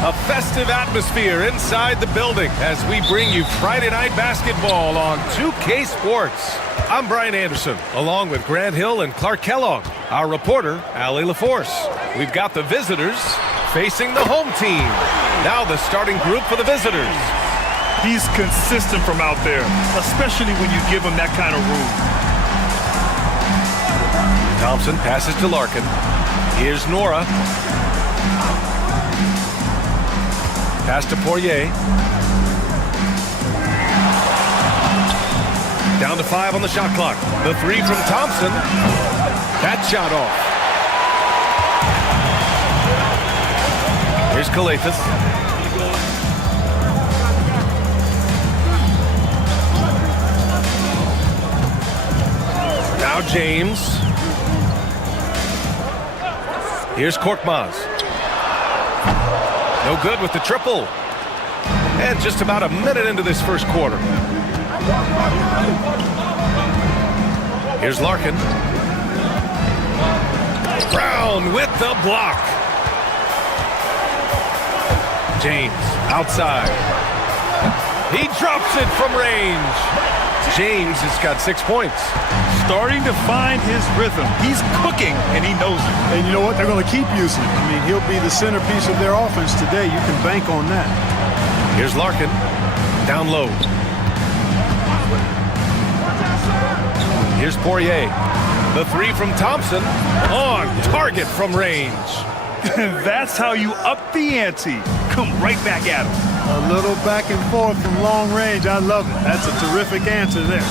A festive atmosphere inside the building as we bring you Friday Night Basketball on 2K Sports. I'm Brian Anderson, along with Grant Hill and Clark Kellogg. Our reporter, Allie LaForce. We've got the visitors facing the home team. Now the starting group for the visitors. He's consistent from out there, especially when you give him that kind of room. Thompson passes to Larkin. Here's Nora. Pass to Poirier. Down to 5 on the shot clock. The 3 from Thompson. That shot off. Here's Kalathis. Now James. Here's Korkmaz. No good with the triple. And just about a minute into this first quarter. Here's Larkin. Brown with the block. James outside. He drops it from range. James has got 6 points. Starting to find his rhythm. He's cooking, and he knows it. And you know what? They're going to keep using him. I mean, he'll be the centerpiece of their offense today. You can bank on that. Here's Larkin. Down low. Here's Poirier. The 3 from Thompson. On target from range. That's how you up the ante. Come right back at him. A little back and forth from long range. I love it. That's a terrific answer there.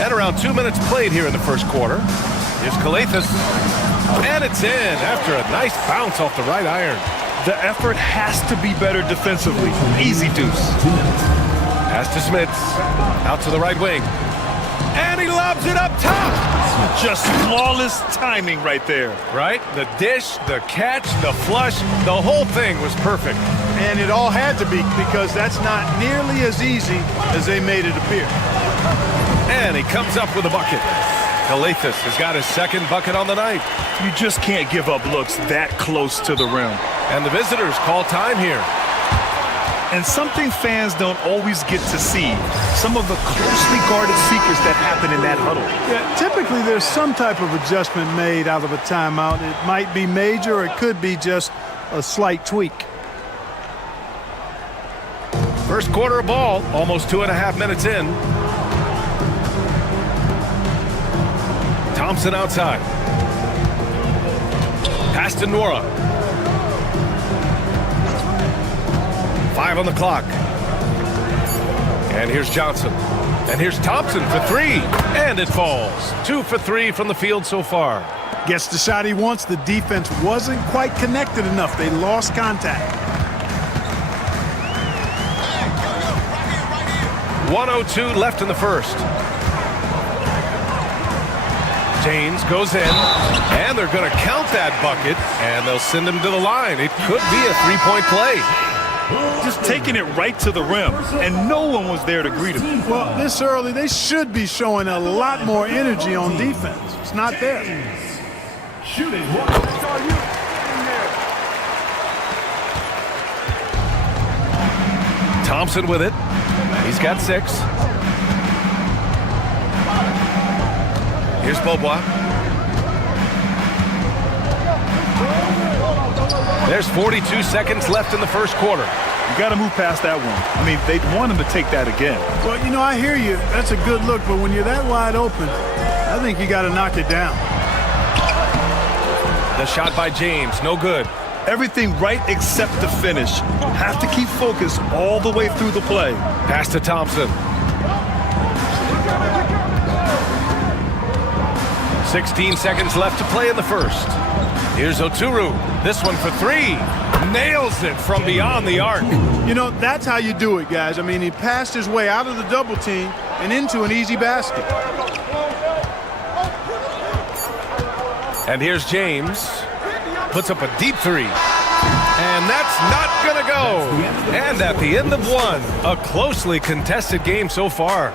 And around 2 minutes played here in the first quarter. Here's Kalathis. And it's in after a nice bounce off the right iron. The effort has to be better defensively. Easy deuce. Pass to Smits. Out to the right wing. And he lobs it up top. Just flawless timing right there. Right? The dish, the catch, the flush, the whole thing was perfect. And it all had to be, because that's not nearly as easy as they made it appear. And he comes up with a bucket. Kalathis has got his second bucket on the night. You just can't give up looks that close to the rim. And the visitors call time here. And something fans don't always get to see, some of the closely guarded secrets that happen in that huddle. Yeah, typically there's some type of adjustment made out of a timeout. It might be major, or it could be just a slight tweak. First quarter of ball, almost 2.5 minutes in. Thompson outside. Pass to Nora. 5 on the clock. And here's Johnson. And here's Thompson for 3. And it falls. 2 for 3 from the field so far. Gets the shot he wants. The defense wasn't quite connected enough. They lost contact. 1:02 left in the first. James goes in, and they're going to count that bucket, and they'll send him to the line. It could be a 3-point play. Just taking it right to the rim, and no one was there to greet him. Well, this early, they should be showing a lot more energy on defense. It's not there. Shooting. Thompson with it. He's got 6. Here's Beaubois. There's 42 seconds left in the first quarter. got to move past that one. I mean, they'd want him to take that again. Well, you know, I hear you. That's a good look, but when you're that wide open, I think you got to knock it down. The shot by James, no good. Everything right except the finish. Have to keep focused all the way through the play. Pass to Thompson. 16 seconds left to play in the first. Here's Oturu. This one for three. Nails it from beyond the arc. You know, that's how you do it, guys. I mean, he passed his way out of the double team and into an easy basket. And here's James. Puts up a deep three. And that's not going to go. And at the end of one, a closely contested game so far.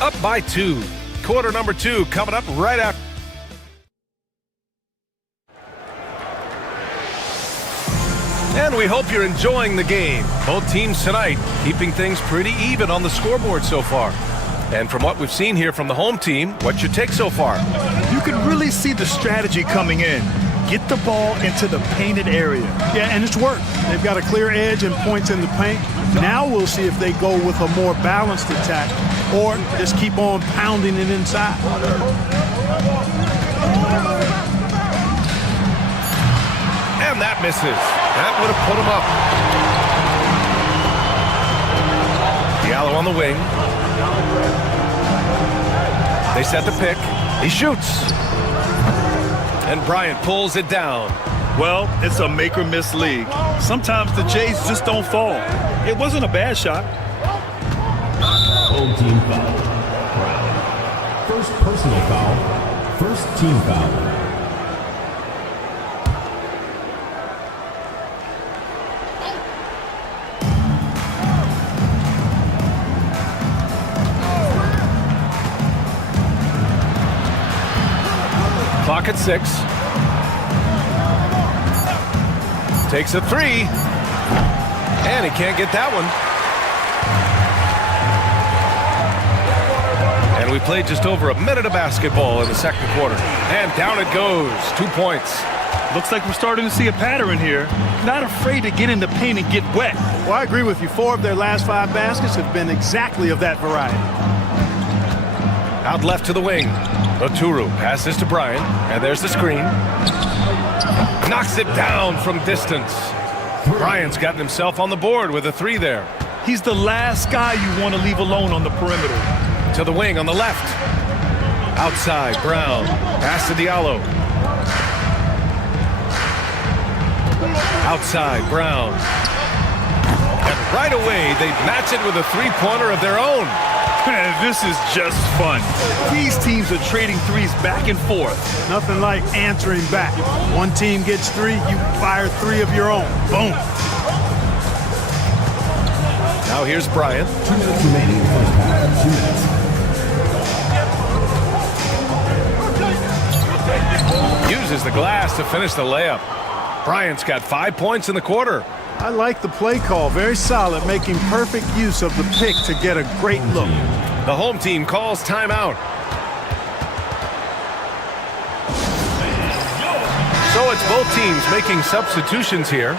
Up by 2. Quarter number 2 coming up right after. And we hope you're enjoying the game. Both teams tonight keeping things pretty even on the scoreboard so far. And from what we've seen here from the home team, what's your take so far? You can really see the strategy coming in. Get the ball into the painted area. Yeah, and it's worked. They've got a clear edge and points in the paint. Now we'll see if they go with a more balanced attack or just keep on pounding it inside. And that misses. That would have put him up. Diallo on the wing. They set the pick. He shoots. And Bryant pulls it down. Well, it's a make-or-miss league. Sometimes the Jays just don't fall. It wasn't a bad shot. Home team foul. Brown. First personal foul. First team foul. Clock at 6. Takes a 3. And he can't get that one. And we played just over a minute of basketball in the second quarter. And down it goes. 2 points. Looks like we're starting to see a pattern here. Not afraid to get in the paint and get wet. Well, I agree with you. 4 of their last 5 baskets have been exactly of that variety. Out left to the wing. Oturu passes to Bryant, and there's the screen. Knocks it down from distance. Bryant's gotten himself on the board with a 3 there. He's the last guy you want to leave alone on the perimeter. To the wing on the left. Outside, Brown. Pass to Diallo. Outside, Brown. And right away, they match it with a 3-pointer of their own. Man, this is just fun. These teams are trading threes back and forth. Nothing like answering back. One team gets 3, you fire 3 of your own. Boom. Now here's Bryant. 2 minutes remaining in the first half. 2 minutes. Uses the glass to finish the layup. Bryant's got 5 points in the quarter. I like the play call. Very solid, making perfect use of the pick to get a great look. The home team calls timeout. So it's both teams making substitutions here.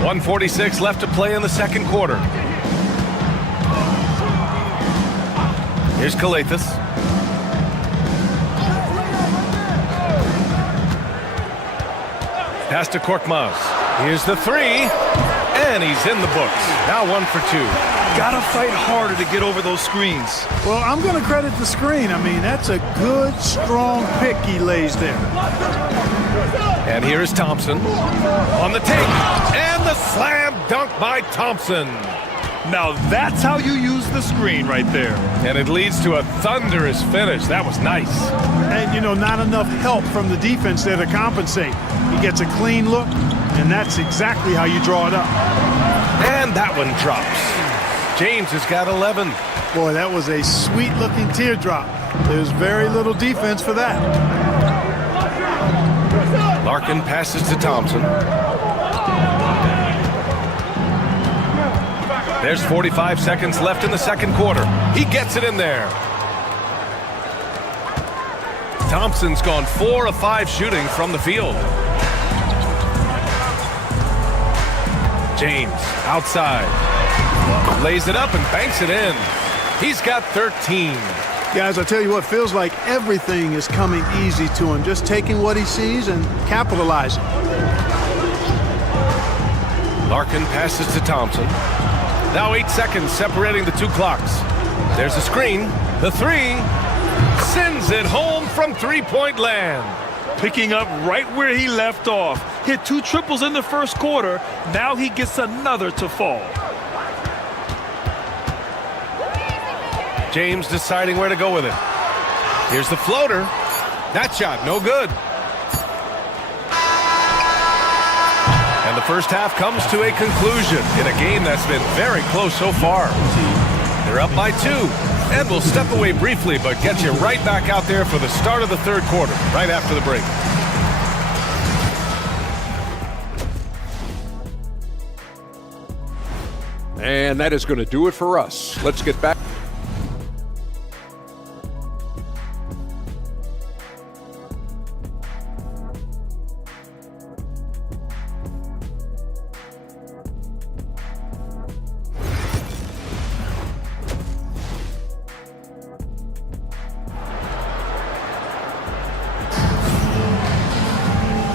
.146 left to play in the second quarter. Here's Kalathis. Pass to Korkmaz. Here's the 3. And he's in the books. Now 1 for 2. Gotta fight harder to get over those screens. Well, I'm going to credit the screen. I mean, that's a good, strong pick he lays there. And here's Thompson. On the take. And the slam dunk by Thompson. Now that's how you use the screen right there. And it leads to a thunderous finish. That was nice. And, you know, not enough help from the defense there to compensate. He gets a clean look, and that's exactly how you draw it up. And that one drops. James has got 11. Boy, that was a sweet-looking teardrop. There's very little defense for that. Larkin passes to Thompson. There's 45 seconds left in the second quarter. He gets it in there. Thompson's gone 4 of 5 shooting from the field. James outside. Lays it up and banks it in. He's got 13. Guys, I tell you what, feels like everything is coming easy to him. Just taking what he sees and capitalizing. Larkin passes to Thompson. Now 8 seconds separating the two clocks. There's a screen. The three. Sends it home from three-point land. Picking up right where he left off. Hit 2 triples in the first quarter. Now he gets another to fall. James deciding where to go with it. Here's the floater. That shot, no good. And the first half comes to a conclusion in a game that's been very close so far. They're up by 2. And we'll step away briefly, but get you right back out there for the start of the third quarter, right after the break. And that is going to do it for us. Let's get back.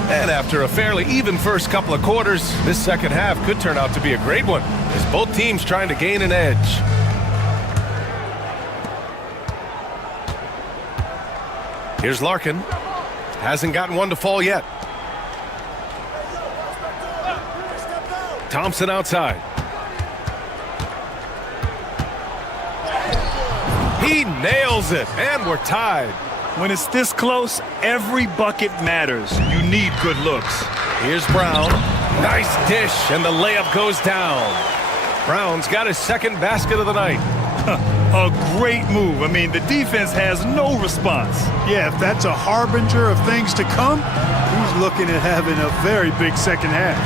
And after a fairly even first couple of quarters, this second half could turn out to be a great one, as both teams trying to gain an edge. Here's Larkin. Hasn't gotten one to fall yet. Thompson outside. He nails it, and we're tied. When it's this close, every bucket matters. You need good looks. Here's Brown. Nice dish, and the layup goes down. Brown's got his second basket of the night. A great move. I mean, the defense has no response. Yeah, if that's a harbinger of things to come, he's looking at having a very big second half.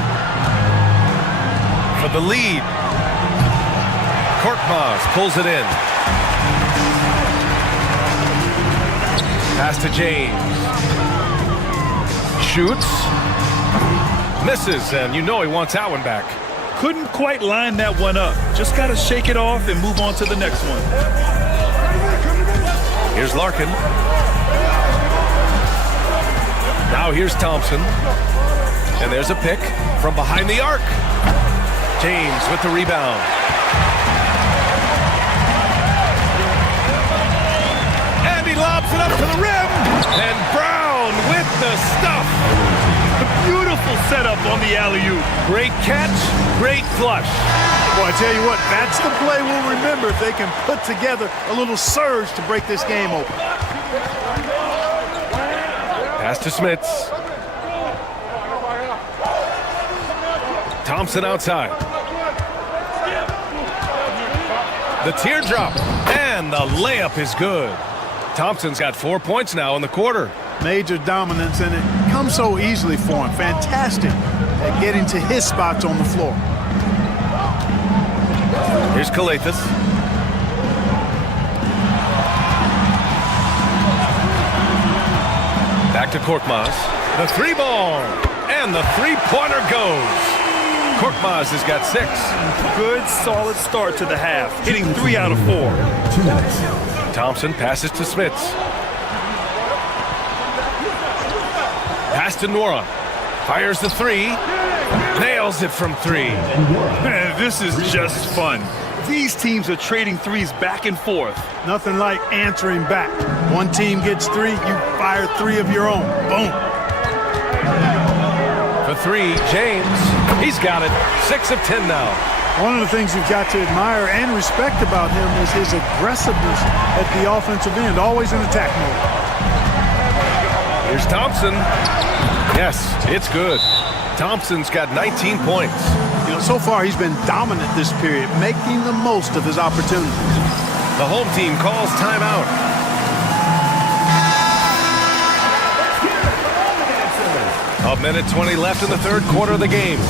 For the lead. Korkmaz pulls it in. Pass to James. Shoots. Misses, and you know he wants that one back. Couldn't quite line that one up. Just got to shake it off and move on to the next one. Here's Larkin. Now here's Thompson. And there's a pick from behind the arc. James with the rebound. And he lobs it up to the rim. And Brown with the stuff. A beautiful setup on the alley-oop. Great catch, great flush. Boy, I tell you what, that's the play we'll remember if they can put together a little surge to break this game open. Pass to Smits. Thompson outside. The teardrop, and the layup is good. Thompson's got 4 points now in the quarter. Major dominance, and it comes so easily for him. Fantastic at getting to his spots on the floor. Here's Kalathis. Back to Korkmaz. The three ball, and the three-pointer goes. Korkmaz has got 6. Good, solid start to the half, hitting 3 out of 4. 2 minutes. Thompson passes to Smits. Pass to Nora. Fires the 3. Nails it from 3. Man, this is just fun. These teams are trading threes back and forth. Nothing like answering back. One team gets 3, you fire 3 of your own. Boom. For 3, James. He's got it. 6 of 10 now. One of the things you've got to admire and respect about him is his aggressiveness at the offensive end, always in attack mode. Here's Thompson. Yes, it's good. Thompson's got 19 points. You know, so far he's been dominant this period, making the most of his opportunities. The home team calls timeout. A minute 20 left in the third quarter of the game.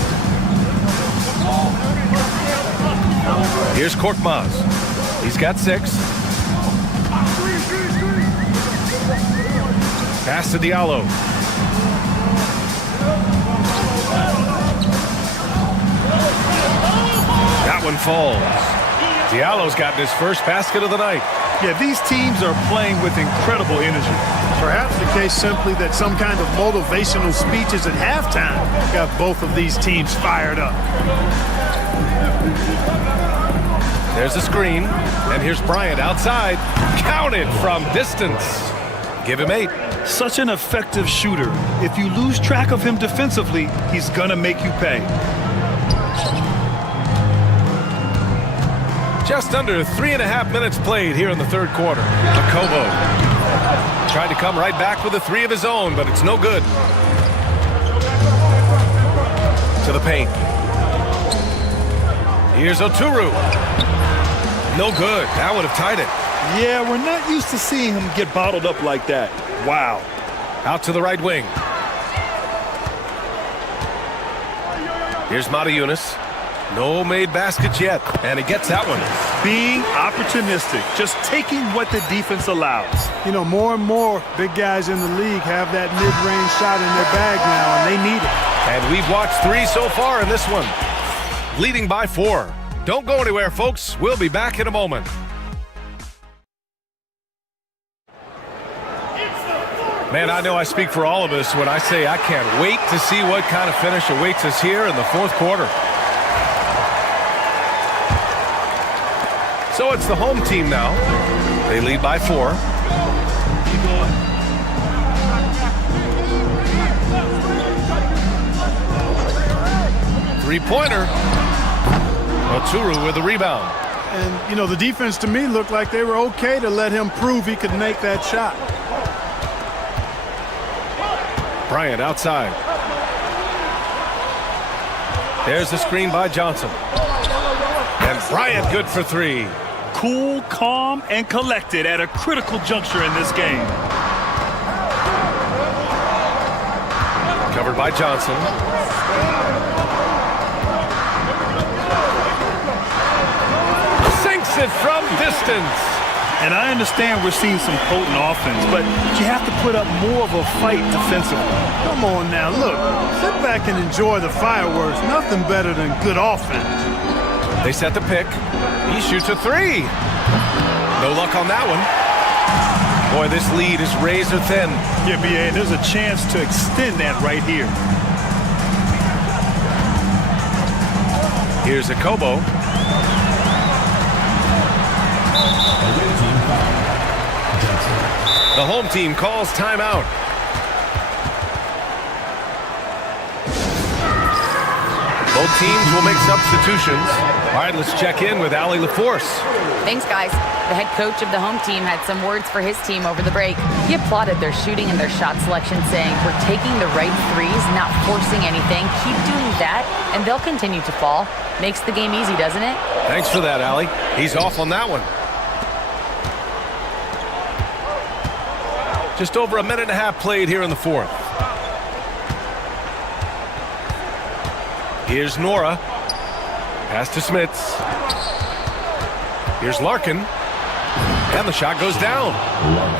Here's Korkmaz. He's got 6. Pass to Diallo. That one falls. Diallo's gotten his first basket of the night. Yeah, these teams are playing with incredible energy. Perhaps the case simply that some kind of motivational speeches at halftime got both of these teams fired up. There's a screen, and here's Bryant outside. Counted from distance. Give him 8. Such an effective shooter. If you lose track of him defensively, he's gonna make you pay. Just under 3.5 minutes played here in the third quarter. Okobo tried to come right back with a 3 of his own, but it's no good. To the paint. Here's Oturu. No good. That would have tied it. Yeah, we're not used to seeing him get bottled up like that. Wow. Out to the right wing. Here's Mata-Yunus. No made baskets yet, and he gets that one. Being opportunistic, just taking what the defense allows. You know, more and more big guys in the league have that mid-range shot in their bag now, and they need it. And we've watched 3 so far in this one. Leading by 4. Don't go anywhere, folks. We'll be back in a moment. Man, I know I speak for all of us when I say I can't wait to see what kind of finish awaits us here in the fourth quarter. So it's the home team now. They lead by 4. Three-pointer. Oturu with the rebound. And, you know, the defense to me looked like they were okay to let him prove he could make that shot. Bryant outside. There's the screen by Johnson. And Bryant good for 3. Cool, calm, and collected at a critical juncture in this game. Covered by Johnson. Sinks it from distance. And I understand we're seeing some potent offense, but you have to put up more of a fight defensively. Come on now, look. Sit back and enjoy the fireworks. Nothing better than good offense. They set the pick. He shoots a 3. No luck on that one. Boy, this lead is razor thin. Yeah, BA, there's a chance to extend that right here. Here's Okobo. The home team calls timeout. Both teams will make substitutions. All right, let's check in with Allie LaForce. Thanks, guys. The head coach of the home team had some words for his team over the break. He applauded their shooting and their shot selection, saying, "We're taking the right threes, not forcing anything. Keep doing that, and they'll continue to fall." Makes the game easy, doesn't it? Thanks for that, Allie. He's off on that one. Just over a minute and a half played here in the fourth. Here's Nora. Pass to Smits. Here's Larkin. And the shot goes down.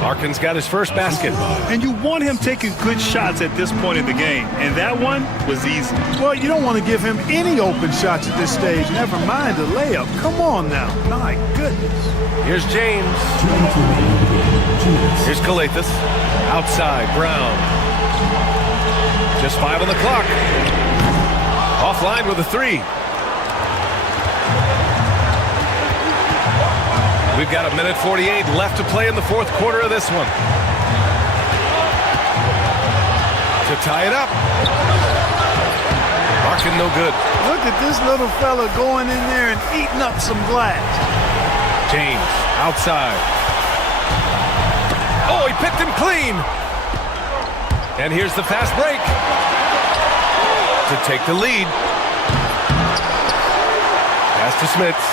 Larkin's got his first basket. And you want him taking good shots at this point in the game. And that one was easy. Well, you don't want to give him any open shots at this stage. Never mind a layup. Come on now. My goodness. Here's James. Here's Calathis. Outside, Brown. Just 5 on the clock. Offline with a 3. We've got 1:48 left to play in the fourth quarter of this one. To tie it up. Larkin no good. Look at this little fella going in there and eating up some glass. James outside. Oh, he picked him clean. And here's the fast break to take the lead. Pass to Smits.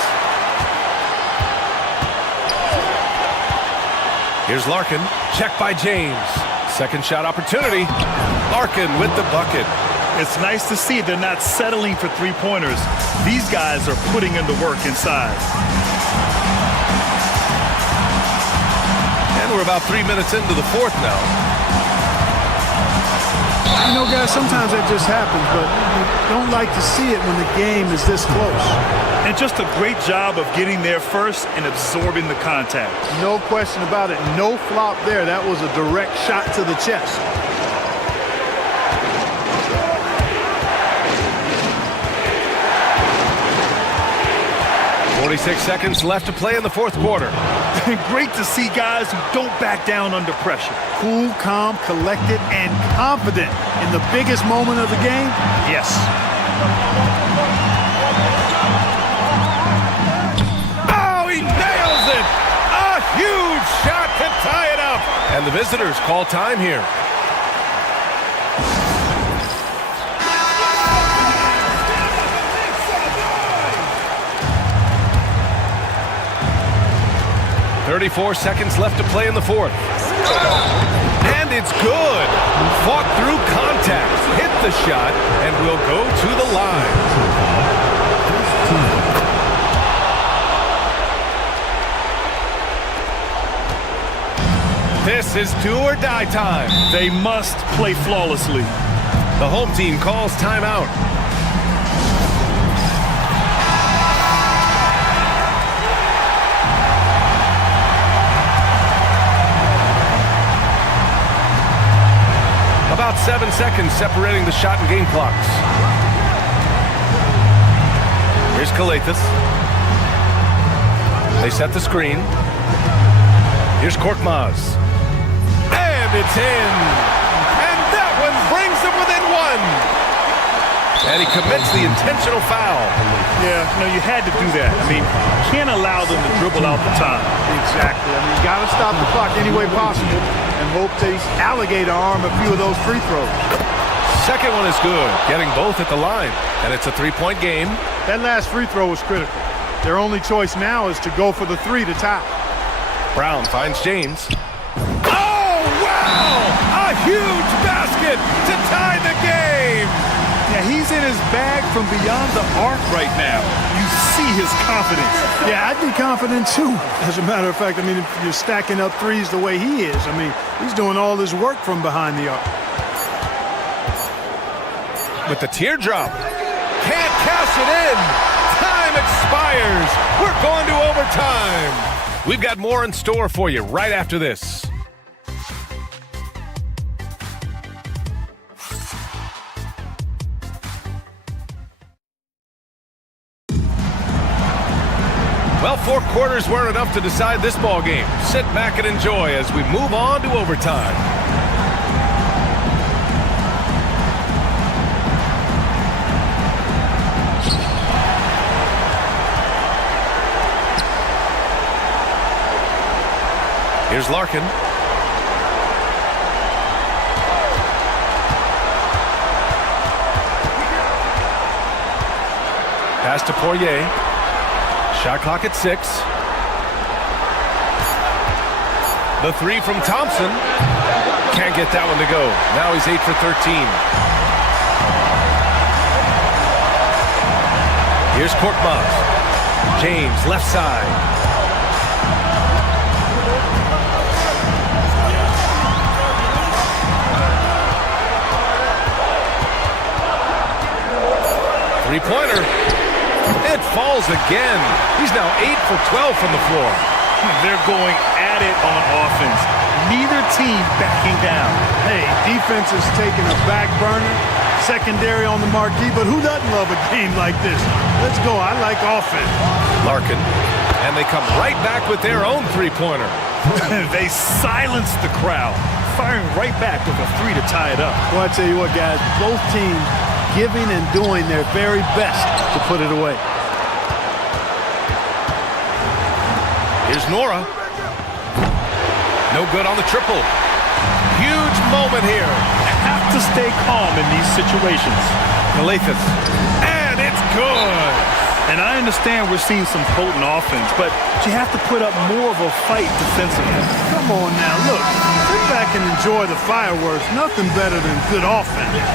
Here's Larkin. Check by James. Second shot opportunity. Larkin with the bucket. It's nice to see they're not settling for three-pointers. These guys are putting in the work inside. And we're about 3 minutes into the fourth now. You know, guys, sometimes that just happens, but you don't like to see it when the game is this close. And just a great job of getting there first and absorbing the contact. No question about it. No flop there. That was a direct shot to the chest. .46 seconds left to play in the fourth quarter. Great to see guys who don't back down under pressure. Cool, calm, collected, and confident in the biggest moment of the game. Yes. Oh, he nails it! A huge shot to tie it up. And the visitors call time here. .34 seconds left to play in the fourth. And it's good. Fought through contact, hit the shot, and will go to the line. This is do or die time. They must play flawlessly. The home team calls timeout. About 7 seconds separating the shot and game clocks. Here's Kalathis. They set the screen. Here's Korkmaz. And it's in. And that one brings them within one. And he commits the intentional foul. Yeah, no, you had to do that. I mean, you can't allow them to dribble out the time. Exactly. I mean, you got to stop the clock any way possible and hope to alligator arm a few of those free throws. Second one is good, getting both at the line. And it's a three-point game. That last free throw was critical. Their only choice now is to go for the three to tie. Brown finds James. Oh, wow! A huge basket to tie the game! Yeah, he's in his bag from beyond the arc right now. You see his confidence. Yeah, I'd be confident too. As a matter of fact, I mean, if you're stacking up threes the way he is, I mean, he's doing all his work from behind the arc. With the teardrop. Can't cash it in. Time expires. We're going to overtime. We've got more in store for you right after this. Well, 4 quarters weren't enough to decide this ball game. Sit back and enjoy as we move on to overtime. Here's Larkin. Pass to Poirier. Shot clock at 6. The three from Thompson. Can't get that one to go. Now he's 8 for 13. Here's Korkmaz. James, left side. Three-pointer. It falls again. He's now 8 for 12 from the floor. They're going at it on offense. Neither team backing down. Hey, defense is taking a back burner, secondary on the marquee, but who doesn't love a game like this? Let's go. I like offense. Larkin. And they come right back with their own three-pointer. They silence the crowd, firing right back with a three to tie it up. Well, I tell you what, guys, both teams giving and doing their very best to put it away. Here's Nora. No good on the triple. Huge moment here. Have to stay calm in these situations. Kalathis. And it's good. And I understand we're seeing some potent offense, but you have to put up more of a fight defensively. Come on now, look. Sit back and enjoy the fireworks. Nothing better than good offense.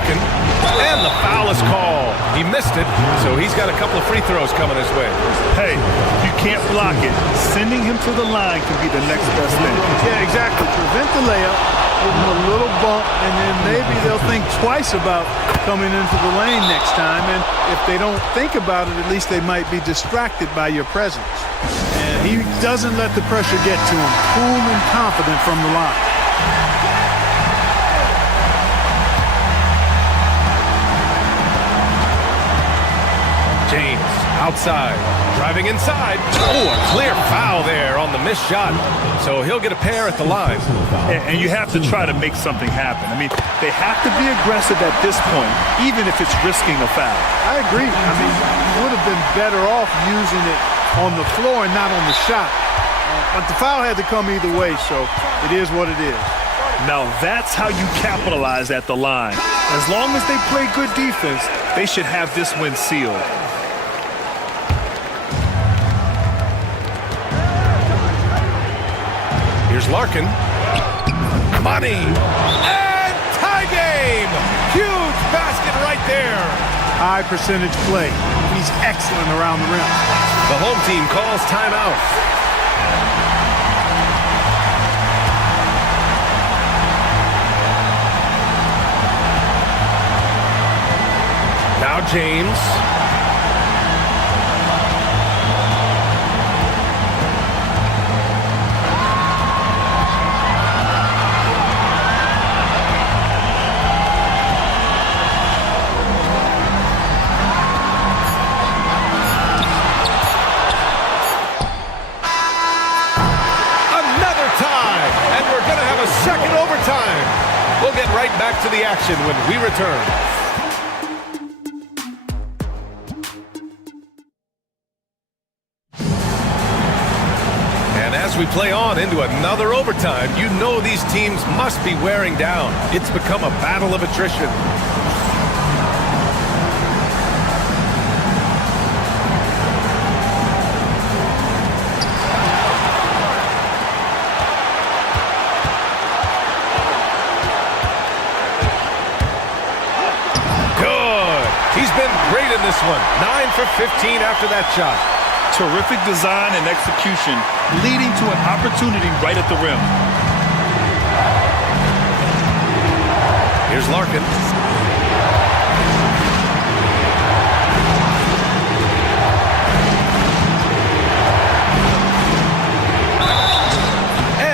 Larkin, and the foul is called. He missed it, so he's got a couple of free throws coming his way. Hey, you can't block it. Sending him to the line can be the next best thing. Yeah, exactly. Prevent the layup, give them a little bump, and then maybe they'll think twice about coming into the lane next time. And if they don't think about it, at least they might be distracted by your presence. And he doesn't let the pressure get to him. Cool and confident from the line. James outside, driving inside. Oh, a clear foul there on the missed shot. So he'll get a pair at the line. And you have to try to make something happen. I mean, they have to be aggressive at this point, even if it's risking a foul. I agree. I mean, you would have been better off using it on the floor and not on the shot. But the foul had to come either way, so it is what it is. Now that's how you capitalize at the line. As long as they play good defense, they should have this win sealed. Here's Larkin. Money. And tie game. Huge basket right there. High percentage play. He's excellent around the rim. The home team calls timeout. Now James. Second overtime. We'll get right back to the action when we return. And as we play on into another overtime, you know these teams must be wearing down. It's become a battle of attrition. Great in this one. 9 for 15 after that shot. Terrific design and execution, leading to an opportunity right at the rim. Here's Larkin.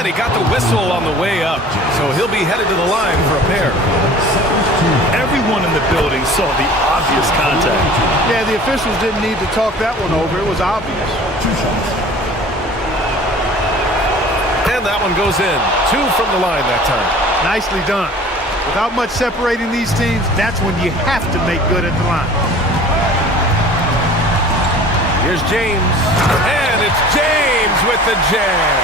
And he got the whistle on the way up, so he'll be headed to the line for a pair. Everyone in the building saw the obvious contact. Yeah, the officials didn't need to talk that one over. It was obvious. And that one goes in. 2 from the line that time. Nicely done. Without much separating these teams, that's when you have to make good at the line. Here's James. And it's James with the jam.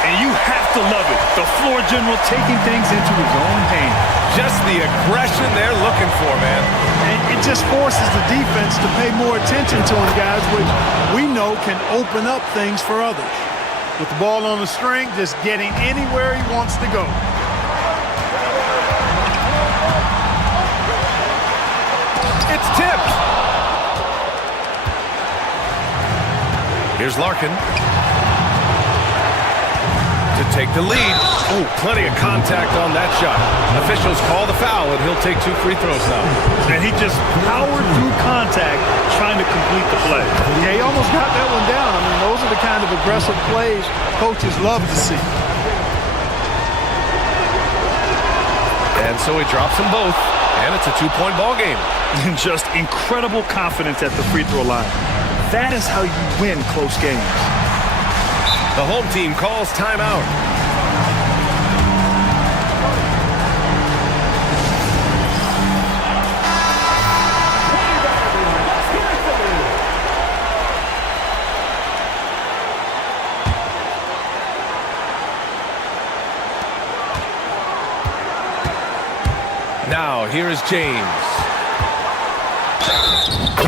And you have to love it. The floor general taking things into his own hands. Just the aggression they're looking for, man. And it just forces the defense to pay more attention to him, guys, which we know can open up things for others. With the ball on the string, just getting anywhere he wants to go. It's tipped. Here's Larkin. To take the lead. Oh, plenty of contact on that shot. Officials call the foul, and he'll take 2 free throws now. And he just powered through contact trying to complete the play. Yeah, he almost got that one down. I mean, those are the kind of aggressive plays coaches love to see. And so he drops them both, and it's a 2-point ball game. And just incredible confidence at the free throw line. That is how you win close games. The home team calls timeout. Now, here is James.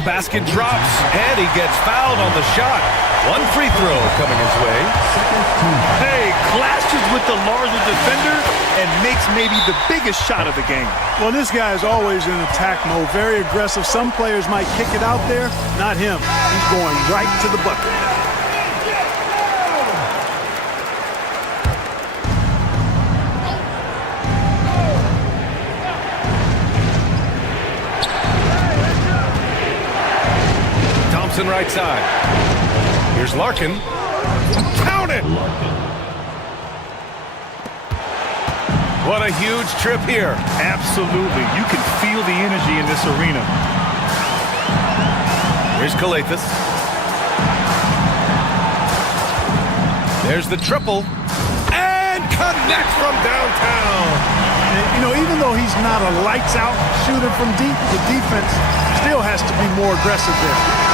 The basket drops, and he gets fouled on the shot. One free throw coming his way. Hey, clashes with the larger defender and makes maybe the biggest shot of the game. Well, this guy is always in attack mode, very aggressive. Some players might kick it out there, not him. He's going right to the bucket. Thompson right side. Here's Larkin. Count it! What a huge trip here. Absolutely. You can feel the energy in this arena. Here's Kalathis. There's the triple. And connects from downtown. And, you know, even though he's not a lights-out shooter from deep, the defense still has to be more aggressive there.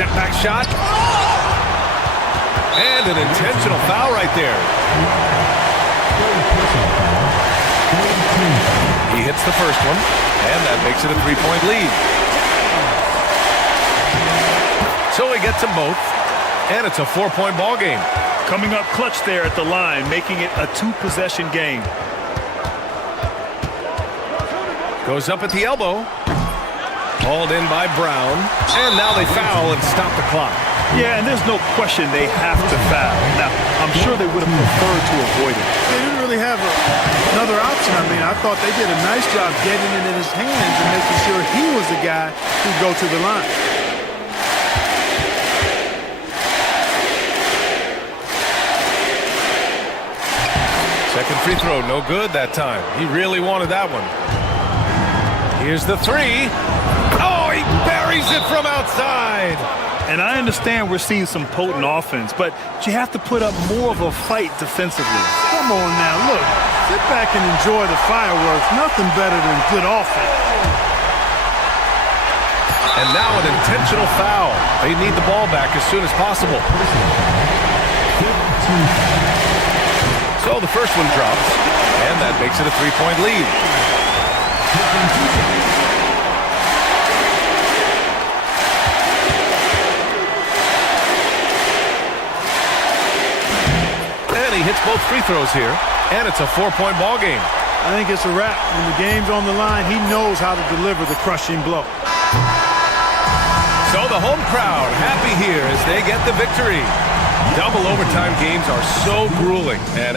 Step back shot. And an intentional foul right there. He hits the first one, and that makes it a 3-point lead. So he gets them both, and it's a 4-point ball game. Coming up clutch there at the line, making it a 2-possession game. Goes up at the elbow. Hauled in by Brown, and now they foul and stop the clock. Yeah, and there's no question they have to foul. Now, I'm sure they would have preferred to avoid it. They didn't really have another option. I mean, I thought they did a nice job getting it in his hands and making sure he was the guy who'd go to the line. Second free throw, no good that time. He really wanted that one. Here's the three. Oh, he buries it from outside. And I understand we're seeing some potent offense, but you have to put up more of a fight defensively. Come on now, look. Sit back and enjoy the fireworks. Nothing better than good offense. And now an intentional foul. They need the ball back as soon as possible. So the first one drops, and that makes it a 3-point lead. And he hits both free throws here, and it's a 4-point ball game. I think it's a wrap. When the game's on the line, he knows how to deliver the crushing blow. So the home crowd happy here as they get the victory. Double overtime games are so grueling, and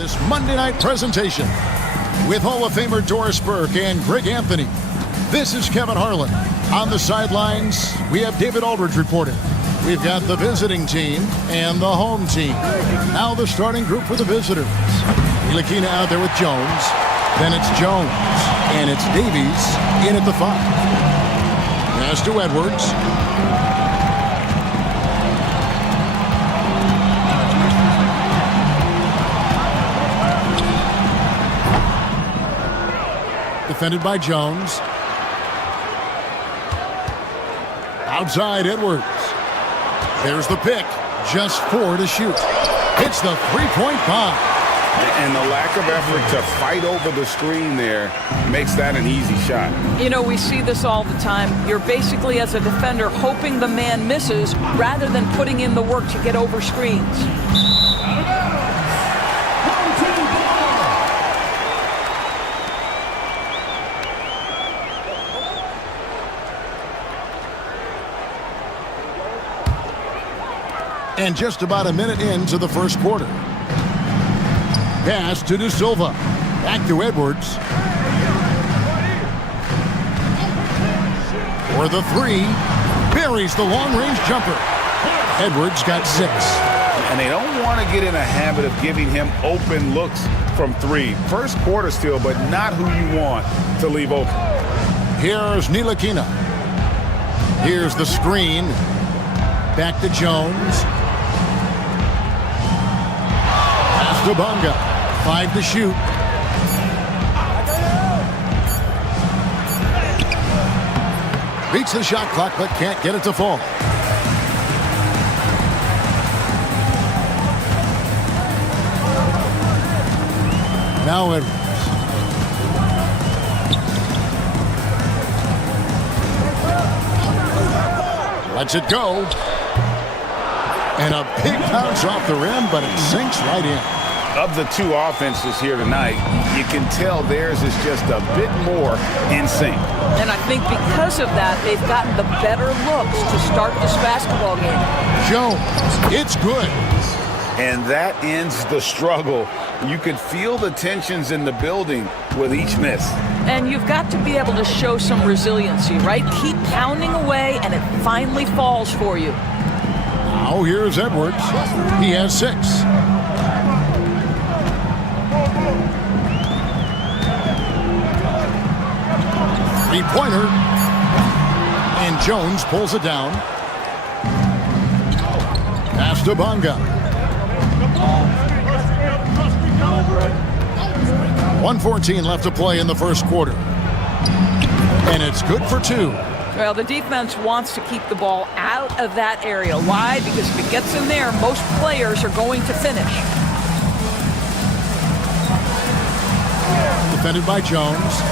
this Monday night presentation. With Hall of Famer Doris Burke and Greg Anthony, this is Kevin Harlan. On the sidelines, we have David Aldridge reporting. We've got the visiting team and the home team. Now the starting group for the visitors. Ntilikina out there with Jones. Then it's Jones. And it's Davies in at the 5. Pass to Edwards. Defended by Jones. Outside Edwards. There's the pick. Just 4 to shoot. Hits the three-point bomb. And the lack of effort to fight over the screen there makes that an easy shot. You know, we see this all the time. You're basically, as a defender, hoping the man misses rather than putting in the work to get over screens. And just about a minute into the first quarter. Pass to De Silva. Back to Edwards. For the 3. Buries the long-range jumper. Edwards got 6. And they don't want to get in a habit of giving him open looks from 3. First quarter still, but not who you want to leave open. Here's Ntilikina. Here's the screen. Back to Jones. Pass to Bonga. 5 to shoot. Beats the shot clock, but can't get it to fall. Now Edwards. Lets it go. And a big bounce off the rim, but it sinks right in. Of the 2 offenses here tonight, you can tell theirs is just a bit more in sync. And I think because of that, they've gotten the better looks to start this basketball game. Jones, it's good. And that ends the struggle. You could feel the tensions in the building with each miss. And you've got to be able to show some resiliency, right? Keep pounding away, and it finally falls for you. Now here's Edwards. He has 6. Three-pointer. And Jones pulls it down. Pass to Bonga. 1:14 left to play in the first quarter. And it's good for 2. Well, the defense wants to keep the ball out of that area. Why? Because if it gets in there, most players are going to finish. Defended by Jones.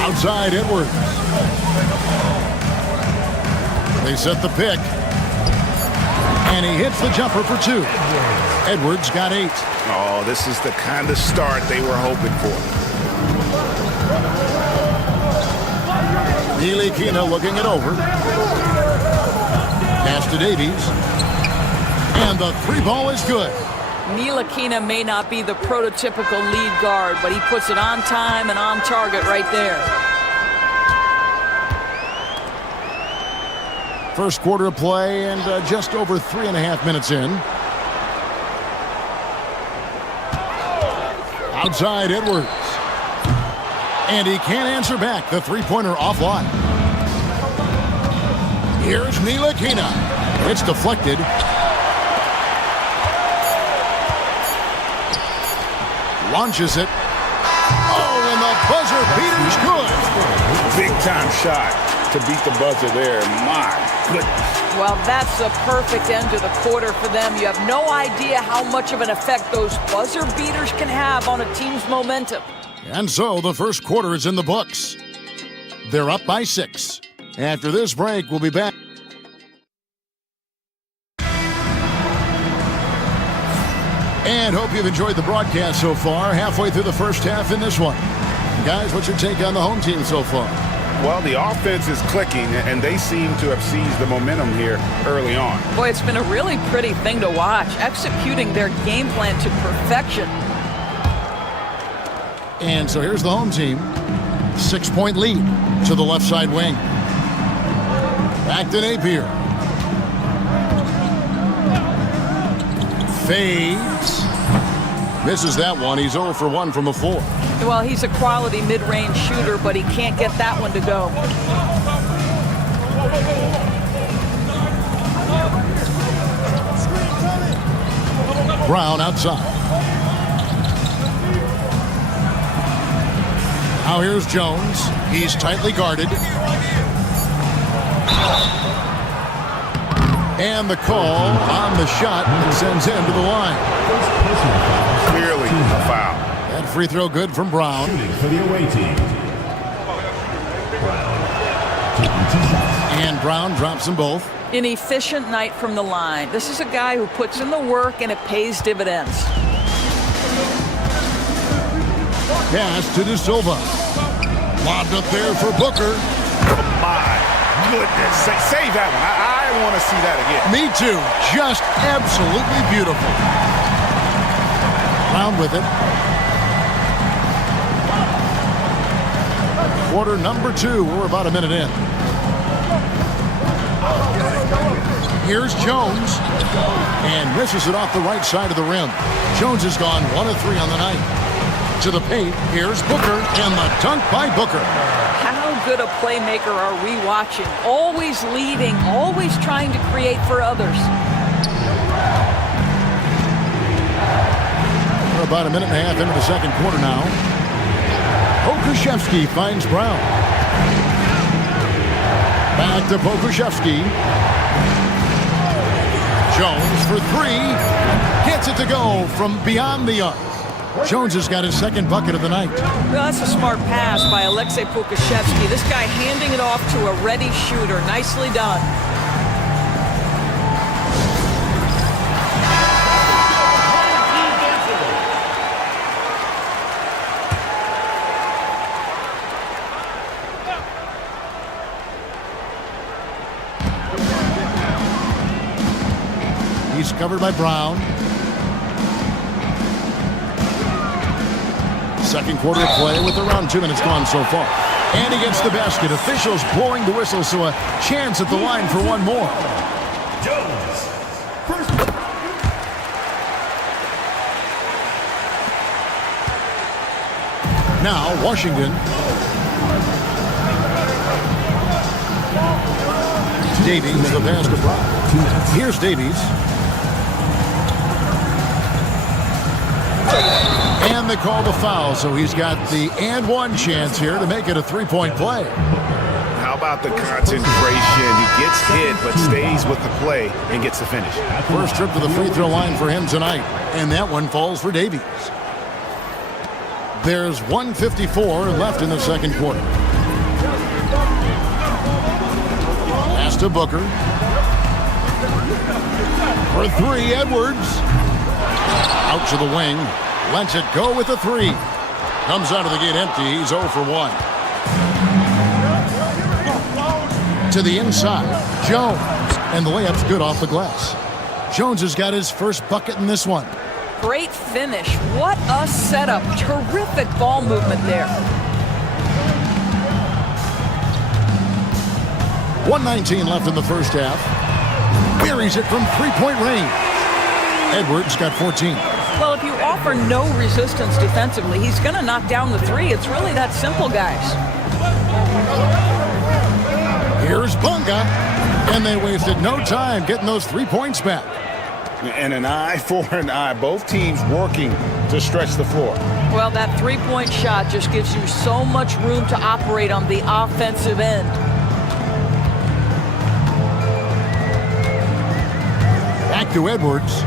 Outside Edwards. They set the pick. And he hits the jumper for 2. Edwards got 8. Oh, this is the kind of start they were hoping for. Ntilikina looking it over. Pass to Davies. And the 3 ball is good. Ntilikina may not be the prototypical lead guard, but he puts it on time and on target right there. First quarter of play and just over 3.5 minutes in. Outside Edwards. And he can't answer back. The three-pointer offline. Here's Ntilikina. It's deflected. Launches it. Oh, and the buzzer beater's good. Big time shot to beat the buzzer there. My goodness. Well, that's the perfect end to the quarter for them. You have no idea how much of an effect those buzzer beaters can have on a team's momentum. And so the first quarter is in the books. They're up by 6. After this break, we'll be back. And hope you've enjoyed the broadcast so far. Halfway through the first half in this one. Guys, what's your take on the home team so far? Well, the offense is clicking, and they seem to have seized the momentum here early on. Boy, it's been a really pretty thing to watch, executing their game plan to perfection. And so here's the home team. 6-point lead to the left side wing. Back to Napier. Fades. Misses that one. He's 0 for 1 from the floor. Well, he's a quality mid-range shooter, but he can't get that one to go. Brown outside. Now here's Jones. He's tightly guarded. And the call on the shot that sends him to the line. Clearly a foul. That free throw good from Brown. Shooting for the away team. Brown taking 2 shots. And Brown drops them both. An efficient night from the line. This is a guy who puts in the work and it pays dividends. Pass to De Silva. Lobbed up there for Booker. My goodness. Save that one. I want to see that again. Me too. Just absolutely beautiful. Brown with it. Quarter number 2. We're about a minute in. Here's Jones. And misses it off the right side of the rim. Jones has gone 1 of 3 on the night. To the paint. Here's Booker. And the dunk by Booker. How good a playmaker are we watching? Always leading, always trying to create for others. We're about a minute and a half into the second quarter now. Pokusevski finds Brown. Back to Pokusevski. Jones for 3. Gets it to go from beyond the arc. Jones has got his second bucket of the night. Well, that's a smart pass by Alexei Pokusevski. This guy handing it off to a ready shooter. Nicely done. He's covered by Brown. Second quarter of play with around 2 minutes gone so far. And he gets the basket. Officials blowing the whistle, so a chance at the line for one more. Jones. First. Now Washington. Davies the pass to Brown. Here's Davies. And they call the foul, so he's got the and one chance here to make it a 3-point play. How about the concentration? He gets hit but stays with the play and gets the finish. First trip to the free throw line for him tonight, and that one falls for Davies. There's 1:54 left in the second quarter. Pass to Booker. For 3, Edwards. Out to the wing. Lets it go with a 3. Comes out of the gate empty. He's 0 for 1. To the inside. Jones. And the layup's good off the glass. Jones has got his first bucket in this one. Great finish. What a setup. Terrific ball movement there. 1:19 left in the first half. Buries it from 3-point range. Edwards got 14. Well, if you offer no resistance defensively, he's going to knock down the 3. It's really that simple, guys. Here's Bunga. And they wasted no time getting those 3 points back. And an eye for an eye. Both teams working to stretch the floor. Well, that 3-point shot just gives you so much room to operate on the offensive end. Back to Edwards.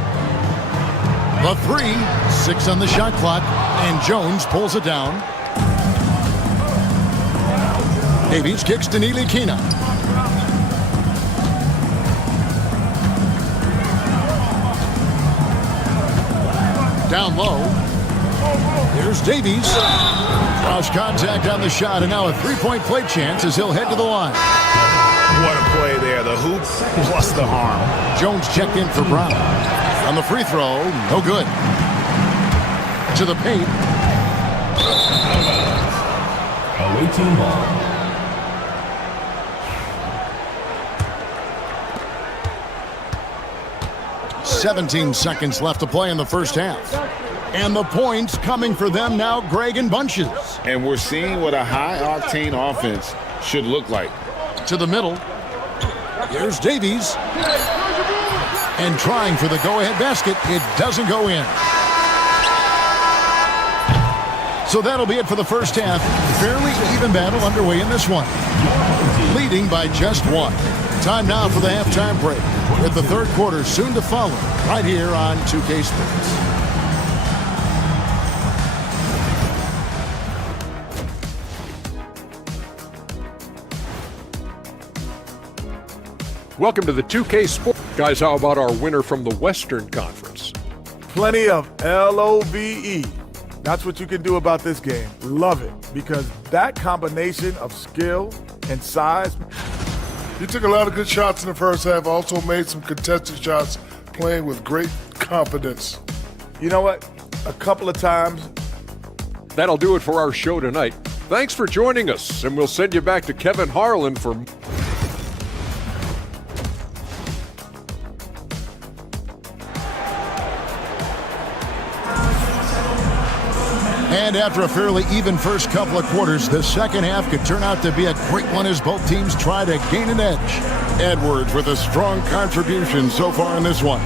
The 3, 6 on the shot clock, and Jones pulls it down. Davies kicks to Nilikina. Down low. Here's Davies. Lost contact on the shot, and now a three-point play chance as he'll head to the line. What a play there. The hoop plus the arm. Jones checked in for Brown. On the free throw, no good. To the paint. Away team ball. "17 seconds left to play in the first half. And the points coming for them now, Greg, in bunches. And we're seeing what a high-octane offense should look like. To the middle. Here's Davies. And trying for the go-ahead basket. It doesn't go in. So that'll be it for the first half. Fairly even battle underway in this one. Leading by just one. Time now for the halftime break, with the third quarter soon to follow, right here on 2K Sports. Welcome to the 2K Sports. Guys, how about our winner from the Western Conference? Plenty of LOVE. That's what you can do about this game. Love it, because that combination of skill and size. He took a lot of good shots in the first half, also made some contested shots, playing with great confidence. You know what? A couple of times. That'll do it for our show tonight. Thanks for joining us, and we'll send you back to Kevin Harlan for... And after a fairly even first couple of quarters, the second half could turn out to be a great one as both teams try to gain an edge. Edwards with a strong contribution so far in this one.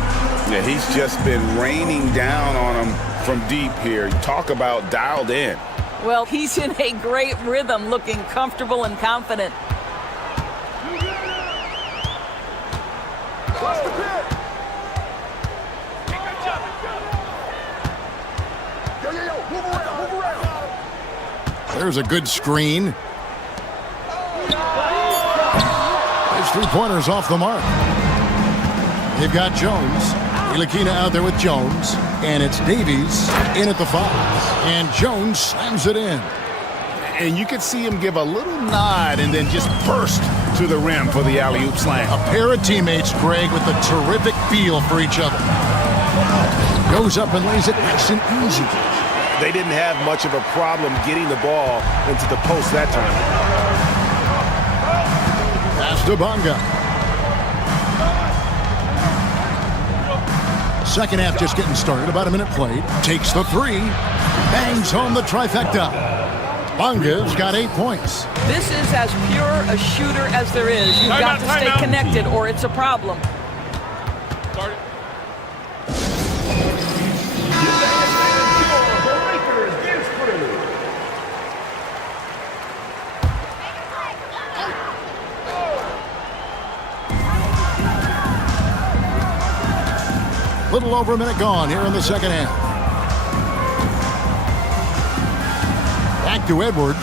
Yeah, he's just been raining down on him from deep here. Talk about dialed in. Well, he's in a great rhythm, looking comfortable and confident. There's a good screen. His three-pointers off the mark. They've got Jones. Ntilikina out there with Jones. And it's Davies in at the foul. And Jones slams it in. And you could see him give a little nod and then just burst to the rim for the alley-oop slam. A pair of teammates, Greg, with a terrific feel for each other. Goes up and lays it nice and easy. They didn't have much of a problem getting the ball into the post that time. Pass to Bonga. Second half just getting started. About a minute played. Takes the three. Bangs home the trifecta. Bonga's got 8 points. This is as pure a shooter as there is. You've got to stay connected or it's a problem. Little over a minute gone here in the second half. Back to Edwards.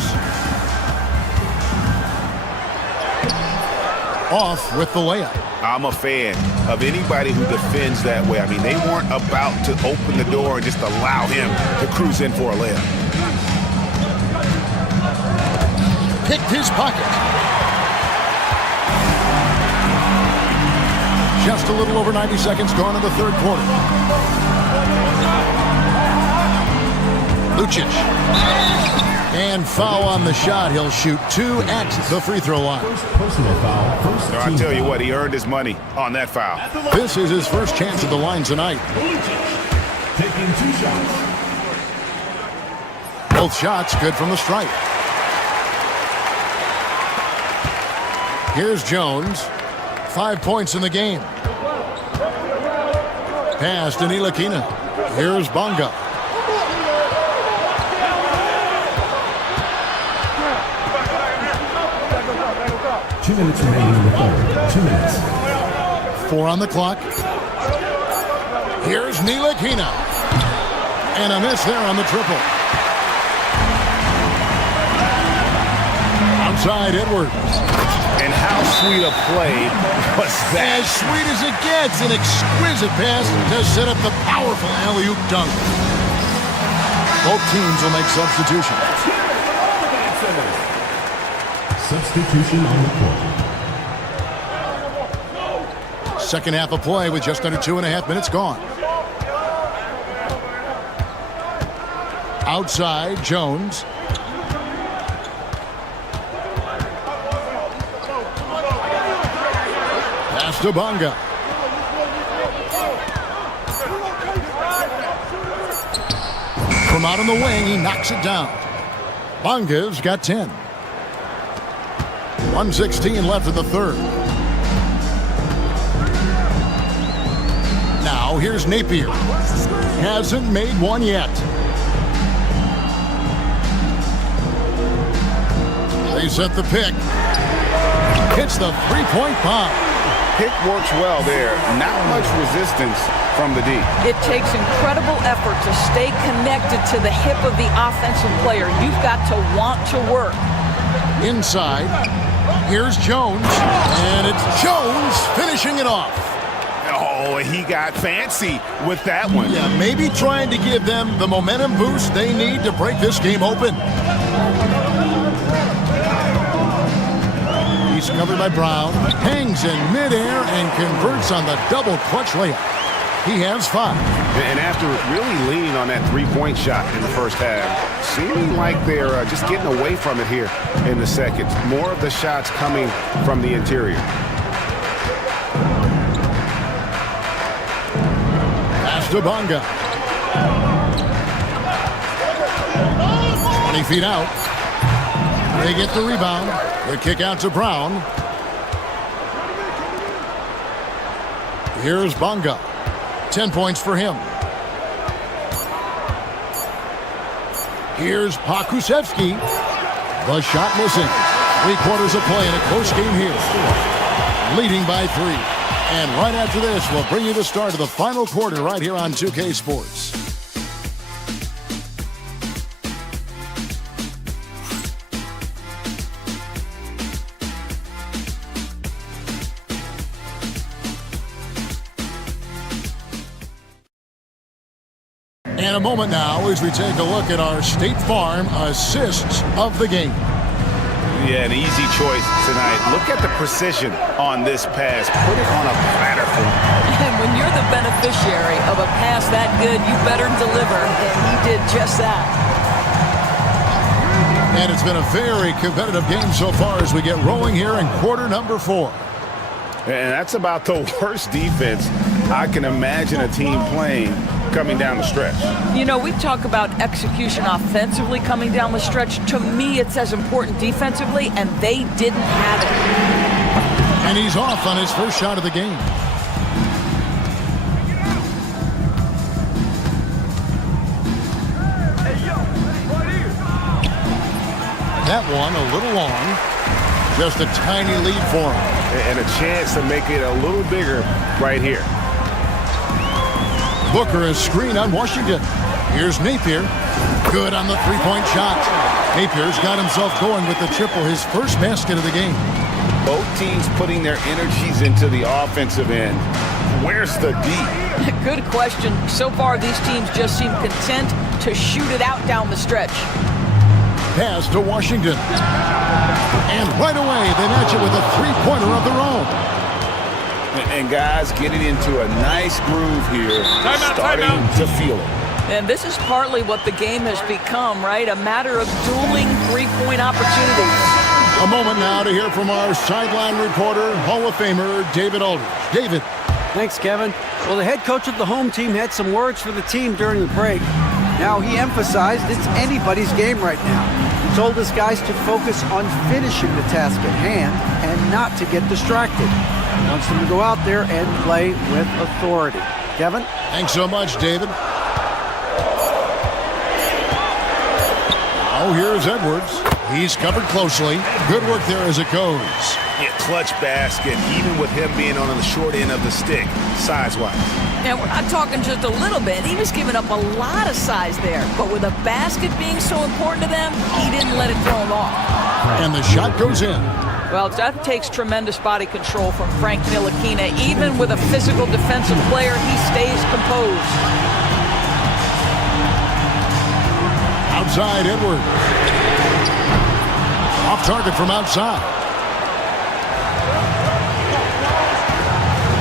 Off with the layup. I'm a fan of anybody who defends that way. I mean, they weren't about to open the door and just allow him to cruise in for a layup. Picked his pocket. Just a little over 90 seconds gone in the third quarter. Lucic. And foul on the shot. He'll shoot 2 at the free throw line. Personal foul. First I tell you what, he earned his money on that foul. This is his first chance at the line tonight. taking 2 shots. Both shots good from the stripe. Here's Jones. 5 points in the game. Pass to Ntilikina. Here's Bonga. Two minutes remaining in the third. 2 minutes. 4 on the clock. Here's Ntilikina. And a miss there on the triple. Outside Edwards. And how sweet a play was that? As sweet as it gets. An exquisite pass to set up the powerful alley-oop dunk. Both teams will make substitutions. Substitution on the court. Second half of play with just under 2.5 minutes gone. Outside, Jones. Pass to Bonga. From out on the wing, he knocks it down. Bonga's got 10. 1:16 left in the third. Now here's Napier. Hasn't made one yet. They set the pick. Hits the three-point bomb. Pick works well there. Not much resistance from the D. It takes incredible effort to stay connected to the hip of the offensive player. You've got to want to work. Inside, here's Jones, and it's Jones finishing it off. Oh, he got fancy with that one. Yeah, maybe trying to give them the momentum boost they need to break this game open. He's covered by Brown, hangs in midair, and converts on the double clutch layup. He has 5. And after really leaning on that three-point shot in the first half, seeming like they're just getting away from it here in the second. More of the shots coming from the interior. Pass to Bonga. 20 feet out. They get the rebound. The kick out to Brown. Here's Bonga. 10 points for him. Here's Pakusevski. The shot missing. 3 quarters of play in a close game here. Leading by 3. And right after this, we'll bring you the start of the final quarter right here on 2K Sports. In a moment now as we take a look at our State Farm assists of the game. Yeah, an easy choice tonight. Look at the precision on this pass. Put it on a platter for him. And when you're the beneficiary of a pass that good, you better deliver. And he did just that. And it's been a very competitive game so far as we get rolling here in quarter number 4. And that's about the worst defense I can imagine a team playing coming down the stretch. You know, we talk about execution offensively coming down the stretch. To me, it's as important defensively, and they didn't have it. And he's off on his first shot of the game. That one a little long. Just a tiny lead for him. And a chance to make it a little bigger right here. Booker is screen on Washington. Here's Napier. Good on the three-point shot. Napier's got himself going with the triple, his first basket of the game. Both teams putting their energies into the offensive end. Where's the D? Good question. So far, these teams just seem content to shoot it out down the stretch. Pass to Washington. And right away, they match it with a three-pointer of their own. And guys getting into a nice groove here, starting to feel it. And this is partly what the game has become, right? A matter of dueling three-point opportunities. A moment now to hear from our sideline reporter, Hall of Famer David Aldridge. David. Thanks, Kevin. Well, the head coach of the home team had some words for the team during the break. Now, he emphasized it's anybody's game right now. He told his guys to focus on finishing the task at hand and not to get distracted. He wants them to go out there and play with authority. Kevin? Thanks so much, David. Now here's Edwards. He's covered closely. Good work there as it goes. Yeah, clutch basket, even with him being on the short end of the stick, size-wise. And we're not talking just a little bit. He was giving up a lot of size there. But with a basket being so important to them, he didn't let it throw him off. And the shot goes in. Well, that takes tremendous body control from Frank Ntilikina. Even with a physical defensive player, he stays composed. Outside Edwards. Off target from outside.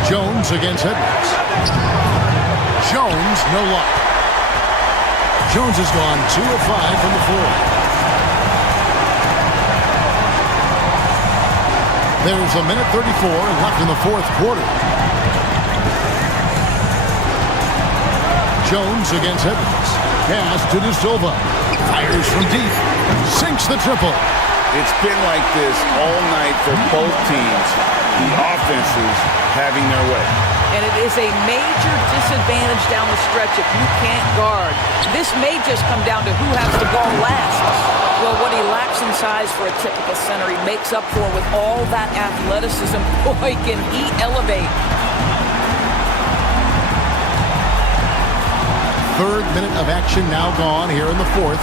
Jones against Edwards. Jones, no luck. Jones has gone 2 of 5 from the floor. There's a minute 34 left in the fourth quarter. Jones against Edwards. Pass to De Silva. Fires from deep. Sinks the triple. It's been like this all night for both teams. The offenses having their way. And it is a major disadvantage down the stretch if you can't guard. This may just come down to who has the ball last. Well, what he lacks in size for a typical center, he makes up for with all that athleticism. Boy, can he elevate. Third minute of action now gone here in the fourth.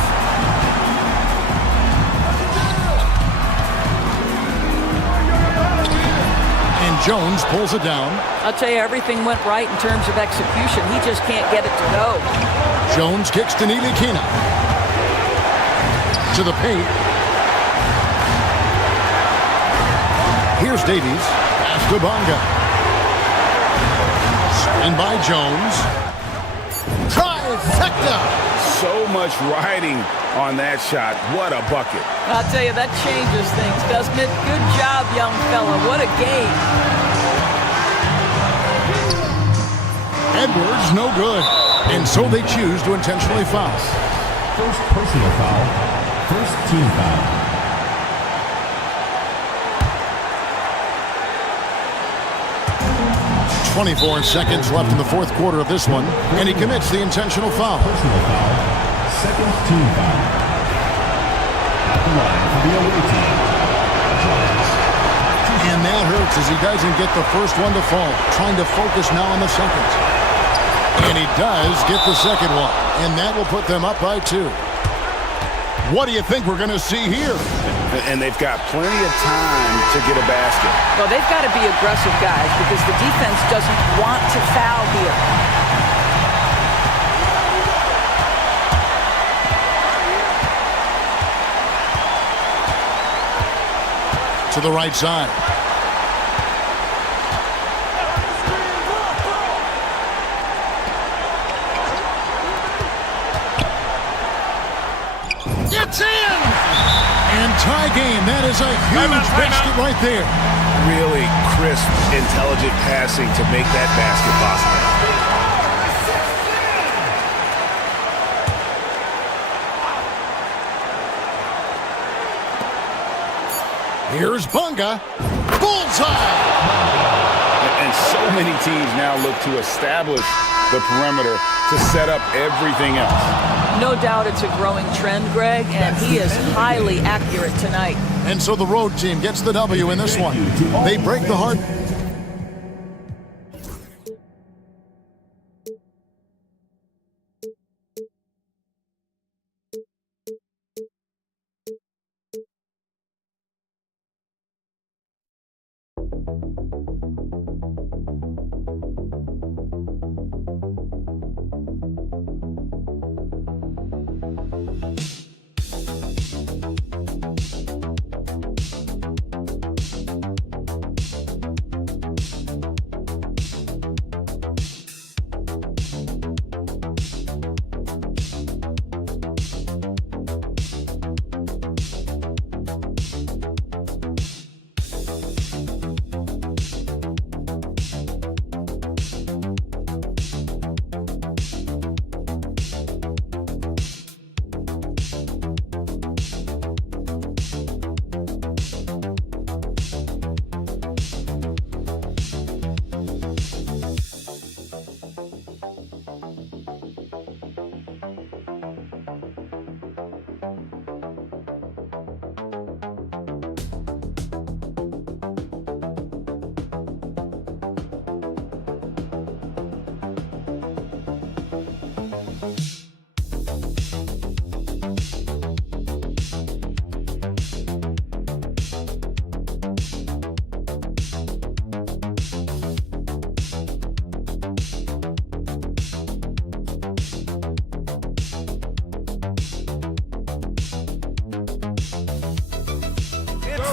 And Jones pulls it down. I'll tell you, everything went right in terms of execution. He just can't get it to go. Jones kicks to Nilikina. To the paint. Here's Davies. Pass to Bonga. Screen by Jones. Trifecta. So much riding on that shot. What a bucket. I'll tell you, that changes things, doesn't it? Good job, young fella. What a game. Edwards, no good. And so they choose to intentionally foul. First personal foul. First team foul. .24 seconds left in the fourth quarter of this one, and he commits the intentional foul. Personal foul. Second team foul. At the line for the away team. Jones. And that hurts as he doesn't get the first one to fall. Trying to focus now on the second. And he does get the second one, and that will put them up by 2. What do you think we're going to see here? And they've got plenty of time to get a basket. Well, they've got to be aggressive, guys, because the defense doesn't want to foul here. To the right side. It's in! And tie game. That is a huge basket right there. Really crisp, intelligent passing to make that basket possible. Here's Bunga. Bullseye! And so many teams now look to establish the perimeter to set up everything else. No doubt it's a growing trend, Greg, and he is highly accurate tonight. And so the road team gets the W in this one. They break the hard...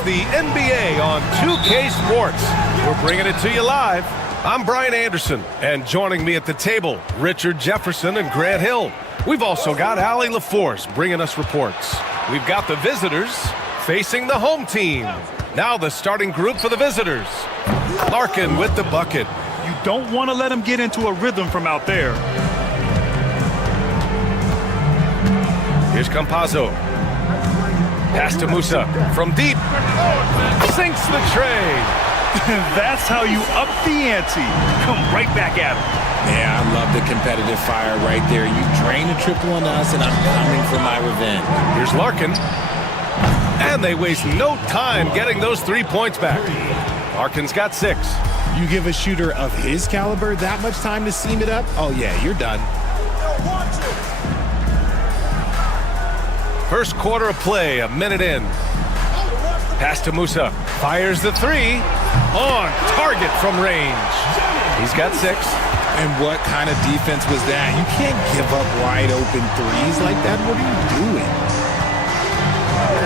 the NBA on 2K Sports. We're bringing it to you live. I'm Brian Anderson, and joining me at the table, Richard Jefferson and Grant Hill. We've also got Allie LaForce bringing us reports. We've got the visitors facing the home team. Now the starting group for the visitors. Larkin with the bucket. You don't want to let him get into a rhythm from out there. Here's Campazzo. Pass to Musa from deep. Sinks the tray. That's how you up the ante. Come right back at him. Yeah, I love the competitive fire right there. You drain a triple on us, and I'm coming for my revenge. Here's Larkin. And they waste no time getting those 3 points back. Larkin's got 6. You give a shooter of his caliber that much time to seam it up? Oh, yeah, you're done. First quarter of play, a minute in. Pass to Musa. Fires the 3. On target from range. He's got 6. And what kind of defense was that? You can't give up wide open threes like that. What are you doing?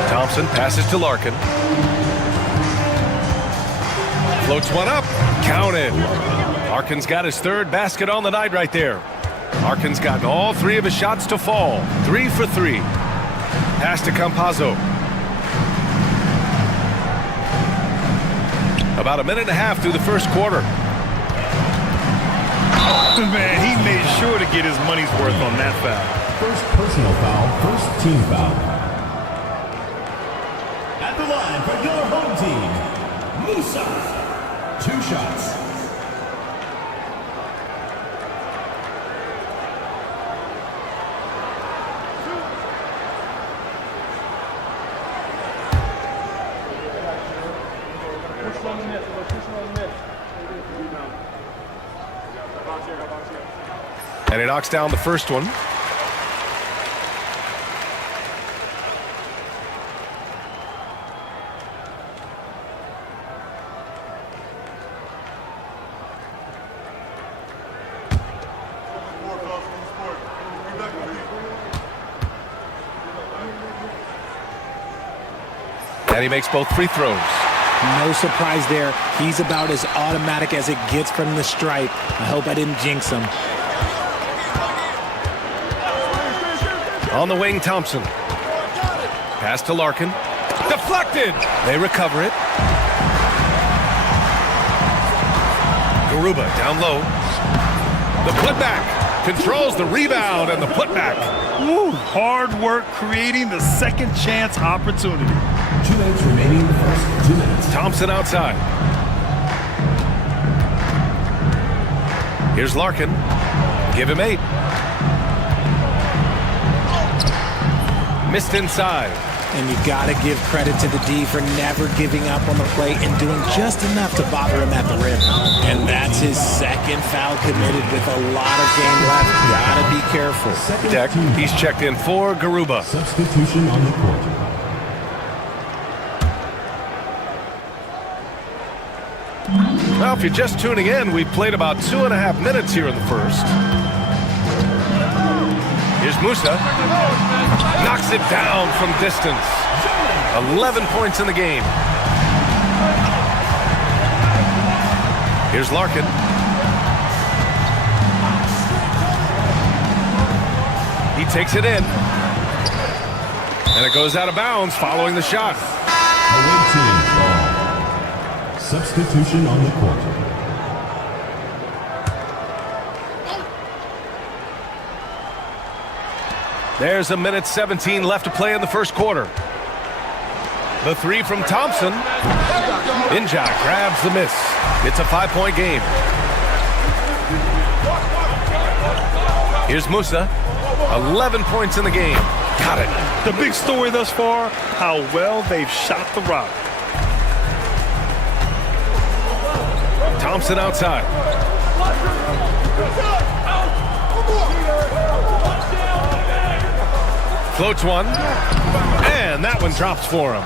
Thompson passes to Larkin. Floats one up. Counted. Larkin's got his 3rd basket on the night right there. Larkin's got all 3 of his shots to fall. 3 for 3. Pass to Campazzo. About a minute and a half through the first quarter. Man, he made sure to get his money's worth on that foul. First personal foul, first team foul. At the line for your home team, Musa. 2 shots. And he knocks down the first one. And he makes both free throws. No surprise there. He's about as automatic as it gets from the stripe. I hope I didn't jinx him. On the wing, Thompson. Pass to Larkin. Deflected! They recover it. Garuba down low. The putback. Controls the rebound and the putback. Woo, hard work creating the second chance opportunity. 2 minutes remaining in the first 2 minutes. Thompson outside. Here's Larkin. Give him 8. Missed inside. And you got to give credit to the D for never giving up on the play and doing just enough to bother him at the rim. And that's his 2nd foul committed with a lot of game left. Got to be careful. Deck, he's checked in for Garuba. Substitution on the court. Well, if you're just tuning in, we've played about 2.5 minutes here in the first. Here's Musa. Knocks it down from distance. 11 points in the game. Here's Larkin. He takes it in. And it goes out of bounds following the shot. Away team ball. Substitution on the court. There's a minute 17 left to play in the first quarter. The 3 from Thompson. Inja grabs the miss. It's a 5-point game. Here's Musa. 11 points in the game. Got it. The big story thus far, how well they've shot the rock. Thompson outside. Floats one. And that one drops for him.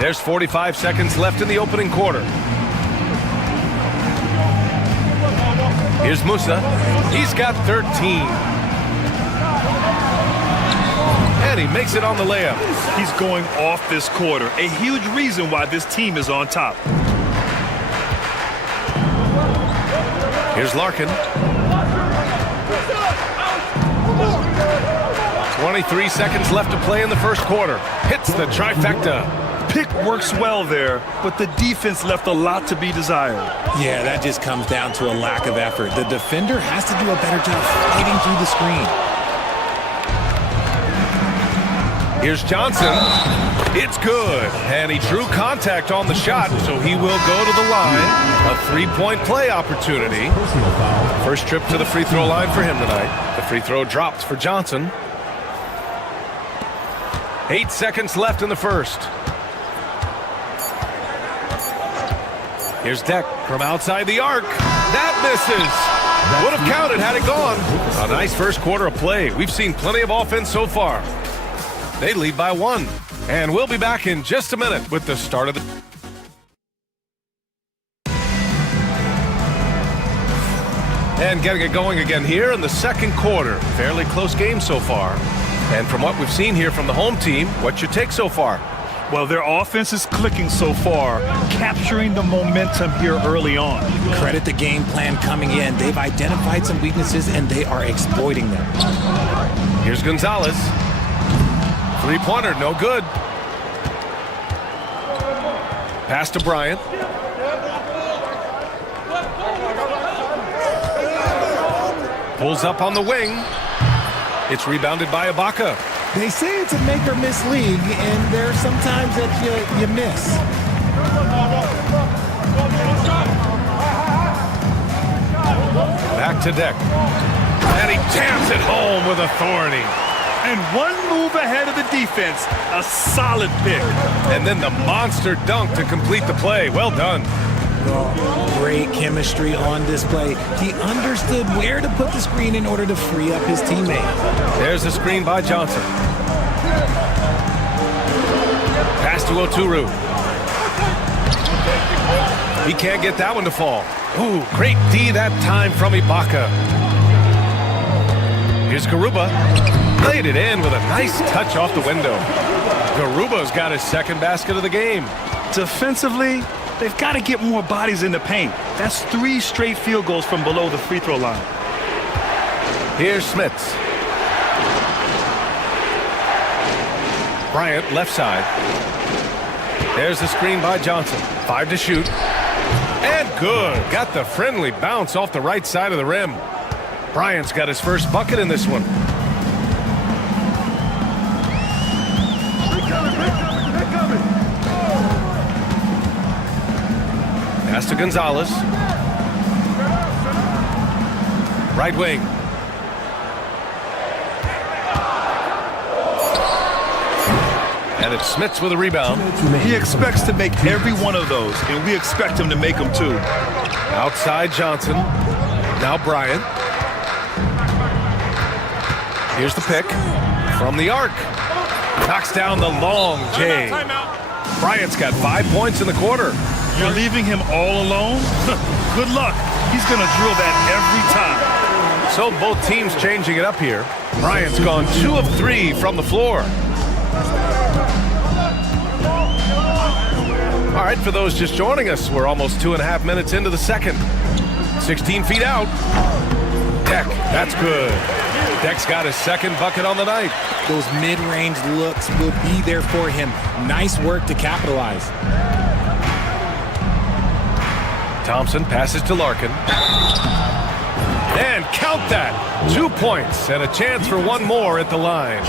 There's 45 seconds left in the opening quarter. Here's Musa. He's got 13. And he makes it on the layup. He's going off this quarter. A huge reason why this team is on top. Here's Larkin. 23 seconds left to play in the first quarter. Hits the trifecta. Pick works well there, but the defense left a lot to be desired. Yeah, that just comes down to a lack of effort. The defender has to do a better job fighting through the screen. Here's Johnson. It's good. And he drew contact on the shot, so he will go to the line. A three-point play opportunity. First trip to the free throw line for him tonight. The free throw drops for Johnson. 8 seconds left in the first. Here's Deck from outside the arc. That misses. Would have counted had it gone. A nice first quarter of play. We've seen plenty of offense so far. They lead by 1. And we'll be back in just a minute with the start of the... And getting it going again here in the second quarter. Fairly close game so far. And from what we've seen here from the home team, what's your take so far? Well, their offense is clicking so far, capturing the momentum here early on. Credit the game plan coming in. They've identified some weaknesses, and they are exploiting them. Here's Gonzalez. Three-pointer, no good. Pass to Bryant. Pulls up on the wing. It's rebounded by Ibaka. They say it's a make-or-miss league, and there are some times that you miss. Back to Deck. And he jams it home with authority. And one move ahead of the defense. A solid pick. And then the monster dunk to complete the play. Well done. Great chemistry on display. He understood where to put the screen in order to free up his teammate. There's a screen by Johnson. Pass to Oturu. He can't get that one to fall. Ooh, great D that time from Ibaka. Here's Garuba. Laid it in with a nice touch off the window. Garuba's got his second basket of the game. Defensively, they've got to get more bodies in the paint. That's 3 straight field goals from below the free throw line. Here's Smits. Bryant, left side. There's the screen by Johnson. 5 to shoot. And good. Got the friendly bounce off the right side of the rim. Bryant's got his first bucket in this one. Pass to Gonzalez. Right wing. And it's Smits with a rebound. He expects to make every one of those, and we expect him to make them too. Outside Johnson. Now Bryant. Here's the pick. From the arc. Knocks down the long J. Bryant's got 5 points in the quarter. You're leaving him all alone? Good luck. He's going to drill that every time. So both teams changing it up here. Bryant's gone 2 of 3 from the floor. All right, for those just joining us, we're almost 2.5 minutes into the second. 16 feet out. Deck, that's good. Deck's got his second bucket on the night. Those mid-range looks will be there for him. Nice work to capitalize. Thompson passes to Larkin. And count that. 2 points and a chance for one more at the line.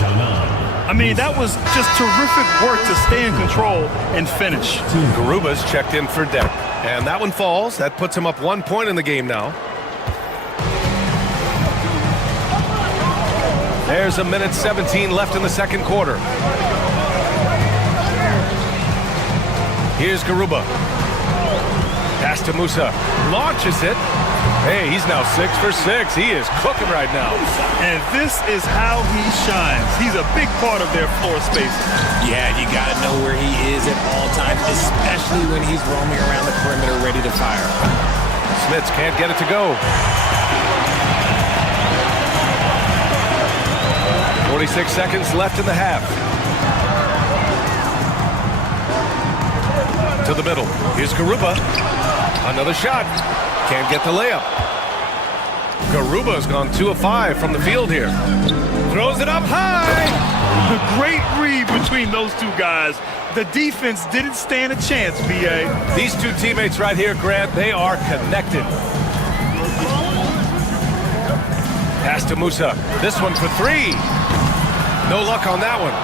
I mean, that was just terrific work to stay in control and finish. Garuba's checked in for Deck. And that one falls. That puts him up 1 point in the game now. There's 1:17 left in the second quarter. Here's Garuba. Pass to Musa. Launches it. Hey, he's now 6 for 6. He is cooking right now. And this is how he shines. He's a big part of their floor space. Yeah, you got to know where he is at all times, especially when he's roaming around the perimeter ready to fire. Smits can't get it to go. 46 seconds left in the half. To the middle. Here's Garuba. Another shot. Can't get the layup. Garuba's gone 2 of 5 from the field here. Throws it up high. Great read between those two guys. The defense didn't stand a chance, B.A. These two teammates right here, Grant, they are connected. Pass to Musa. This one for 3. No luck on that one.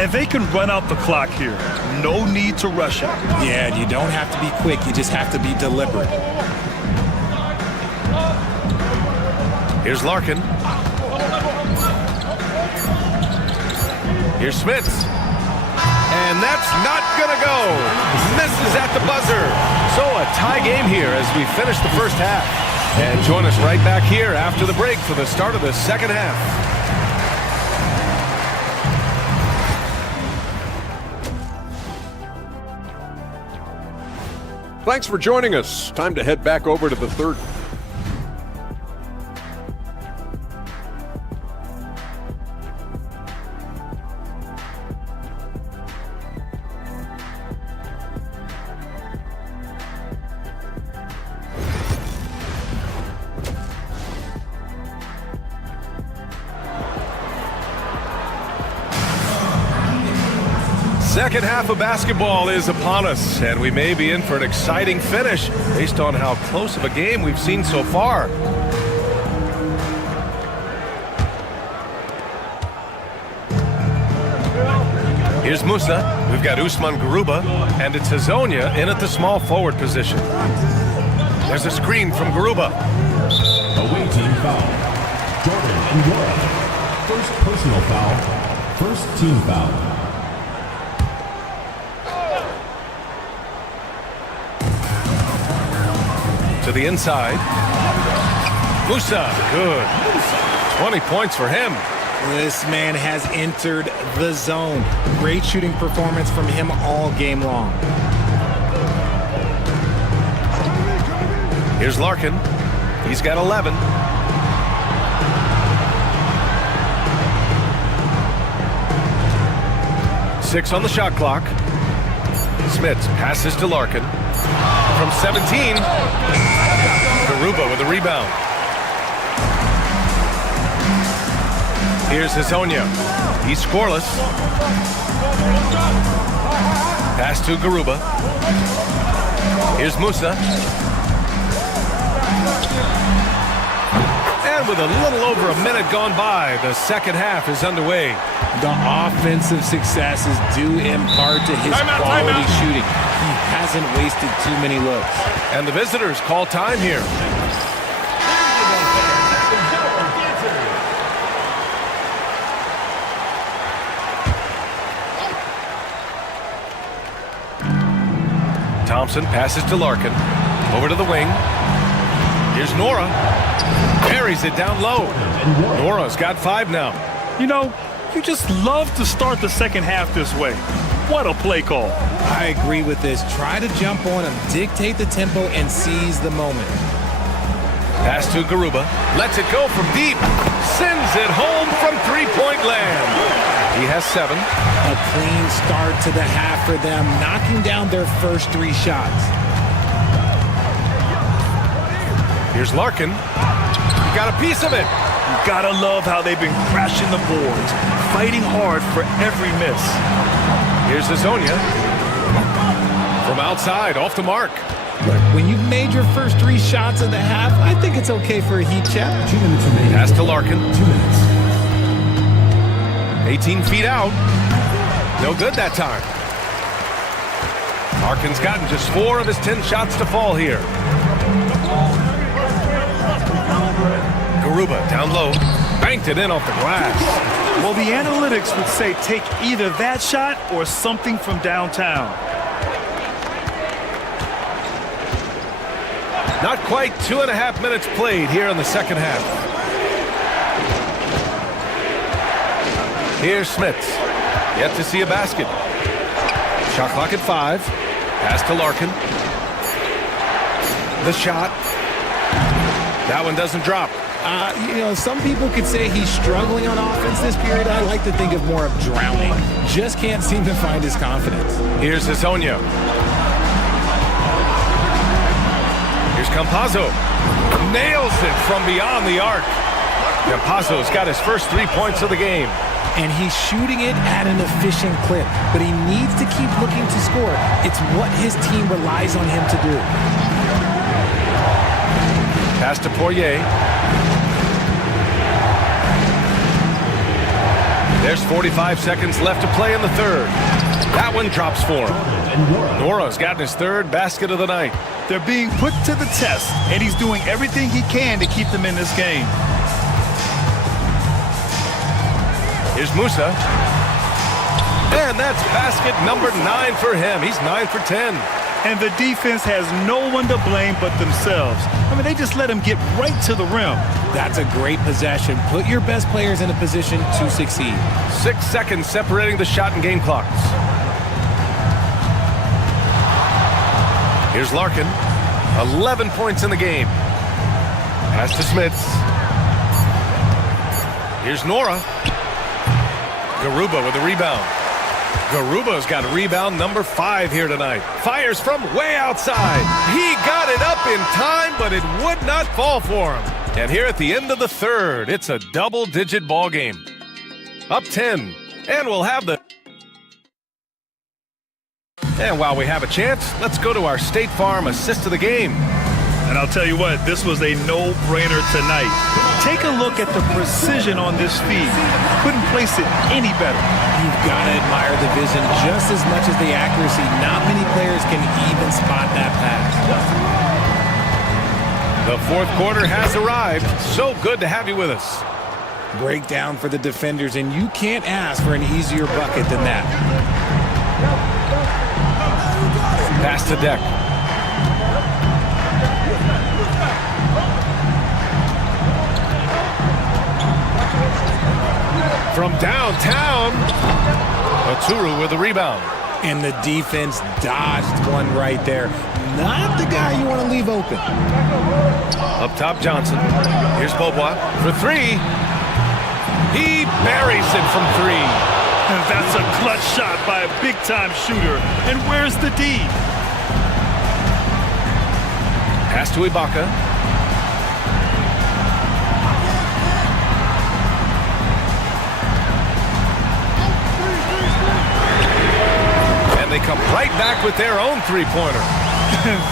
And they can run out the clock here. No need to rush it. Yeah, you don't have to be quick. You just have to be deliberate. Here's Larkin. Here's Smits. And that's not gonna go. Misses at the buzzer. So a tie game here as we finish the first half. And join us right back here after the break for the start of the second half. Thanks for joining us. Time to head back over to the third. Second half of basketball is upon us, and we may be in for an exciting finish based on how close of a game we've seen so far. Here's Musa. We've got Usman Garuba, and it's Hazonia in at the small forward position. There's a screen from Garuba. Away team foul. Jordan and Laura. First personal foul. First team foul. To the inside. Musa, good. 20 points for him. This man has entered the zone. Great shooting performance from him all game long. Here's Larkin. He's got 11. Six on the shot clock. Smits passes to Larkin. From 17. Garuba with a rebound. Here's Hazonia. He's scoreless. Pass to Garuba. Here's Musa. And with a little over a minute gone by, the second half is underway. The offensive successes due in part to his quality shooting. He hasn't wasted too many looks. And the visitors call time here. Thompson passes to Larkin. Over to the wing. Here's Nora. Buries it down low. Nora's got 5 now. You know, you just love to start the second half this way. What a play call. I agree with this. Try to jump on him, dictate the tempo, and seize the moment. Pass to Garuba. Lets it go from deep. Sends it home from three-point land. He has 7. A clean start to the half for them, knocking down their first 3 shots. Here's Larkin. He got a piece of it. You gotta love how they've been crashing the boards, fighting hard for every miss. Here's Hazonia. From outside, off the mark. Look, when you've made your first 3 shots of the half, I think it's okay for a heat check. 2 minutes remaining. Pass to Larkin. 2 minutes. 18 feet out. No good that time. Larkin's gotten just 4 of his 10 shots to fall here. Garuba down low. Banked it in off the glass. Well, the analytics would say take either that shot or something from downtown. Not quite 2.5 minutes played here in the second half. Here's Smits. Yet to see a basket. Shot clock at 5. Pass to Larkin. The shot. That one doesn't drop. Some people could say he's struggling on offense this period. I like to think of more of drowning. Just can't seem to find his confidence. Here's Hezonja. Here's Campazzo. Nails it from beyond the arc. Campazzo's got his first 3 points of the game. And he's shooting it at an efficient clip, but he needs to keep looking to score. It's what his team relies on him to do. Pass to Poirier. There's 45 seconds left to play in the third. That one drops for him. Nora's gotten his third basket of the night. They're being put to the test, and he's doing everything he can to keep them in this game. Here's Musa. And that's basket number 9 for him. He's 9 for 10. And the defense has no one to blame but themselves. I mean, they just let him get right to the rim. That's a great possession. Put your best players in a position to succeed. 6 seconds separating the shot and game clocks. Here's Larkin. 11 points in the game. Pass to Smits. Here's Nora. Garuba with a rebound. Garuba's got rebound number 5 here tonight. Fires from way outside. He got it up in time, but it would not fall for him. And here at the end of the third, it's a double-digit ball game. Up 10, and we'll have the... And while we have a chance, let's go to our State Farm assist of the game. And I'll tell you what, this was a no-brainer tonight. Take a look at the precision on this feed. Couldn't place it any better. You've got to admire the vision just as much as the accuracy. Not many players can even spot that pass. The fourth quarter has arrived. So good to have you with us. Breakdown for the defenders, and you can't ask for an easier bucket than that. Pass to Deck. From downtown, Oturu with the rebound. And the defense dodged one right there. Not the guy you want to leave open. Up top, Johnson. Here's Beaubois for 3. He buries it from 3. And that's a clutch shot by a big-time shooter. And where's the D? Pass to Ibaka. They come right back with their own three-pointer.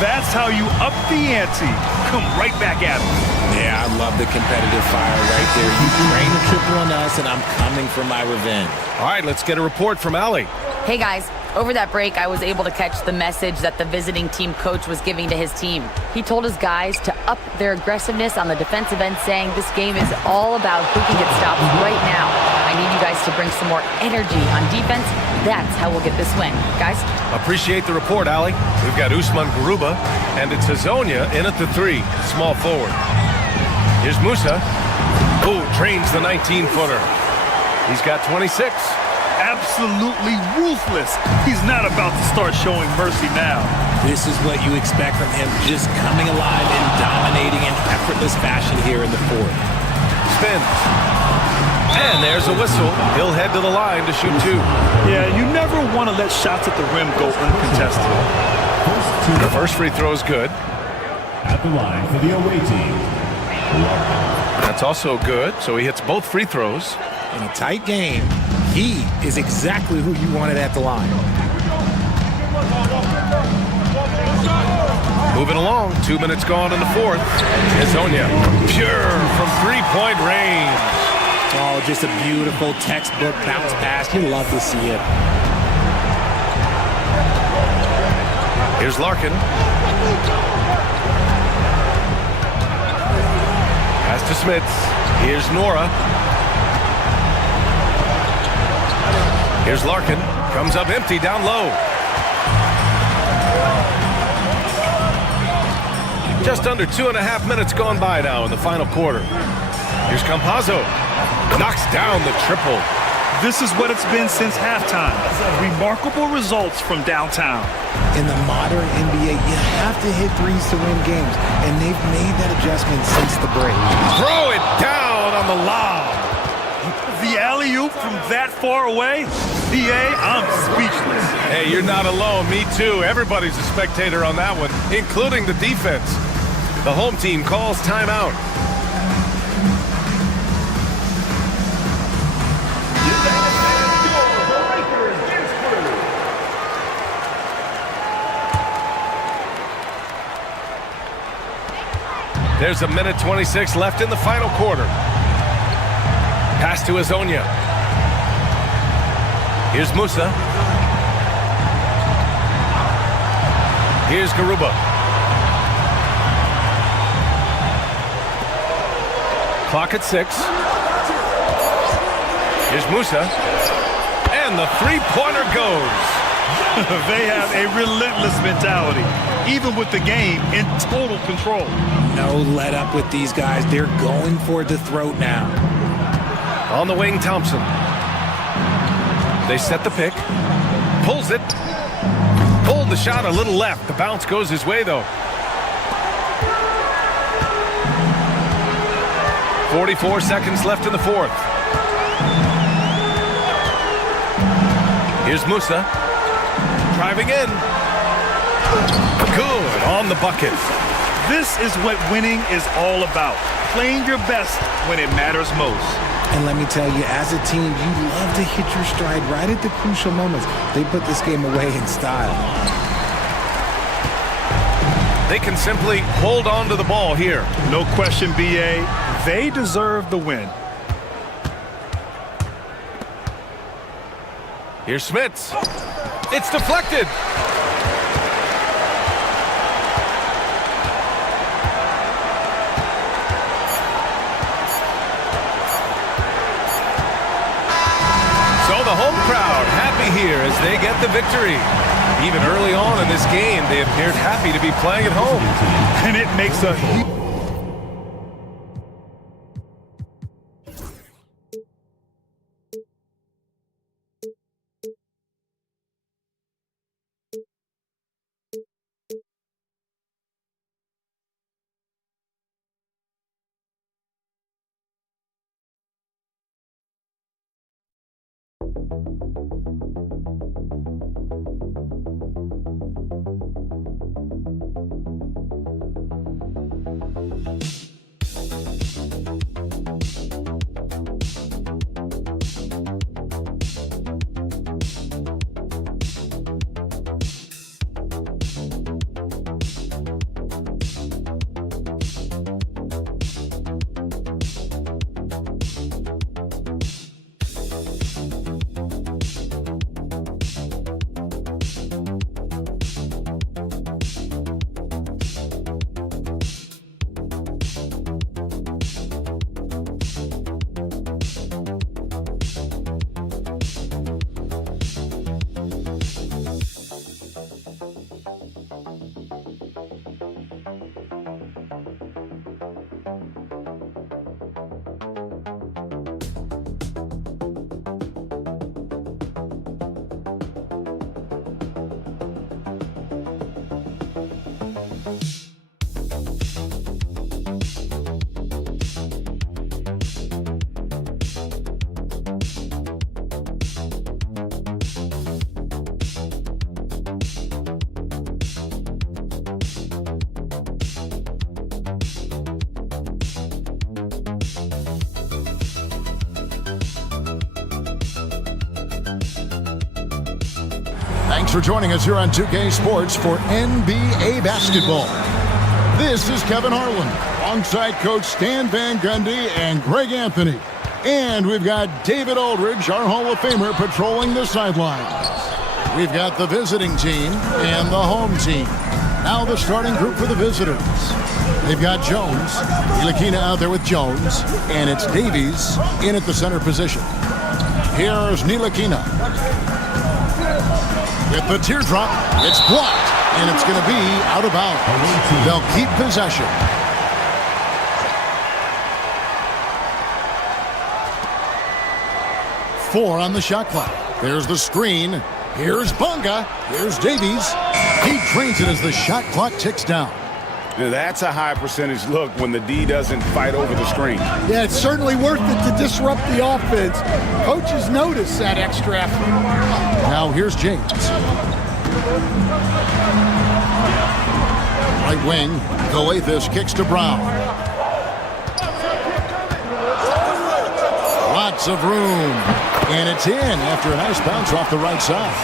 That's how you up the ante. Come right back at them. Yeah, I love the competitive fire right there. You drained a triple on us, and I'm coming for my revenge. All right, let's get a report from Allie. Hey, guys. Over that break, I was able to catch the message that the visiting team coach was giving to his team. He told his guys to up their aggressiveness on the defensive end, saying this game is all about who can get stops right now. I need you guys to bring some more energy on defense. That's how we'll get this win. Guys? Appreciate the report, Allie. We've got Usman Garuba, and it's Hezonja in at the 3, small forward. Here's Musa. Oh, drains the 19-footer. He's got 26. Absolutely ruthless. He's not about to start showing mercy now. This is what you expect from him, just coming alive and dominating in effortless fashion here in the fourth. Spins. And there's a whistle. He'll head to the line to shoot 2. Yeah, you never want to let shots at the rim go uncontested. The first free throw is good. At the line for the away team. That's also good, so he hits both free throws. In a tight game, he is exactly who you wanted at the line. Moving along, 2 minutes gone in the fourth. Hezonja, pure from three-point range. Oh, just a beautiful textbook bounce pass. You love to see it. Here's Larkin. Pass to Smits. Here's Nora. Here's Larkin. Comes up empty down low. Just under 2.5 minutes gone by now in the final quarter. Here's Campazzo. Knocks down the triple. This is what it's been since halftime. Remarkable results from downtown. In the modern NBA, you have to hit threes to win games, and they've made that adjustment since the break. Throw it down on the lob. The alley-oop from that far away? PA, I'm speechless. Hey, you're not alone. Me too. Everybody's a spectator on that one, including the defense. The home team calls timeout. There's a minute 26 left in the final quarter. Pass to Azonia. Here's Musa. Here's Garuba. Clock at 6. Here's Musa. And the three-pointer goes. They have a relentless mentality, even with the game in total control. No let up with these guys. They're going for the throat now. On the wing, Thompson. They set the pick. Pulls it. Pulled the shot a little left. The bounce goes his way, though. 44 seconds left in the fourth. Here's Musa. Driving in. Good on the bucket. This is what winning is all about. Playing your best when it matters most. And let me tell you, as a team, you love to hit your stride right at the crucial moments. They put this game away in style. They can simply hold on to the ball here. No question, BA. They deserve the win. Here's Smits. It's deflected. So the home crowd happy here as they get the victory. Even early on in this game, they appeared happy to be playing at home. And it makes a huge... Thanks for joining us here on 2K Sports for NBA basketball. This is Kevin Harlan, alongside Coach Stan Van Gundy and Greg Anthony. And we've got David Aldridge, our Hall of Famer, patrolling the sidelines. We've got the visiting team and the home team. Now the starting group for the visitors. They've got Jones, Ntilikina out there with Jones, and it's Davies in at the center position. Here's Ntilikina. With the teardrop, it's blocked, and it's going to be out of bounds. They'll keep possession. 4 on the shot clock. There's the screen. Here's Bunga. Here's Davies. He drains it as the shot clock ticks down. Now, that's a high percentage look when the D doesn't fight over the screen. Yeah, it's certainly worth it to disrupt the offense. Coaches notice that extra effort. Now here's James. Right wing, Goethis kicks to Brown. Lots of room. And it's in after a nice bounce off the right side.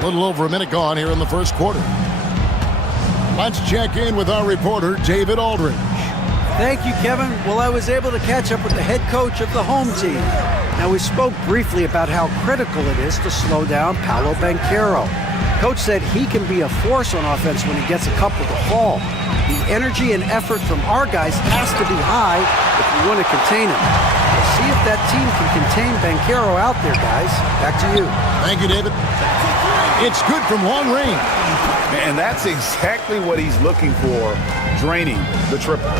A little over a minute gone here in the first quarter. Let's check in with our reporter, David Aldridge. Thank you, Kevin. Well, I was able to catch up with the head coach of the home team. Now, we spoke briefly about how critical it is to slow down Paolo Banchero. Coach said he can be a force on offense when he gets a couple to fall. The energy and effort from our guys has to be high if we want to contain him. We'll see if that team can contain Banchero out there, guys. Back to you. Thank you, David. It's good from long range. And that's exactly what he's looking for, draining the triple.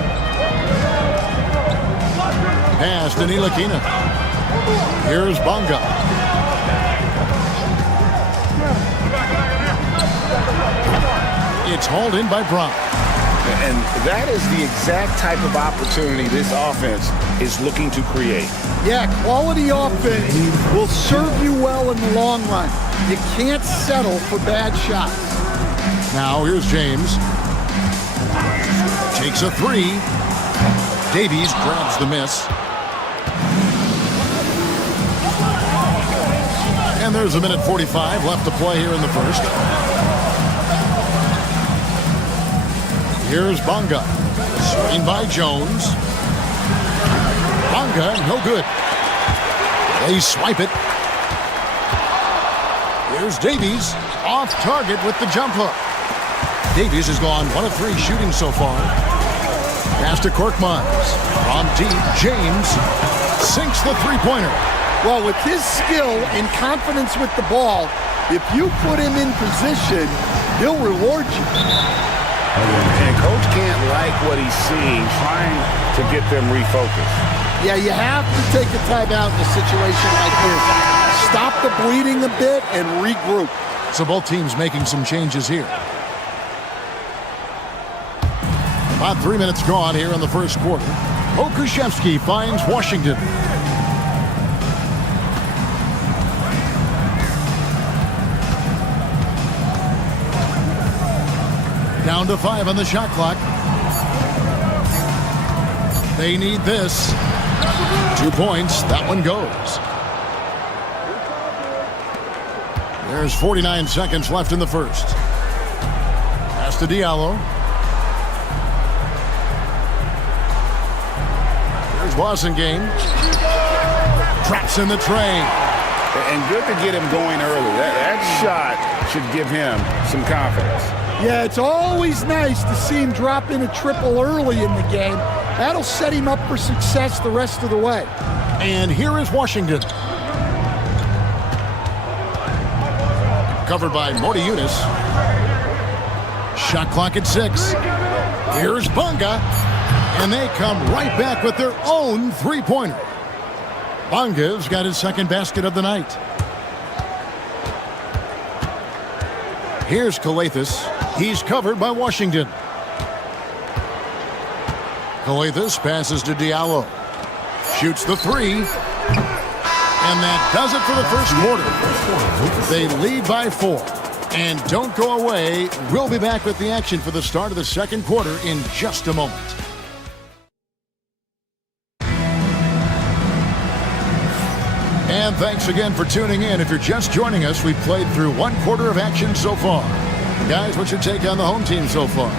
Pass to Ntilikina. Here's Bunga. It's hauled in by Brown. And that is the exact type of opportunity this offense is looking to create. Yeah, quality offense will serve you well in the long run. You can't settle for bad shots. Now here's James. Takes a 3. Davies grabs the miss. And there's a minute 45 left to play here in the first. Here's Bunga. Screen by Jones. Bunga, no good. They swipe it. Here's Davies. Off target with the jump hook. Davies has gone 1 of 3 shooting so far. Pass to Korkmaz. From deep, James sinks the three-pointer. Well, with his skill and confidence with the ball, if you put him in position, he'll reward you. And Coach can't like what he's seeing, trying to get them refocused. Yeah, you have to take a timeout in a situation like this. Stop the bleeding a bit and regroup. So both teams making some changes here. About 3 minutes gone here in the first quarter. Okushevsky finds Washington. Down to 5 on the shot clock. They need this. 2 points. That one goes. There's 49 seconds left in the first. Pass to Diallo. Here's Wasengame. Traps in the tray. And good to get him going early. That shot should give him some confidence. Yeah, it's always nice to see him drop in a triple early in the game. That'll set him up for success the rest of the way. And here is Washington. Covered by Morty Eunice. Shot clock at 6. Here's Bunga. And they come right back with their own three-pointer. Bunga's got his second basket of the night. Here's Goethis. He's covered by Washington. Goethis passes to Diallo. Shoots the 3. And that does it for the first quarter. They lead by 4. And don't go away. We'll be back with the action for the start of the second quarter in just a moment. And thanks again for tuning in. If you're just joining us, we've played through 1 quarter of action so far. Guys, what's your take on the home team so far?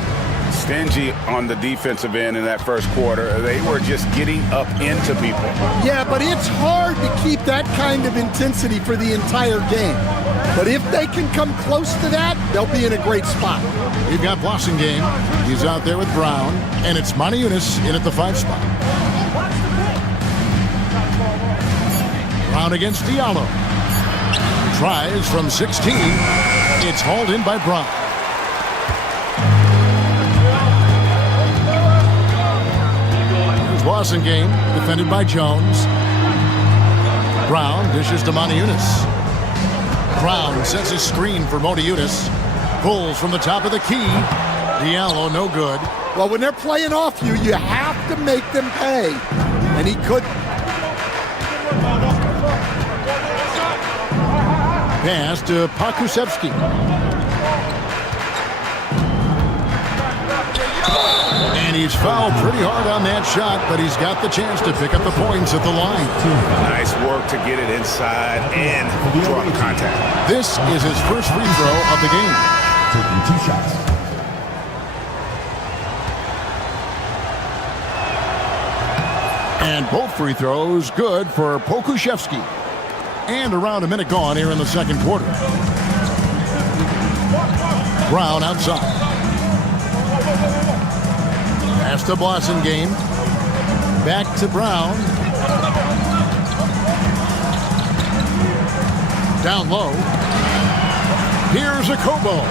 Stingy on the defensive end in that first quarter. They were just getting up into people. Yeah, but it's hard to keep that kind of intensity for the entire game. But if they can come close to that, they'll be in a great spot. We've got Wasengame. He's out there with Brown. And it's Monty Eunice in at the 5 spot. Brown against Diallo. Tries from 16. It's hauled in by Brown. Here's Wasengame, defended by Jones. Brown dishes to Moniunas. Brown sets a screen for Moniunas. Pulls from the top of the key. Diallo, no good. Well, when they're playing off you, you have to make them pay. And he couldn't. Pass to Pakusevsky. And he's fouled pretty hard on that shot, but he's got the chance to pick up the points at the line. Nice work to get it inside and draw the contact. This is his first free throw of the game. Taking 2 shots. And both free throws good for Pokusevsky. And around a minute gone here in the second quarter. Brown outside. Pass to Blasingame. Back to Brown. Down low. Here's Akobo.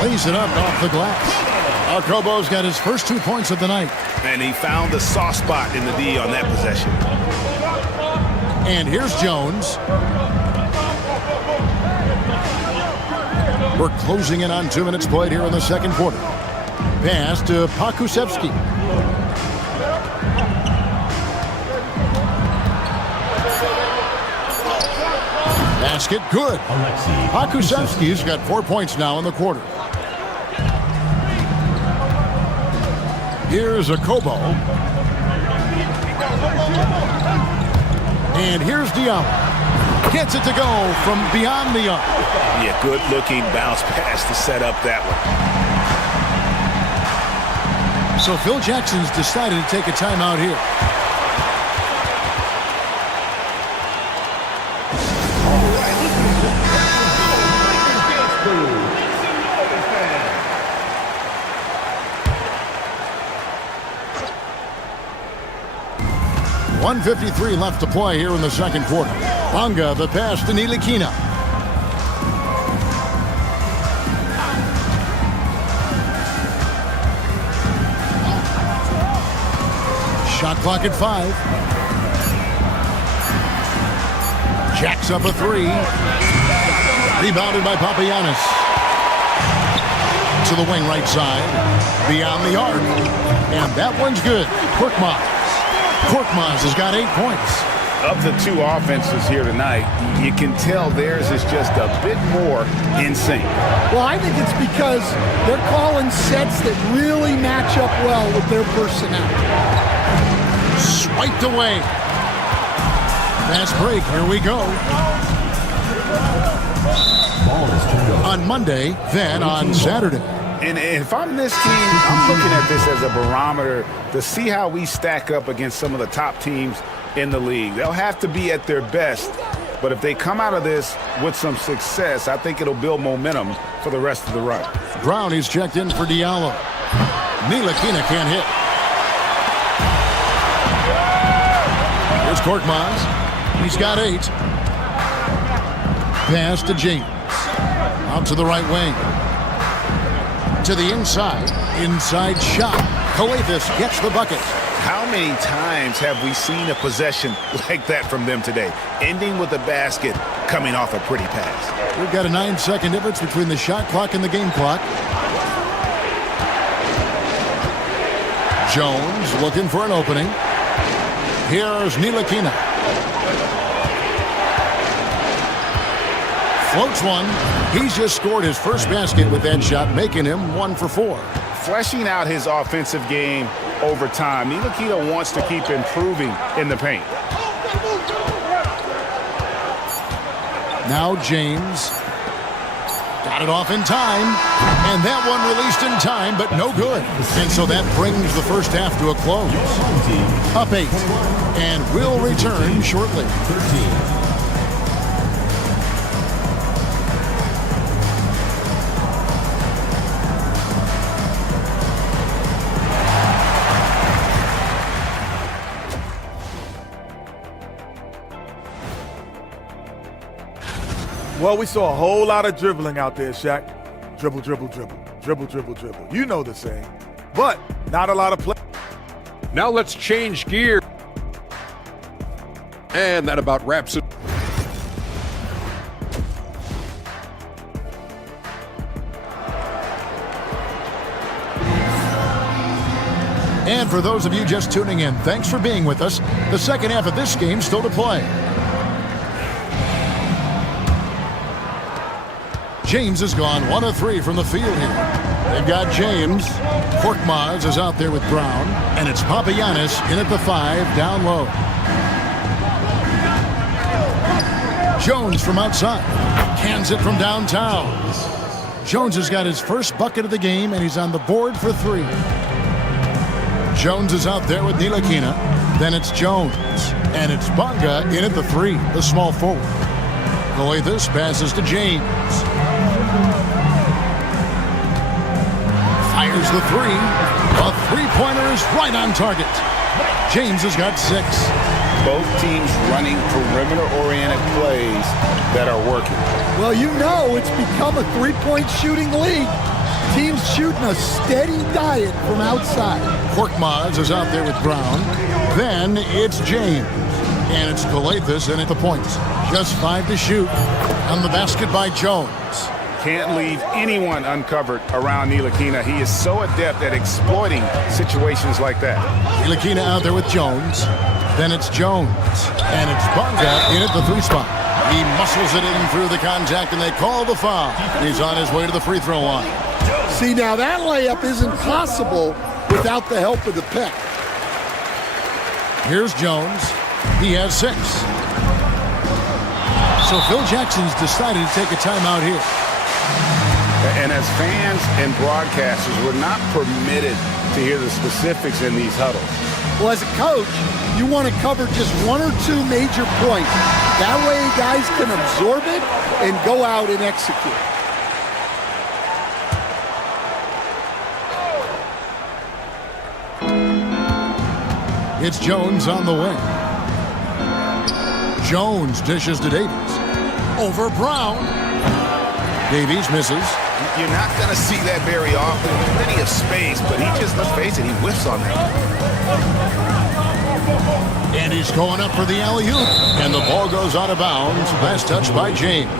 Lays it up off the glass. Akobo's got his first 2 points of the night. And he found the soft spot in the D on that possession. And here's Jones. We're closing in on 2 minutes played here in the second quarter. Pass to Pakusevsky. Basket good. Pakusevsky's got 4 points now in the quarter. Here's Akobo. And here's Diallo. Gets it to go from beyond the arc. Yeah, good looking bounce pass to set up that one. So Phil Jackson's decided to take a timeout here. .153 left to play here in the second quarter. Bonga, the pass to Ntilikina. Shot clock at 5. Jacks up a 3. Rebounded by Papagiannis. To the wing right side. Beyond the arc. And that one's good. Korkmaz has got 8 points. Of the 2 offenses here tonight, you can tell theirs is just a bit more in sync. Well, I think it's because they're calling sets that really match up well with their personnel. Swiped away. Fast break. Here we go. On Monday, then on Saturday. And if I'm this team, I'm looking at this as a barometer to see how we stack up against some of the top teams in the league. They'll have to be at their best, but if they come out of this with some success, I think it'll build momentum for the rest of the run. Brown is checked in for Diallo. Ntilikina can't hit. Here's Korkmaz. He's got 8. Pass to James. Out to the right wing. To the inside. Inside shot. Coathis gets the bucket. How many times have we seen a possession like that from them today? Ending with a basket, coming off a pretty pass. We've got a 9-second difference between the shot clock and the game clock. Jones looking for an opening. Here's Ntilikina. Floats one. He's just scored his first basket with that shot, making him 1 for 4. Fleshing out his offensive game over time. Ntilikina wants to keep improving in the paint. Now James. Got it off in time. And that one released in time, but no good. And so that brings the first half to a close. Up 8. And we'll return shortly. 13. Well, we saw a whole lot of dribbling out there, Shaq. Dribble, dribble, dribble. Dribble, dribble, dribble. You know the saying. But not a lot of play. Now let's change gear And that about wraps it. And for those of you just tuning in, thanks for being with us. The second half of this game still to play. James has gone 1 of 3 from the field here. They've got James. Korkmaz is out there with Brown. And it's Papagiannis in at the 5, down low. Jones from outside. Cans it from downtown. Jones has got his first bucket of the game, and he's on the board for 3. Jones is out there with Ntilikina. Then it's Jones. And it's Bonga in at the 3, the small forward. Coleithus passes to James. Fires the 3. A three-pointer is right on target. James has got 6. Both teams running perimeter-oriented plays that are working. Well, you know it's become a three-point shooting league. Teams shooting a steady diet from outside. Korkmaz is out there with Brown. Then it's James. And it's Coleithus in at the points. Just 5 to shoot. On the basket by Jones. Can't leave anyone uncovered around Ntilikina. He is so adept at exploiting situations like that. Ntilikina out there with Jones. Then it's Jones. And it's Bonga in at the 3 spot. He muscles it in through the contact, and they call the foul. He's on his way to the free throw line. See, now that layup isn't possible without the help of the pick. Here's Jones. He has 6. So Phil Jackson's decided to take a timeout here. And as fans and broadcasters, we're not permitted to hear the specifics in these huddles. Well, as a coach, you want to cover just 1 or 2 major points. That way guys can absorb it and go out and execute. It's Jones on the wing. Jones dishes to Davies. Over Brown. Davies misses. You're not going to see that very often. Plenty of space, but he just, let's face it, he whiffs on that. And he's going up for the alley-oop. And the ball goes out of bounds. Last touch by James.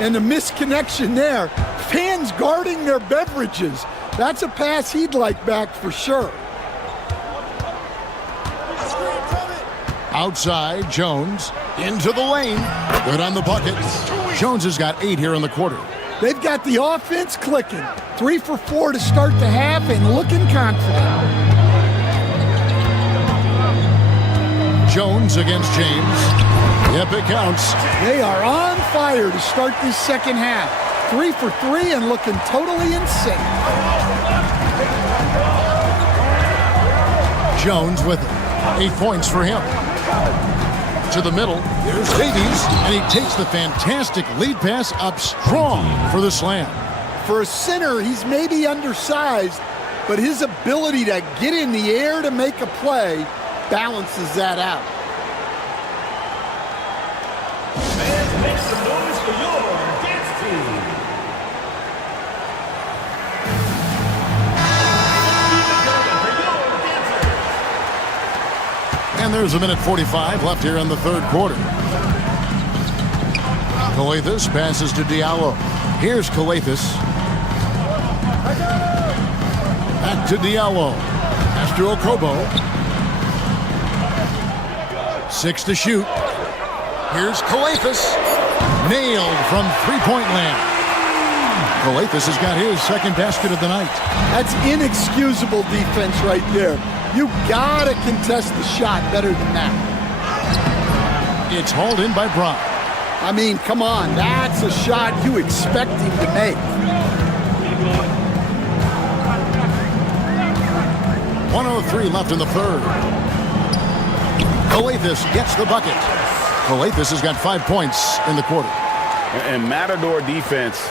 And the misconnection there. Fans guarding their beverages. That's a pass he'd like back for sure. Outside, Jones. Into the lane. Good on the bucket. Jones has got 8 here in the quarter. They've got the offense clicking. 3 for 4 to start the half and looking confident. Jones against James. Yep, it counts. They are on fire to start this second half. 3 for 3 and looking totally insane. Jones with it. 8 points for him. To the middle, here's Davies, and he takes the fantastic lead pass up strong for the slam. For a center, he's maybe undersized, but his ability to get in the air to make a play balances that out. And make some noise for your dance team. And there's a minute 45 left here in the third quarter. Coleithus passes to Diallo. Here's Coleithus. Back to Diallo. Pass to Okobo. 6 to shoot. Here's Coleithus. Nailed from three-point land. Coleithus has got his second basket of the night. That's inexcusable defense right there. You gotta contest the shot better than that. It's hauled in by Brown. I mean, come on, that's a shot you expect him to make. 1:03 left in the third. Coleithus gets the bucket. Coleithus has got 5 points in the quarter. And Matador defense,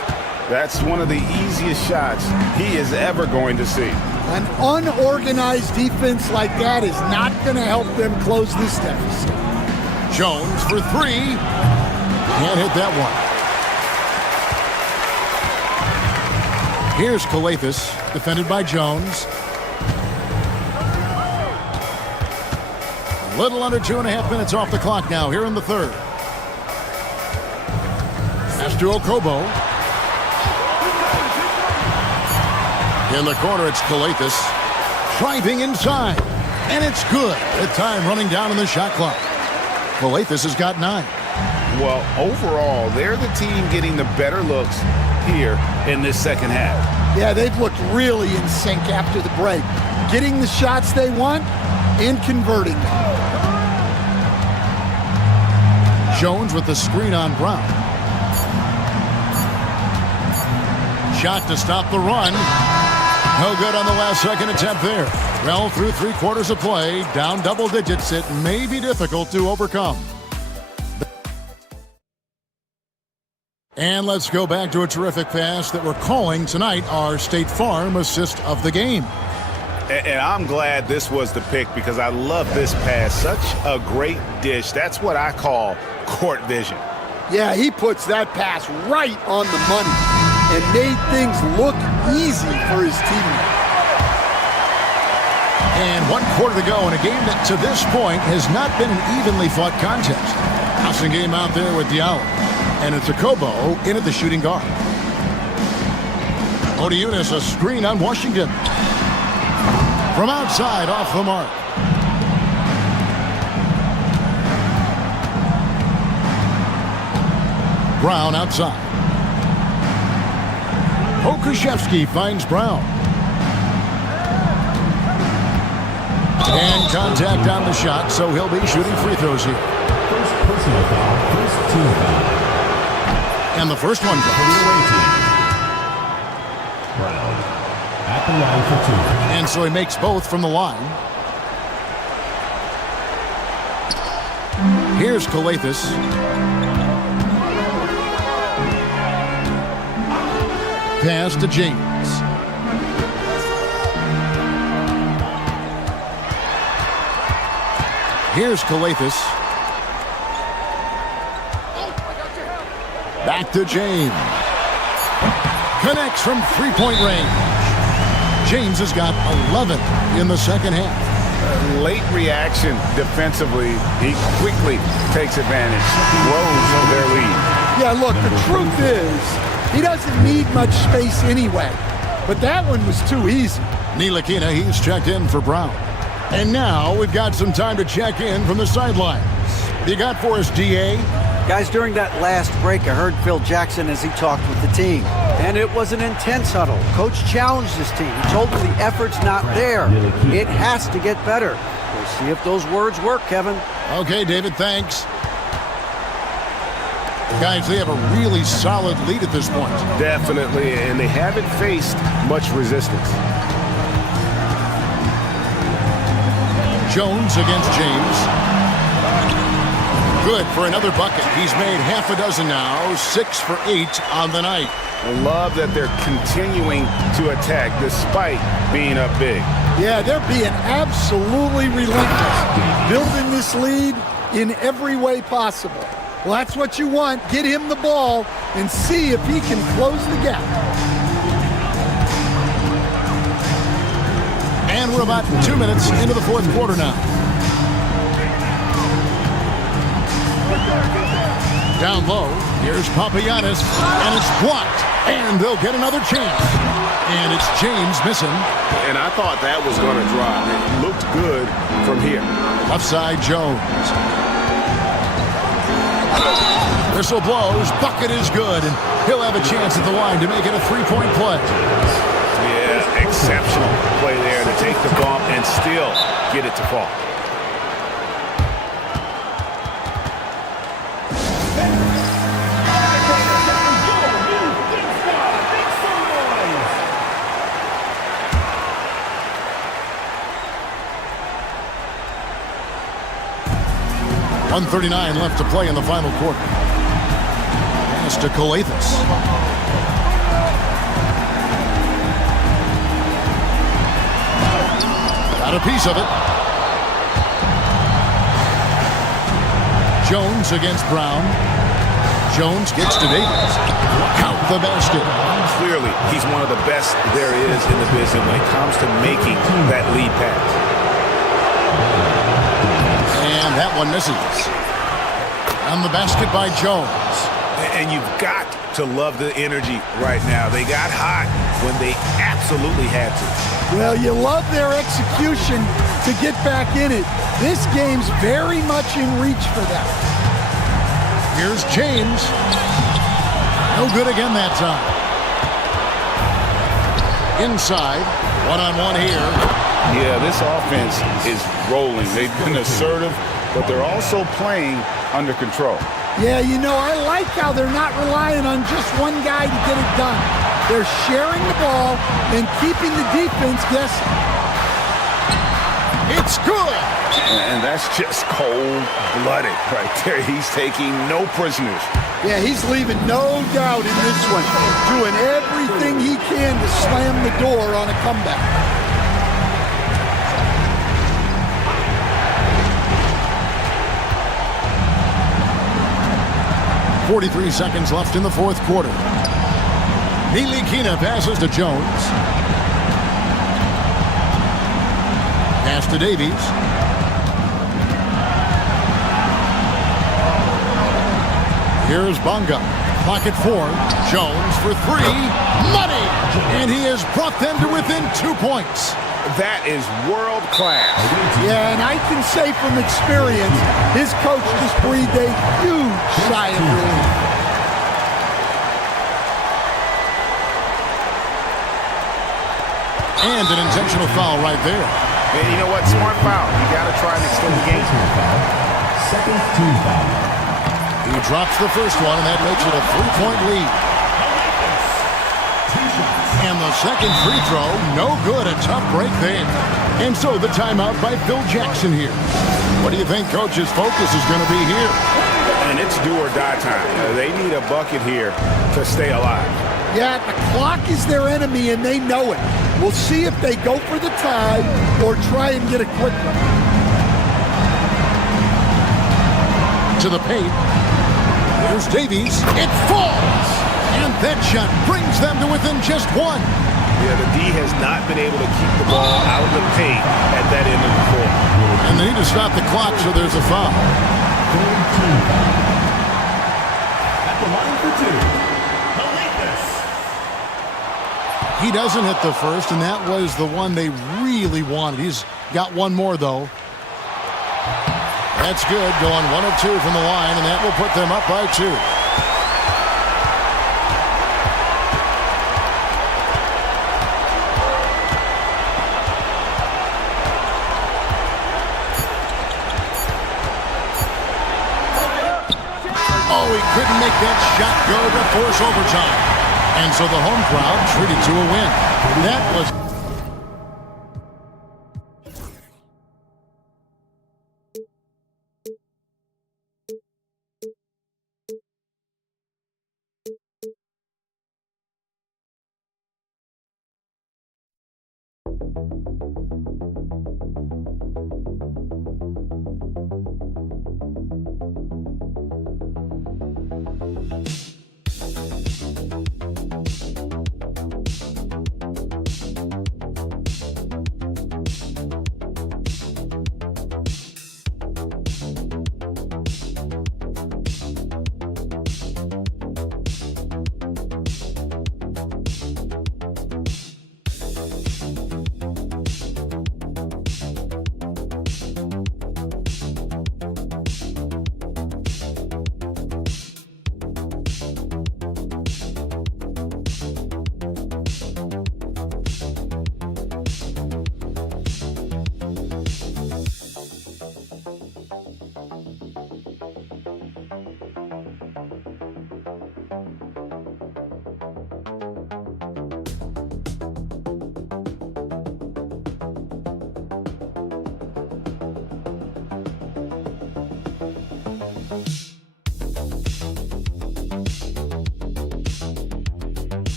that's one of the easiest shots he is ever going to see. An unorganized defense like that is not going to help them close this deficit. Jones for 3. Can't hit that one. Here's Coleithus, defended by Jones. Little under 2.5 minutes off the clock now here in the third. Pass to Okobo. In the corner, it's Kalathis. Driving inside. And it's good. The time running down in the shot clock. Kalathis has got 9. Well, overall, they're the team getting the better looks here in this second half. Yeah, they've looked really in sync after the break. Getting the shots they want and converting them. Jones with the screen on Brown. Shot to stop the run. No good on the last second attempt there. Well, through 3 quarters of play, down double digits, it may be difficult to overcome. And let's go back to a terrific pass that we're calling tonight our State Farm assist of the game. And I'm glad this was the pick because I love this pass. Such a great dish. That's what I call court vision. Yeah, he puts that pass right on the money and made things look easy for his teammate. And 1 quarter to go in a game that to this point has not been an evenly fought contest. Housing game out there with Diallo. And it's Okobo in at the shooting guard. Odiunas a screen on Washington. From outside, off the mark. Brown outside. Okushevsky finds Brown. And contact on the shot, so he'll be shooting free throws here. First personal foul, first team foul. And the first one goes. Brown at the line for 2. And so he makes both from the line. Here's Kalathis. Pass to James. Here's Kalathis. Back to James. Connects from 3-point range. James has got 11 in the second half. Late reaction defensively. He quickly takes advantage. Grows their lead. Yeah, look, the truth is, he doesn't need much space anyway. But that one was too easy. Ntilikina, he's checked in for Brown. And now we've got some time to check in from the sidelines. What do you got for us, DA? Guys, during that last break, I heard Phil Jackson as he talked with the team. And it was an intense huddle. Coach challenged his team. He told them the effort's not there. It has to get better. We'll see if those words work, Kevin. Okay, David, thanks. Guys, they have a really solid lead at this point. Definitely, and they haven't faced much resistance. Jones against James. Good for another bucket. He's made half a dozen now, 6 for 8 on the night. I love that they're continuing to attack despite being up big. Yeah, they're being absolutely relentless, building this lead in every way possible. Well, that's what you want. Get him the ball and see if he can close the gap. And we're about 2 minutes into the fourth quarter now. Down low, here's Papagiannis, and it's blocked, and they'll get another chance. And it's James missing. And I thought that was going to drop. It looked good from here. Left side, Jones. Whistle blows, bucket is good, and he'll have a chance at the line to make it a 3-point play. Yeah, exceptional play there to take the bump and still get it to fall. .139 left to play in the final quarter. Pass to Kalathis. Got a piece of it. Jones against Brown. Jones gets to Davis. Count the basket. Clearly, he's one of the best there is in the business when it comes to making that lead pass. That one misses. On the basket by Jones. And you've got to love the energy right now. They got hot when they absolutely had to. Well, you love their execution to get back in it. This game's very much in reach for them. Here's James. No good again that time. Inside, one-on-one here. Yeah, this offense is rolling. They've been assertive, but they're also playing under control. Yeah, you know, I like how they're not relying on just one guy to get it done. They're sharing the ball and keeping the defense guessing. It's good! And that's just cold-blooded right there. He's taking no prisoners. Yeah, he's leaving no doubt in this one. Doing everything he can to slam the door on a comeback. .43 seconds left in the fourth quarter. Nilikina passes to Jones. Pass to Davies. Here's Bonga. Clock at 4. Jones for 3. Money! And he has brought them to within 2 points. That is world class. Yeah, and I can say from experience, his coach just breathed a huge sigh of relief. And an intentional foul right there. And you know what? Smart foul. You got to try and extend the game. Second team foul. He drops the first one, and that makes it a 3-point lead. And the second free throw, no good. A tough break there. And so the timeout by Phil Jackson here. What do you think Coach's focus is going to be here? And it's do or die time. They need a bucket here to stay alive. Yeah, the clock is their enemy, and they know it. We'll see if they go for the tie or try and get a quick one. To the paint. Here's Davies. It falls! And that shot brings them to within just 1. Yeah, the D has not been able to keep the ball out of the paint at that end of the floor. And they need to stop the clock, so there's a foul. Third team foul. At the line for 2. He doesn't hit the first, and that was the one they really wanted. He's got one more, though. That's good, going 1 of 2 from the line, and that will put them up by 2. Oh, he couldn't make that shot go to force overtime. And so the home crowd treated to a win. That was...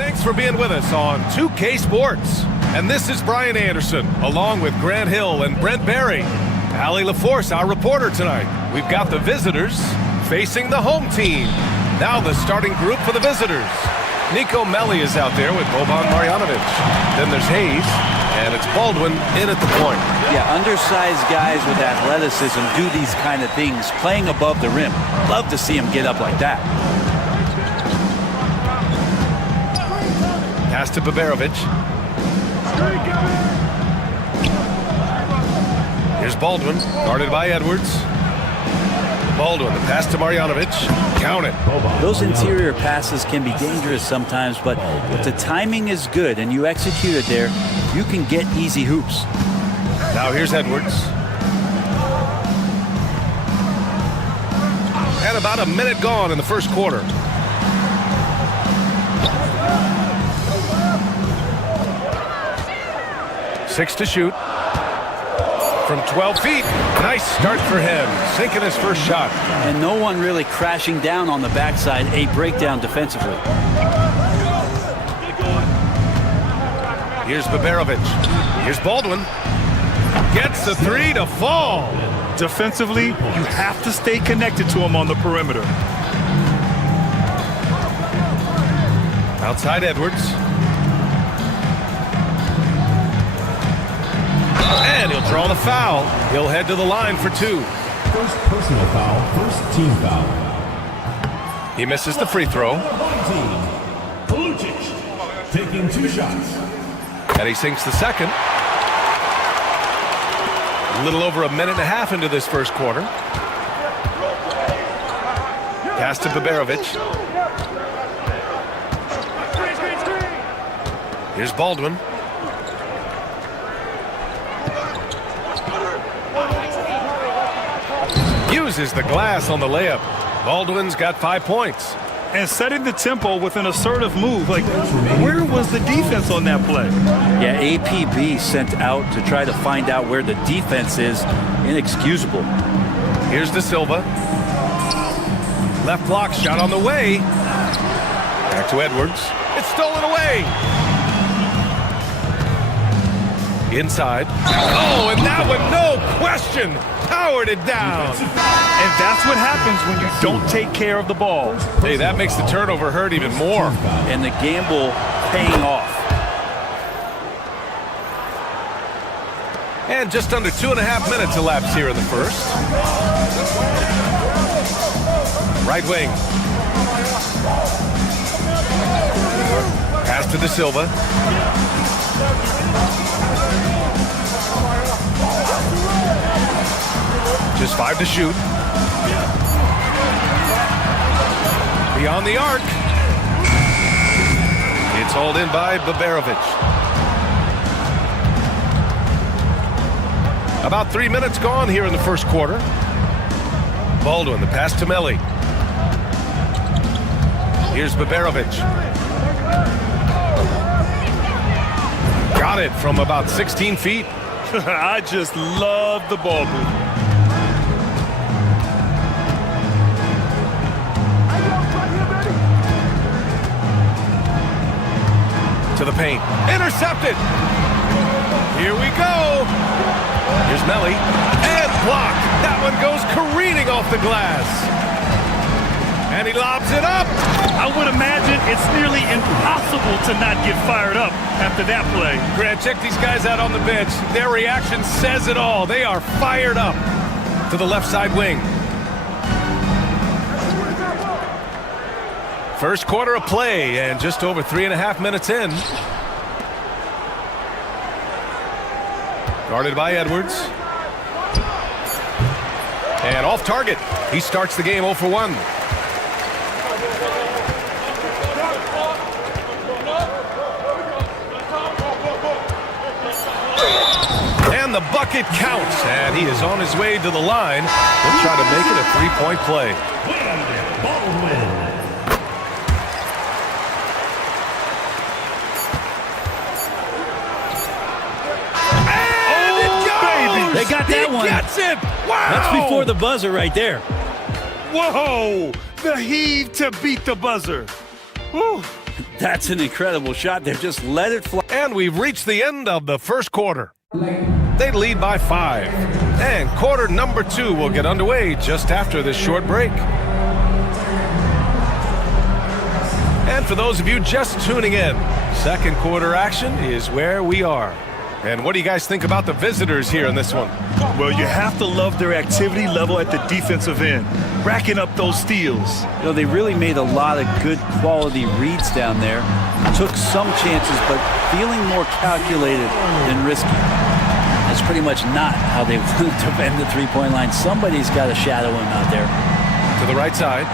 Thanks for being with us on 2K Sports. And this is Brian Anderson, along with Grant Hill and Brent Barry. Allie LaForce, our reporter tonight. We've got the visitors facing the home team. Now the starting group for the visitors. Nico Melli is out there with Boban Marjanovic. Then there's Hayes, and it's Baldwin in at the point. Yeah, undersized guys with athleticism do these kind of things, playing above the rim. Love to see him get up like that. Pass to Baberovic. Here's Baldwin, guarded by Edwards. Baldwin, the pass to Marjanovic. Count it. Those interior passes can be dangerous sometimes, but if the timing is good and you execute it there, you can get easy hoops. Now here's Edwards. And about a minute gone in the first quarter. Six to shoot. From 12 feet. Nice start for him. Sinking his first shot. And no one really crashing down on the backside. A breakdown defensively. Here's Baberovic. Here's Baldwin. Gets the three to fall. Defensively, you have to stay connected to him on the perimeter. Outside Edwards. And he'll draw the foul. He'll head to the line for two. First personal foul, first team foul. He misses the free throw. Lucic taking 2 shots. And he sinks the second. A little over a minute and a half into this first quarter. Pass to Baberovic. Here's Baldwin. Uses the glass on the layup. Baldwin's got 5 points. And setting the tempo with an assertive move. Like, where was the defense on that play? Yeah, APB sent out to try to find out where the defense is. Inexcusable. Here's De Silva. Left block shot on the way. Back to Edwards. It's stolen away. Inside. Oh, and that one, no question, powered it down. And that's what happens when you don't take care of the ball. Hey, that makes the turnover hurt even more. And the gamble paying off. And just under 2.5 minutes elapsed here in the first. Right wing. Pass to De Silva. Just 5 to shoot. Beyond the arc. It's hauled in by Baberovic. About 3 minutes gone here in the first quarter. Baldwin, the pass to Melli. Here's Baberovic. Got it from about 16 feet. I just love the ball movement. To the paint. Intercepted. Here we go. Here's Melli. And blocked. That one goes careening off the glass. And he lobs it up. I would imagine it's nearly impossible to not get fired up after that play. Grant, check these guys out on the bench. Their reaction says it all. They are fired up. To the left side wing. First quarter of play and just over 3.5 minutes in. Guarded by Edwards. And off target. He starts the game 0 for 1. And the bucket counts. And he is on his way to the line. He'll try to make it a 3-point play. Baldwin. They got that one. He gets it. Wow. That's before the buzzer right there. Whoa! The heave to beat the buzzer. Whew. That's an incredible shot there. Just let it fly. And we've reached the end of the first quarter. They lead by 5. And quarter number 2 will get underway just after this short break. And for those of you just tuning in, second quarter action is where we are. And what do you guys think about the visitors here in this one? Well, you have to love their activity level at the defensive end, racking up those steals. You know, they really made a lot of good quality reads down there. Took some chances, but feeling more calculated than risky. That's pretty much not how they defend the three-point line. Somebody's got to shadow him out there. To the right side.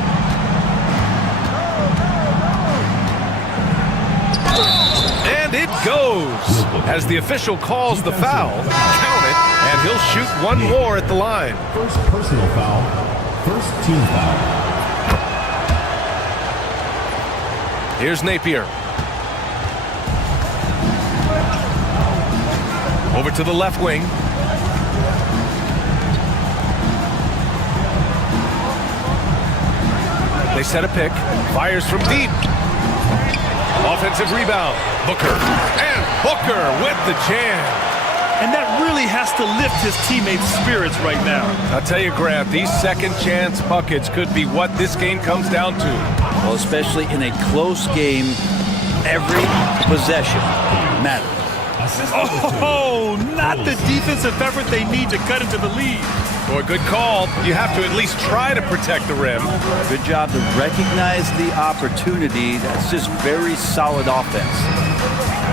And it goes. As the official calls the foul, count it, and he'll shoot one more at the line. First personal foul, first team foul. Here's Napier. Over to the left wing. They set a pick. Fires from deep. Offensive rebound. Booker. And Booker with the jam. And that really has to lift his teammates' spirits right now. I'll tell you, Grant, these second chance buckets could be what this game comes down to. Well, especially in a close game, every possession matters. Oh, not the defensive effort they need to cut into the lead. Boy, good call. You have to at least try to protect the rim. Good job to recognize the opportunity. That's just very solid offense.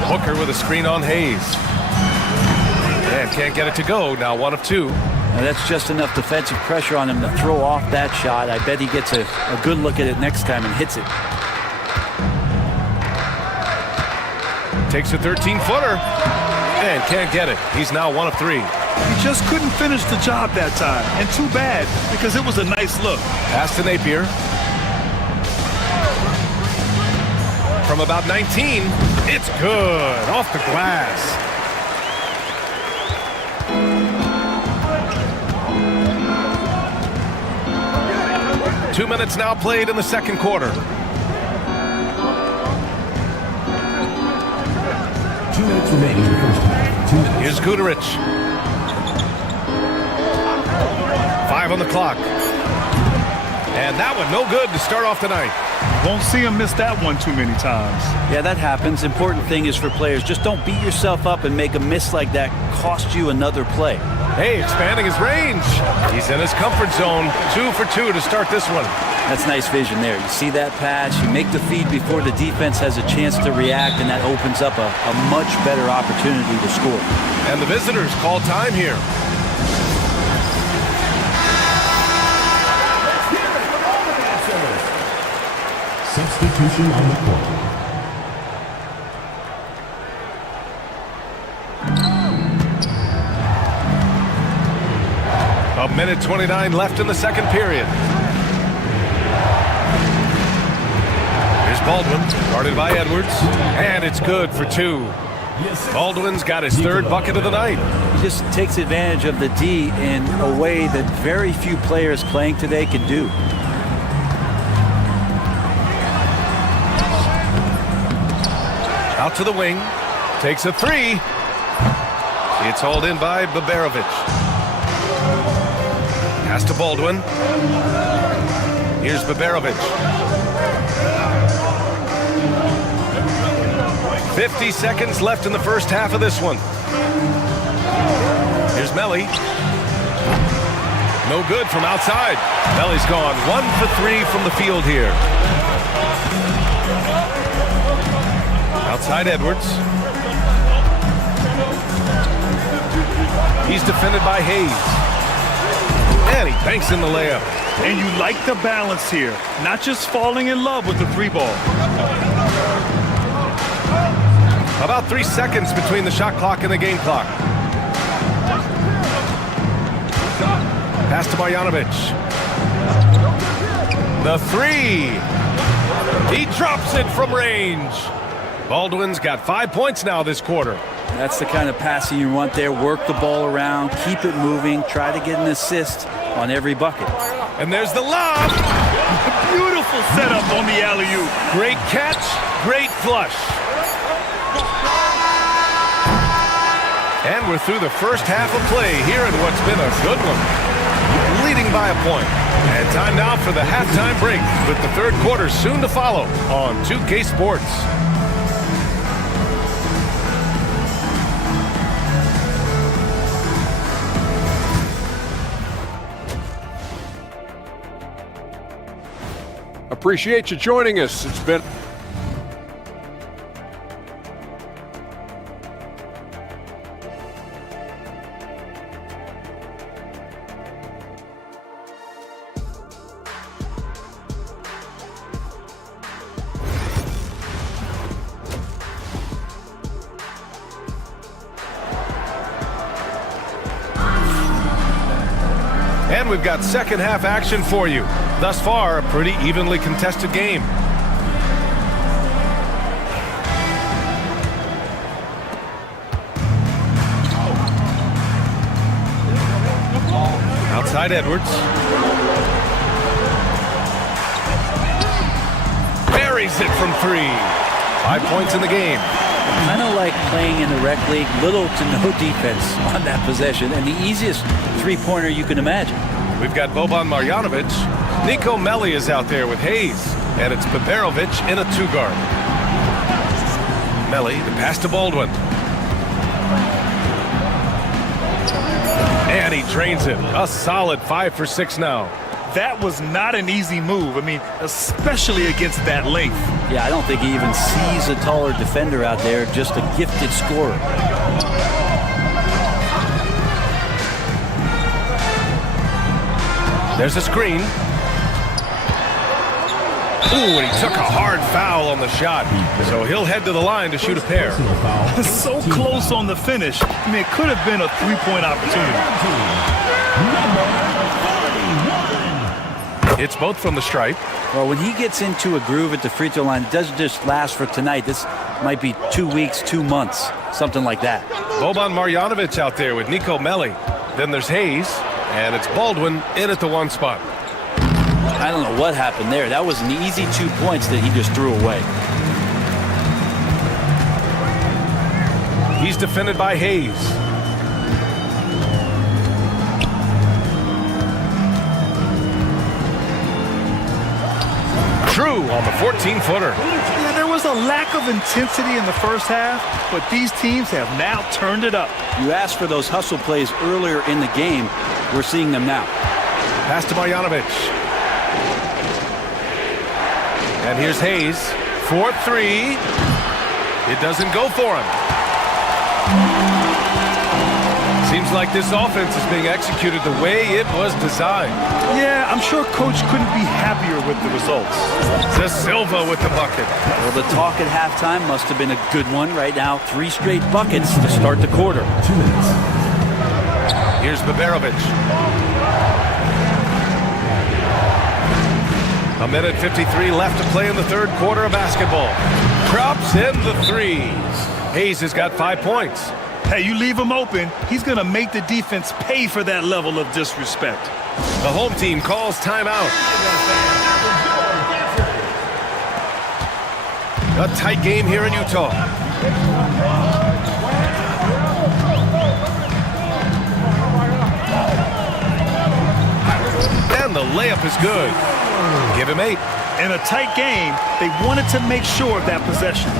Booker with a screen on Hayes. And can't get it to go. Now 1 of 2. Now that's just enough defensive pressure on him to throw off that shot. I bet he gets a good look at it next time and hits it. Takes a 13-footer and can't get it. He's now 1 of 3. He just couldn't finish the job that time. And too bad, because it was a nice look. Pass to Napier. From about 19, it's good. Off the glass. Two minutes now played in the second quarter. 2 minutes remaining in the first half. 2 minutes. Here's Guterich. 5 on the clock. And that one no good to start off the night. Won't see him miss that one too many times. Yeah, that happens. Important thing is for players, just don't beat yourself up and make a miss like that cost you another play. Hey, expanding his range. He's in his comfort zone. 2 for 2 to start this one. That's nice vision there. You see that pass, you make the feed before the defense has a chance to react, and that opens up a much better opportunity to score. And the visitors call time here. Substitution on the court. A minute 29 left in the second period. Here's Baldwin, guarded by Edwards, and it's good for 2. Baldwin's got his 3rd bucket of the night. He just takes advantage of the D in a way that very few players playing today can do. Out to the wing, takes a 3. It's hauled in by Baberovic. Pass to Baldwin. Here's Baberovic. 50 seconds left in the first half of this one. Here's Melly. No good from outside. Melly's gone 1 for 3 from the field here. Outside Edwards. He's defended by Hayes. And he banks in the layup. And you like the balance here. Not just falling in love with the 3 ball. About 3 seconds between the shot clock and the game clock. Pass to Marjanovic. The 3. He drops it from range. Baldwin's got 5 points now this quarter. That's the kind of passing you want there. Work the ball around, keep it moving, try to get an assist on every bucket. And there's the lob. Beautiful Beautiful setup on the alley-oop. Great catch, great flush. And we're through the first half of play here in what's been a good one. Leading by a point. And time now for the halftime break with the third quarter soon to follow on 2K Sports. Appreciate you joining us. It's been And we've got second half action for you. Thus far, a pretty evenly contested game. Outside Edwards. Buries it from 3. 5 points in the game. Kind of like playing in the rec league, little to no defense on that possession, and the easiest three-pointer you can imagine. We've got Boban Marjanovic. Nico Melli is out there with Hayes, and it's Peperovic in a 2-guard. Melli, the pass to Baldwin. And he drains it. A solid 5 for 6 now. That was not an easy move. I mean, especially against that length. Yeah, I don't think he even sees a taller defender out there, just a gifted scorer. There's a screen. Ooh, and he took a hard foul on the shot. So he'll head to the line to shoot a pair. So close on the finish. I mean, it could have been a three-point opportunity. It's both from the stripe. Well, when he gets into a groove at the free throw line, it doesn't just last for tonight. This might be 2 weeks, 2 months, something like that. Boban Marjanovic out there with Nico Melli. Then there's Hayes, and it's Baldwin in at the 1 spot. I don't know what happened there. That was an easy 2 points that he just threw away. He's defended by Hayes. True on the 14-footer. Yeah, there was a lack of intensity in the first half, but these teams have now turned it up. You asked for those hustle plays earlier in the game. We're seeing them now. Pass to Marjanovic. And here's Hayes. 4-3. It doesn't go for him. Seems like this offense is being executed the way it was designed. Yeah, I'm sure Coach couldn't be happier with the results. De Silva with the bucket. Well, the talk at halftime must have been a good one. Right now, 3 straight buckets to start the quarter. 2 minutes. Here's Peperovic. A minute 53 left to play in the third quarter of basketball. Drops in the 3s. Hayes has got 5 points. Hey, you leave him open, he's going to make the defense pay for that level of disrespect. The home team calls timeout. A tight game here in Utah. And the layup is good. Give him 8. In a tight game, they wanted to make sure of that possession.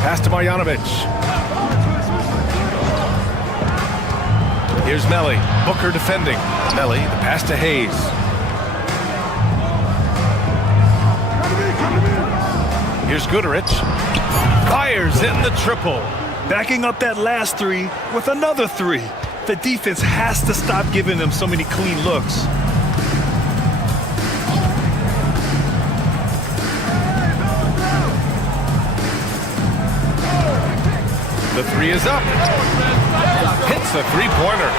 Pass to Marjanovic. Here's Melli. Booker defending. Melli, the pass to Hayes. Here's Guduric. Fires in the triple. Backing up that last 3 with another 3. The defense has to stop giving them so many clean looks. The 3 is up. Hits the 3-pointer.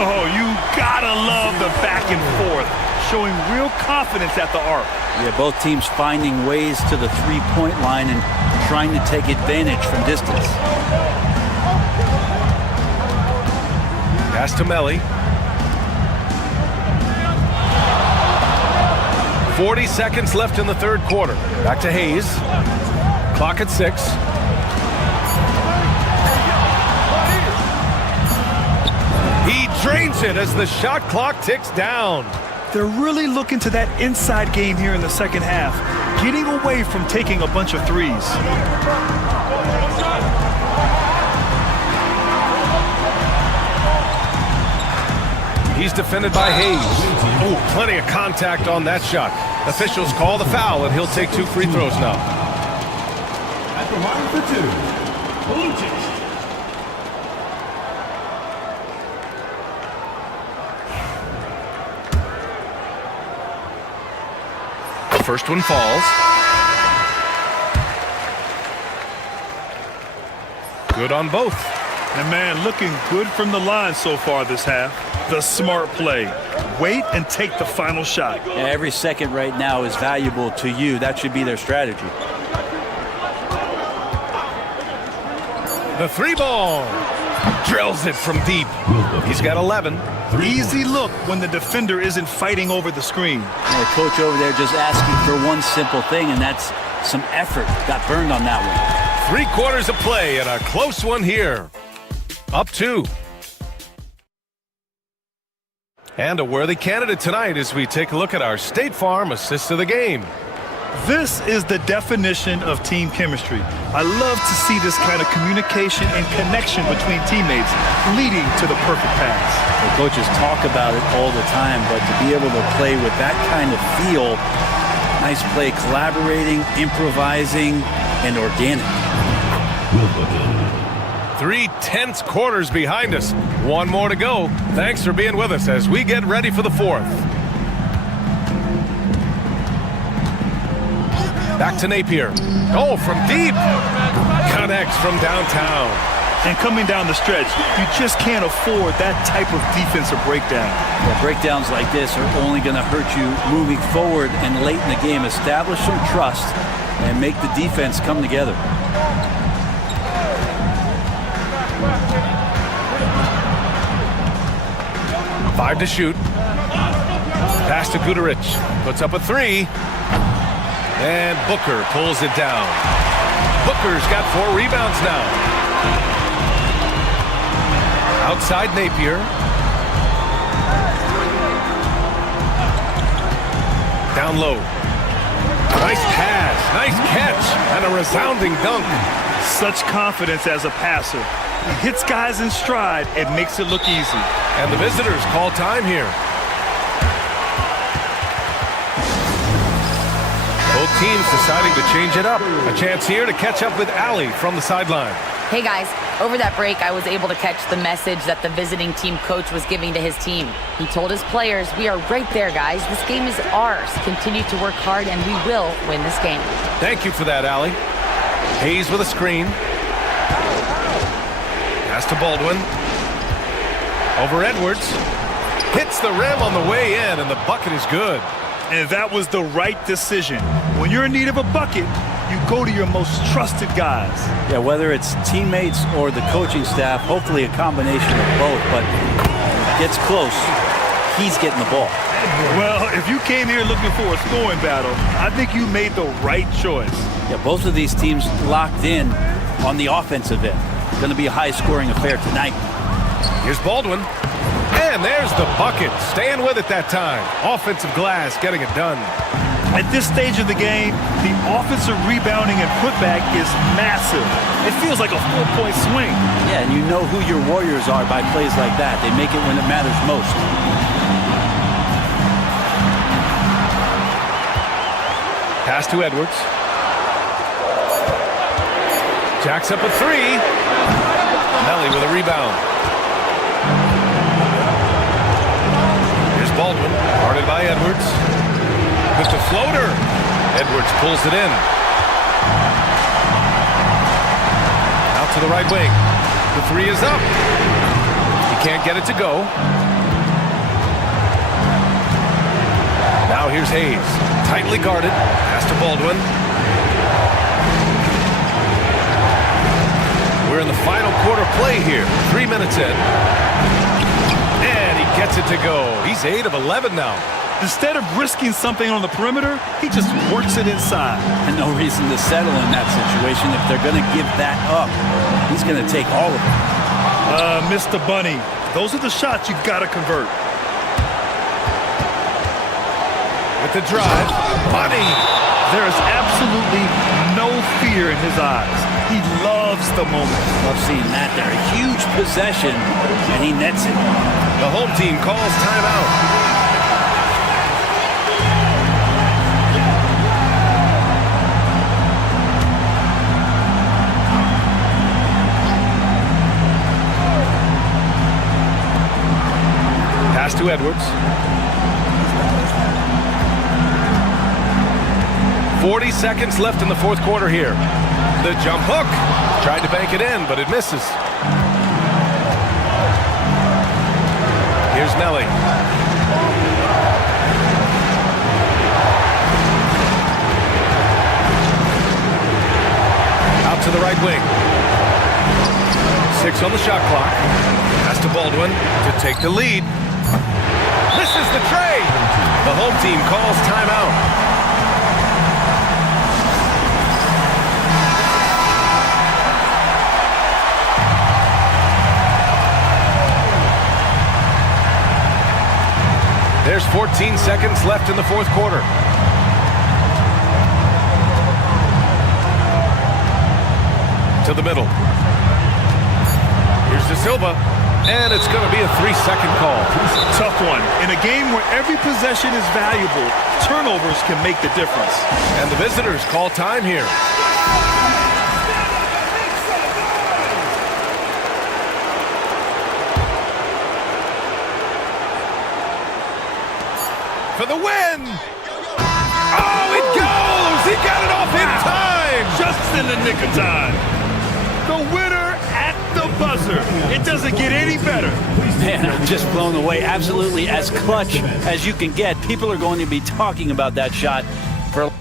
Oh, you gotta love the back and forth, showing real confidence at the arc. Yeah, both teams finding ways to the 3-point line and trying to take advantage from distance. Pass to Melli. 40 seconds left in the third quarter. Back to Hayes. Clock at 6. He drains it as the shot clock ticks down. They're really looking to that inside game here in the second half, getting away from taking a bunch of threes. He's defended by Hayes. Oh, plenty of contact on that shot. Officials call the foul, and he'll take 2 free throws now. At the line for 2, Blue Jays. The first one falls. Good on both. And man, looking good from the line so far this half. The smart play. Wait and take the final shot. Yeah, every second right now is valuable to you. That should be their strategy. The 3 ball. Drills it from deep. He's got 11. Easy look when the defender isn't fighting over the screen. The coach over there just asking for one simple thing, and that's some effort. Got burned on that one. 3 quarters of play and a close one here. Up 2. And a worthy candidate tonight as we take a look at our State Farm assist of the game. This is the definition of team chemistry. I love to see this kind of communication and connection between teammates leading to the perfect pass. The coaches talk about it all the time, but to be able to play with that kind of feel, nice play, collaborating, improvising, and organic. 3 tense quarters behind us. 1 more to go. Thanks for being with us as we get ready for the 4th. Back to Napier. Oh, from deep. Connects from downtown. And coming down the stretch, you just can't afford that type of defensive breakdown. Well, breakdowns like this are only going to hurt you moving forward and late in the game. Establish some trust and make the defense come together. Five to shoot. Pass to Guterich. Puts up a 3. And Booker pulls it down. Booker's got 4 rebounds now. Outside Napier. Down low. Nice pass. Nice catch. And a resounding dunk. Such confidence as a passer. He hits guys in stride and makes it look easy. And the visitors call time here. Both teams deciding to change it up. A chance here to catch up with Allie from the sideline. Hey guys, over that break I was able to catch the message that the visiting team coach was giving to his team. He told his players, we are right there guys, this game is ours. Continue to work hard and we will win this game. Thank you for that, Allie. Hayes with a screen. Pass to Baldwin. Over Edwards. Hits the rim on the way in and the bucket is good. And that was the right decision. When you're in need of a bucket, you go to your most trusted guys. Yeah, whether it's teammates or the coaching staff, hopefully a combination of both, but gets close, he's getting the ball. Well, if you came here looking for a scoring battle, I think you made the right choice. Yeah, both of these teams locked in on the offensive end. Going to be a high-scoring affair tonight. Here's Baldwin. And there's the bucket. Staying with it that time. Offensive glass getting it done. At this stage of the game, the offensive rebounding and putback is massive. It feels like a 4-point swing. Yeah, and you know who your warriors are by plays like that. They make it when it matters most. Pass to Edwards. Jacks up a 3. Melly with a rebound. Here's Baldwin, guarded by Edwards. With the floater. Edwards pulls it in. Out to the right wing. The 3 is up. He can't get it to go. Now here's Hayes. Tightly guarded. Pass to Baldwin. We're in the final quarter play here. 3 minutes in. And he gets it to go. He's 8 of 11 now. Instead of risking something on the perimeter, he just works it inside. And no reason to settle in that situation. If they're going to give that up, he's going to take all of it. Mr. Bunny, those are the shots you've got to convert. With the drive, Bunny. There is absolutely no fear in his eyes. He loves the moment. Love seeing that there. A huge possession, and he nets it. The home team calls timeout. Pass to Edwards. 40 seconds left in the fourth quarter here. The jump hook. Tried to bank it in, but it misses. Here's Nelly. Out to the right wing. 6 on the shot clock. Pass to Baldwin to take the lead. Misses the trade. The home team calls timeout. There's 14 seconds left in the fourth quarter. To the middle. Here's De Silva. And it's going to be a 3-second call. Tough one. In a game where every possession is valuable, turnovers can make the difference. And the visitors call time here. For the win! Oh, it goes! He got it off in time! Just in the nick of time. The winner at the buzzer. It doesn't get any better. Man, I'm just blown away. Absolutely as clutch as you can get. People are going to be talking about that shot for...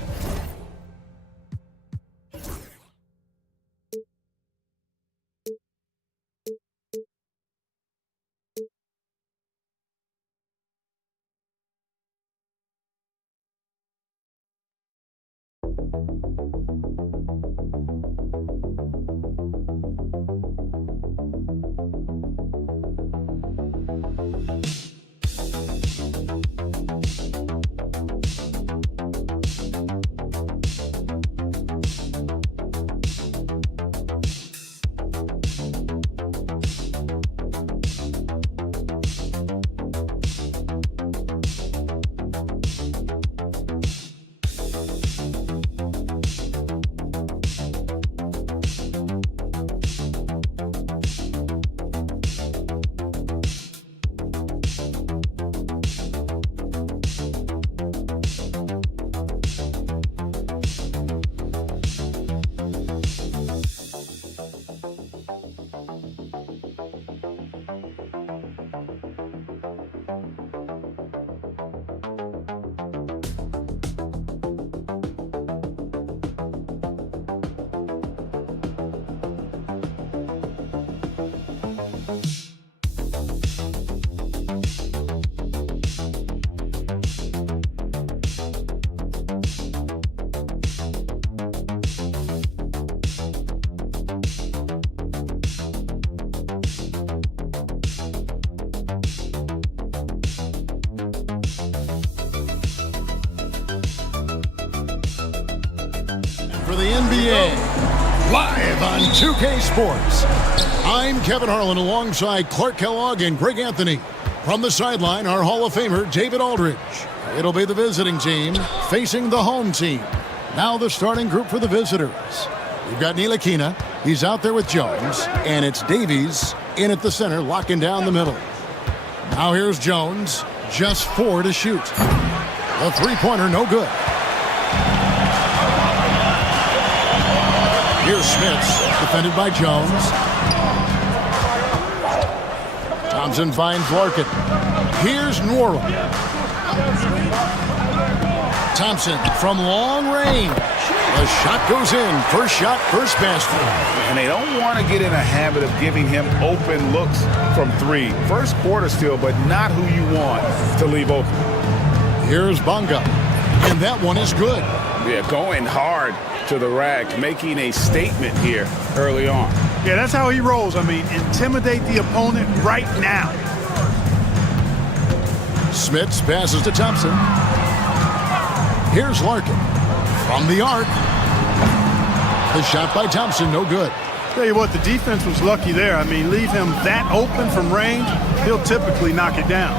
For the NBA, live on 2K Sports. I'm Kevin Harlan alongside Clark Kellogg and Greg Anthony. From the sideline, our Hall of Famer, David Aldridge. It'll be the visiting team facing the home team. Now the starting group for the visitors. We've got Ntilikina. He's out there with Jones. And it's Davies in at the center, locking down the middle. Now here's Jones. Just 4 to shoot. The three-pointer, no good. Here's Smits, defended by Jones. Thompson finds Larkin. Here's Nwora. Thompson from long range. The shot goes in. First shot, first basket. And they don't want to get in a habit of giving him open looks from 3. First quarter still, but not who you want to leave open. Here's Bonga, and that one is good. Yeah, going hard to the rack, making a statement here early on. Yeah, that's how he rolls. I mean, intimidate the opponent right now. Smits passes to Thompson. Here's Larkin from the arc. The shot by Thompson, no good. Tell you what, the defense was lucky there. I mean, leave him that open from range, he'll typically knock it down.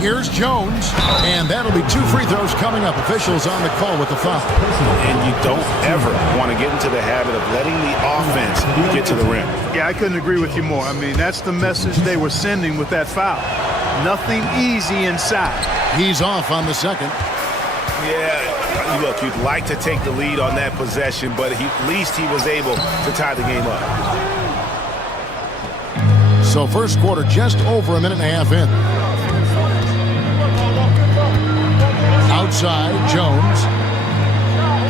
Here's Jones, and that'll be 2 free throws coming up. Officials on the call with the foul. And you don't ever want to get into the habit of letting the offense get to the rim. Yeah, I couldn't agree with you more. I mean, that's the message they were sending with that foul. Nothing easy inside. He's off on the second. Yeah, look, you'd like to take the lead on that possession, but at least he was able to tie the game up. So first quarter just over a minute and a half in. Outside, Jones.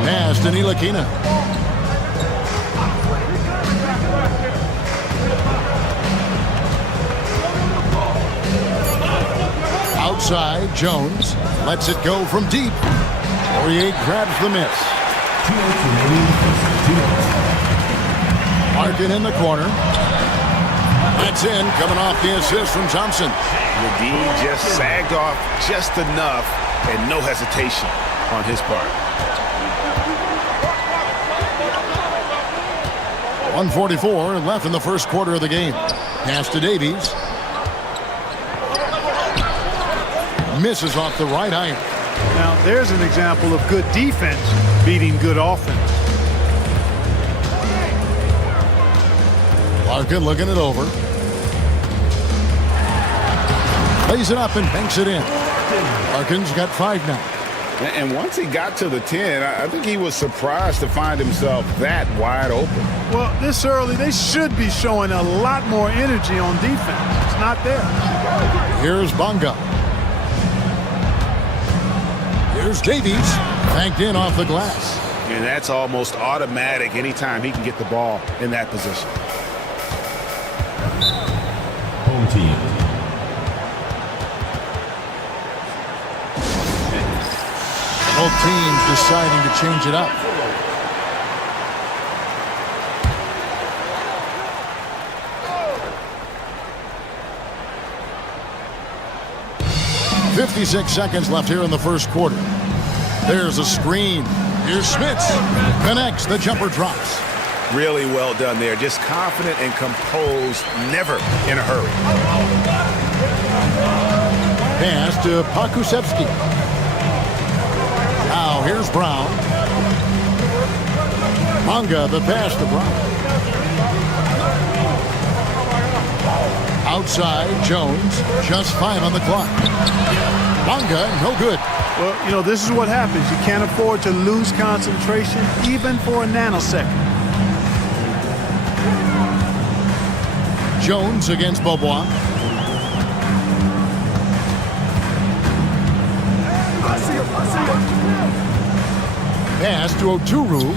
Pass to Ntilikina. Outside, Jones lets it go from deep. Poirier grabs the miss. Larkin in the corner. That's in, coming off the assist from Thompson. The D just sagged off just enough, and no hesitation on his part. 1:44 left in the first quarter of the game. Pass to Davies. Misses off the right iron. Now, there's an example of good defense beating good offense. Larkin looking it over. Lays it up and banks it in. Larkin's got 5 now. And once he got to the 10, I think he was surprised to find himself that wide open. Well, this early, they should be showing a lot more energy on defense. It's not there. Here's Bonga. Here's Davies. Banked in off the glass. And that's almost automatic anytime he can get the ball in that position. Home team. Both teams deciding to change it up. .56 seconds left here in the first quarter. There's a screen. Here's Smits. Connects. The jumper drops. Really well done there. Just confident and composed. Never in a hurry. Pass to Pakusevski. Now here's Brown. Bonga, the pass to Brown. Outside, Jones. Just 5 on the clock. Bonga, no good. Well, you know, this is what happens. You can't afford to lose concentration even for a nanosecond. Jones against Bobois. Pass to Oturu.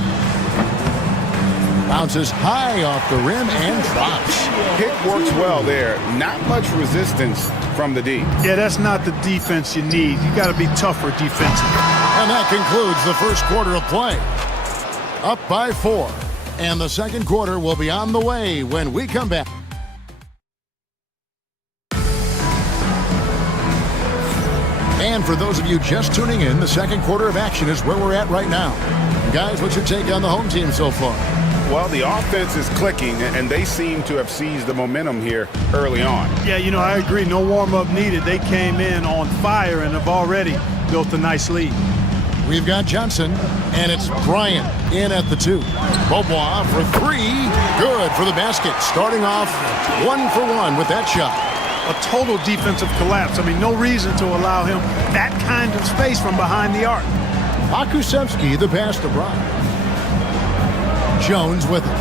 Bounces high off the rim and drops. Pick works well there. Not much resistance from the D. Yeah, that's not the defense you need. You got to be tougher defensively. And that concludes the first quarter of play. Up by 4. And the second quarter will be on the way when we come back. And for those of you just tuning in, the second quarter of action is where we're at right now. Guys, what's your take on the home team so far? Well, the offense is clicking, and they seem to have seized the momentum here early on. Yeah, you know, I agree. No warm-up needed. They came in on fire and have already built a nice lead. We've got Johnson, and it's Bryant in at the 2. Bobois for 3. Good for the basket. Starting off 1 for 1 with that shot. A total defensive collapse. I mean, no reason to allow him that kind of space from behind the arc. Pakusevski, the pass to Bryant. Jones with it.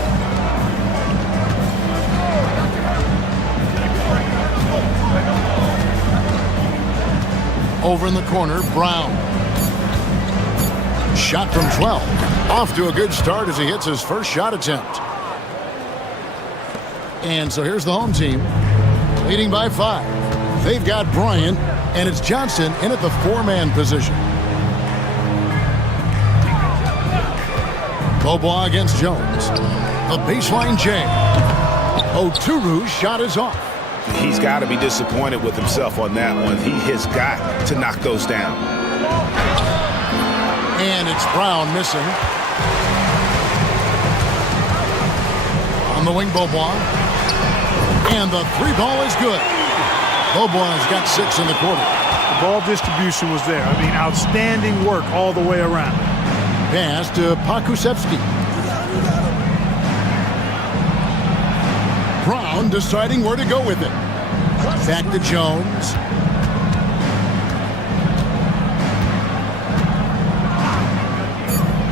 Over in the corner, Brown. Shot from 12. Off to a good start as he hits his first shot attempt. And so here's the home team, leading by 5. They've got Bryant, and it's Johnson in at the 4-man position. Beaubois against Jones. The baseline J. Oturu's shot is off. He's got to be disappointed with himself on that one. He has got to knock those down. And it's Brown missing. On the wing, Beaubois. And the 3 ball is good. Beaubois got 6 in the quarter. The ball distribution was there. I mean, outstanding work all the way around. Pass to Pakusevsky. Brown deciding where to go with it. Back to Jones.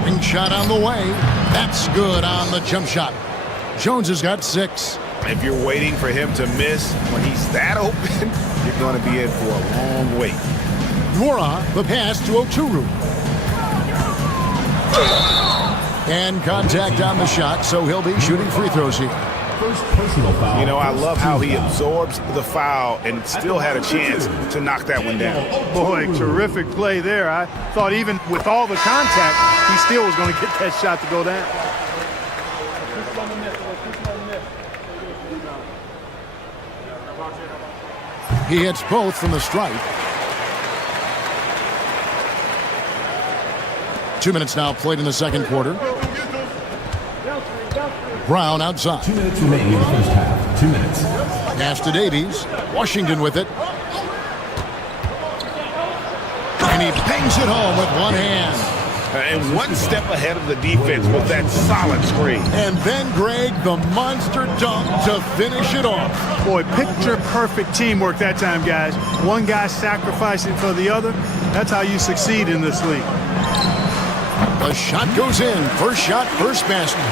Ring shot on the way. That's good on the jump shot. Jones has got 6. If you're waiting for him to miss when he's that open, you're going to be in for a long wait. Nora, the pass to Oturu. And contact on the shot, so he'll be shooting free throws here. First personal foul. You know, I love how he absorbs the foul and still had a chance to knock that one down. Boy, terrific play there. I thought even with all the contact, he still was going to get that shot to go down. He hits both from the stripe. 2 minutes now played in the second quarter. Brown outside. 2 minutes remaining in the first half. 2 minutes. Pass to Davies. Washington with it. And he bangs it home with one hand. And one step ahead of the defense with that solid screen. And then, Greg, the monster dunk to finish it off. Boy, picture-perfect teamwork that time, guys. One guy sacrificing for the other. That's how you succeed in this league. The shot goes in. First shot, first basket.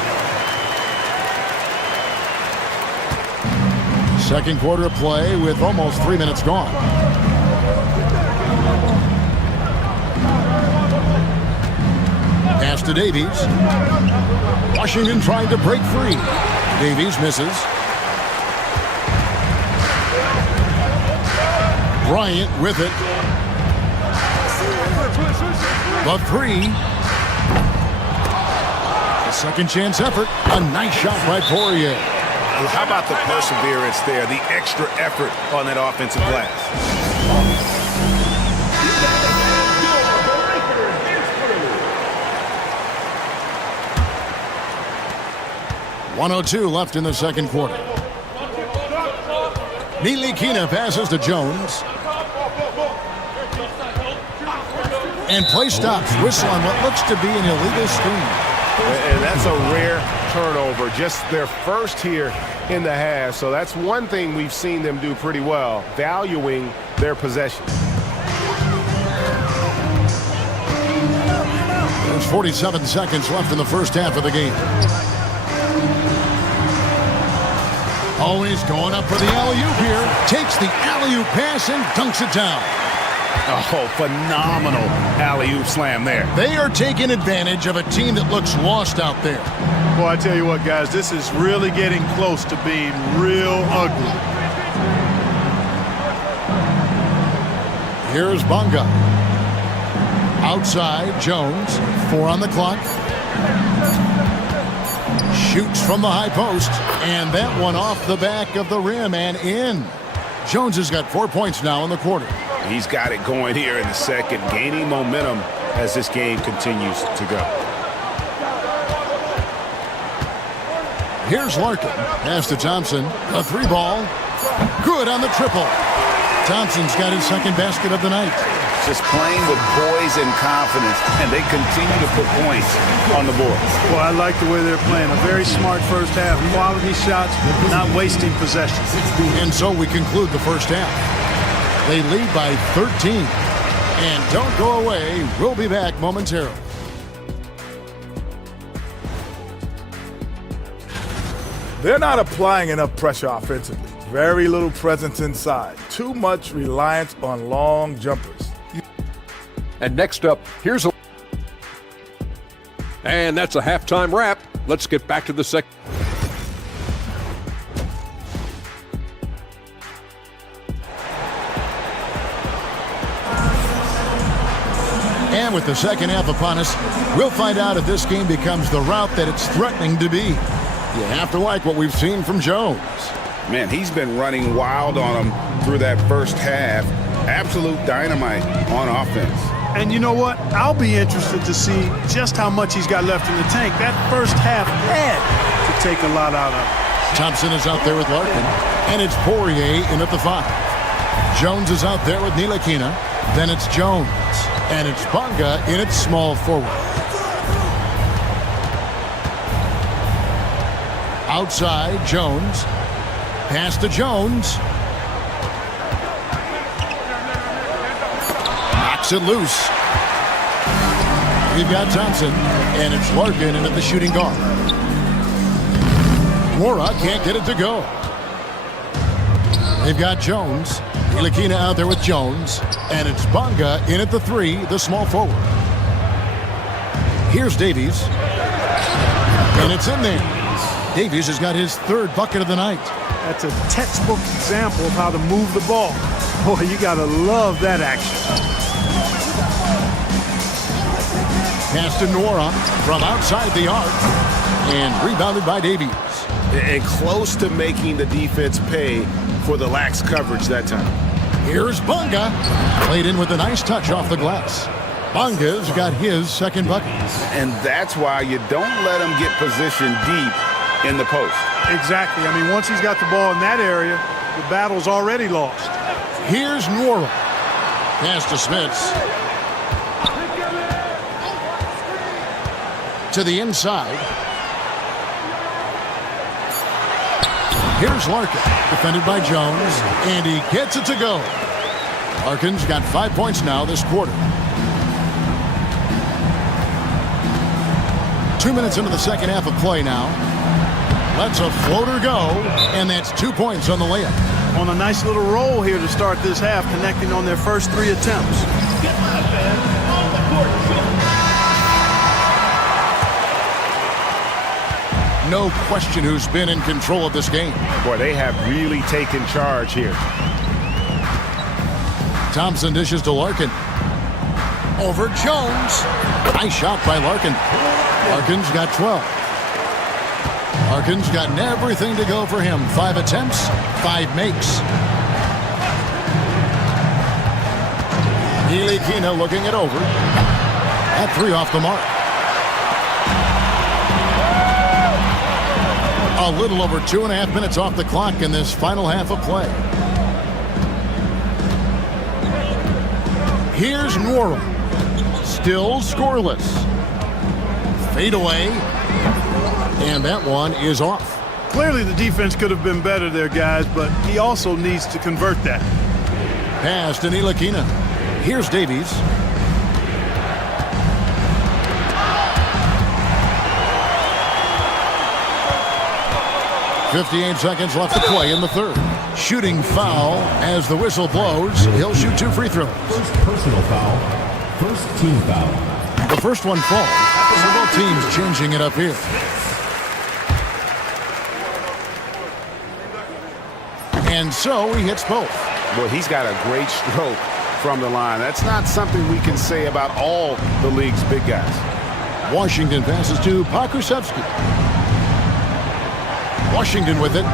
Second quarter of play with almost 3 minutes gone. Pass to Davies. Washington trying to break free. Davies misses. Bryant with it. The 3. A second chance effort. A nice shot by Poirier. How about the perseverance there, the extra effort on that offensive glass? 1:02 left in the second quarter. Nilikina passes to Jones. And play stops. Whistle on what looks to be an illegal screen. And that's a rare turnover, just their first here in the half. So that's one thing we've seen them do pretty well, valuing their possession. There's 47 seconds left in the first half of the game. Always going up for the alley-oop here. Takes the alley-oop pass and dunks it down. Oh, phenomenal alley-oop slam there. They are taking advantage of a team that looks lost out there. Boy, I tell you what, guys, this is really getting close to being real ugly. Here's Bonga. Outside, Jones. 4 on the clock. Shoots from the high post. And that one off the back of the rim and in. Jones has got 4 points now in the quarter. He's got it going here in the second, gaining momentum as this game continues to go. Here's Larkin. Pass to Thompson. A 3 ball. Good on the triple. Thompson's got his second basket of the night. Just playing with poise and confidence, and they continue to put points on the board. Well, I like the way they're playing. A very smart first half. Quality shots, not wasting possessions. And so we conclude the first half. They lead by 13. And don't go away. We'll be back momentarily. They're not applying enough pressure offensively. Very little presence inside. Too much reliance on long jumpers. And next up, here's a... And that's a halftime wrap. Let's get back to the second. And with the second half upon us, we'll find out if this game becomes the route that it's threatening to be. You have to like what we've seen from Jones. Man, he's been running wild on him through that first half. Absolute dynamite on offense. And you know what? I'll be interested to see just how much he's got left in the tank. That first half had to take a lot out of it. Thompson is out there with Larkin, and it's Poirier in at the 5. Jones is out there with Ntilikina. Then it's Jones, and it's Bonga in its small forward. Outside, Jones. Pass to Jones. Knocks it loose. We've got Thompson, and it's Larkin in at the shooting guard. Mora can't get it to go. They've got Jones. Ntilikina out there with Jones. And it's Bonga in at the 3, the small forward. Here's Davies. And it's in there. Davies has got his 3rd bucket of the night. That's a textbook example of how to move the ball. Boy, you got to love that action. Pass to Nora from outside the arc. And rebounded by Davies. And close to making the defense pay for the lax coverage that time. Here's Bonga. Played in with a nice touch off the glass. Bonga's got his 2nd bucket. And that's why you don't let him get positioned deep in the post. Exactly. I mean, once he's got the ball in that area, the battle's already lost. Here's Nora. Pass to Smits. To the inside. Here's Larkin, defended by Jones, and he gets it to go. Larkin's got 5 points now this quarter. 2 minutes into the second half of play now. Lets a floater go, and that's 2 points on the layup. On a nice little roll here to start this half, connecting on their first 3 attempts. No question who's been in control of this game. Boy, they have really taken charge here. Thompson dishes to Larkin. Over Jones. Nice shot by Larkin. Larkin's got 12. Larkin's gotten everything to go for him. 5 attempts, 5 makes. Ntilikina looking it over. At 3 off the mark. A little over 2.5 minutes off the clock in this final half of play. Here's Nora. Still scoreless. Fade away. And that one is off. Clearly the defense could have been better there, guys, but he also needs to convert that. Pass to Ntilikina. Here's Davies. .58 seconds left to play in the 3rd. Shooting foul as the whistle blows. He'll shoot 2 free throws. First personal foul. First team foul. The first one falls. So both teams changing it up here. And so he hits both. Boy, he's got a great stroke from the line. That's not something we can say about all the league's big guys. Washington passes to Pokusevski. Washington with it.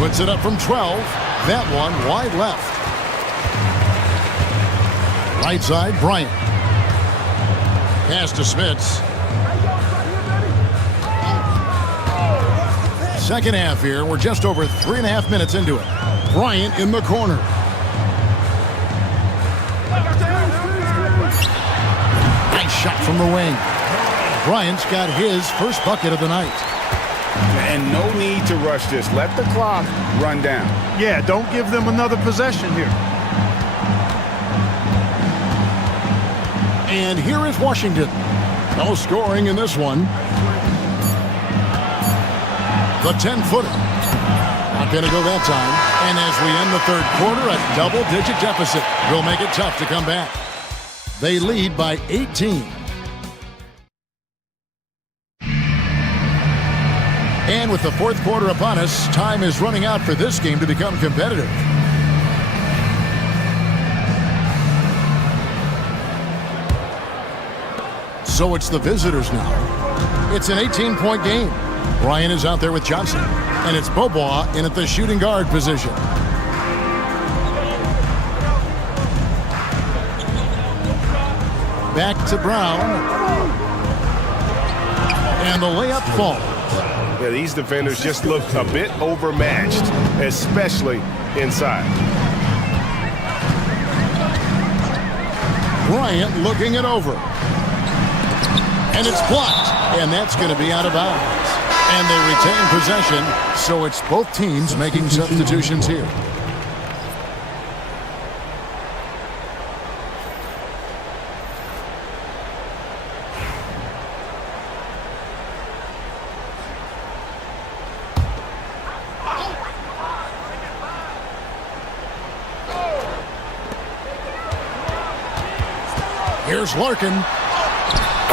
Puts it up from 12. That one wide left. Right side, Bryant. Pass to Smits. Second half here. We're just over 3.5 minutes into it. Bryant in the corner. Nice shot from the wing. Bryant's got his first bucket of the night. And no need to rush this. Let the clock run down. Yeah, don't give them another possession here. And here is Washington. No scoring in this one. The 10-footer. Not going to go that time. And as we end the 3rd quarter, a double-digit deficit will make it tough to come back. They lead by 18. And with the 4th quarter upon us, time is running out for this game to become competitive. So it's the visitors now. It's an 18-point game. Ryan is out there with Johnson. And it's Bobois in at the shooting guard position. Back to Brown. And the layup falls. Yeah, these defenders just look a bit overmatched, especially inside. Bryant looking it over. And it's blocked. And that's going to be out of bounds. And they retain possession, so it's both teams making substitutions here. Here's Larkin.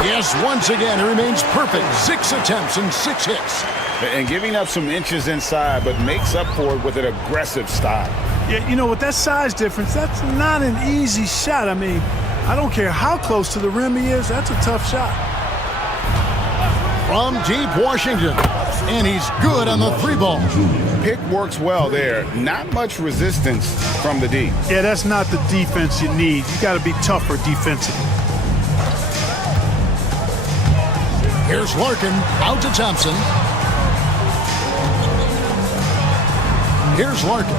Yes, once again, he remains perfect. 6 attempts and 6 hits. And giving up some inches inside, but makes up for it with an aggressive style. Yeah, you know, with that size difference, that's not an easy shot. I mean, I don't care how close to the rim he is, that's a tough shot. From deep Washington, and he's good on the 3-ball. Pick works well there. Not much resistance from the D. Yeah, that's not the defense you need. You got to be tougher defensively. Here's Larkin, out to Thompson. Here's Larkin.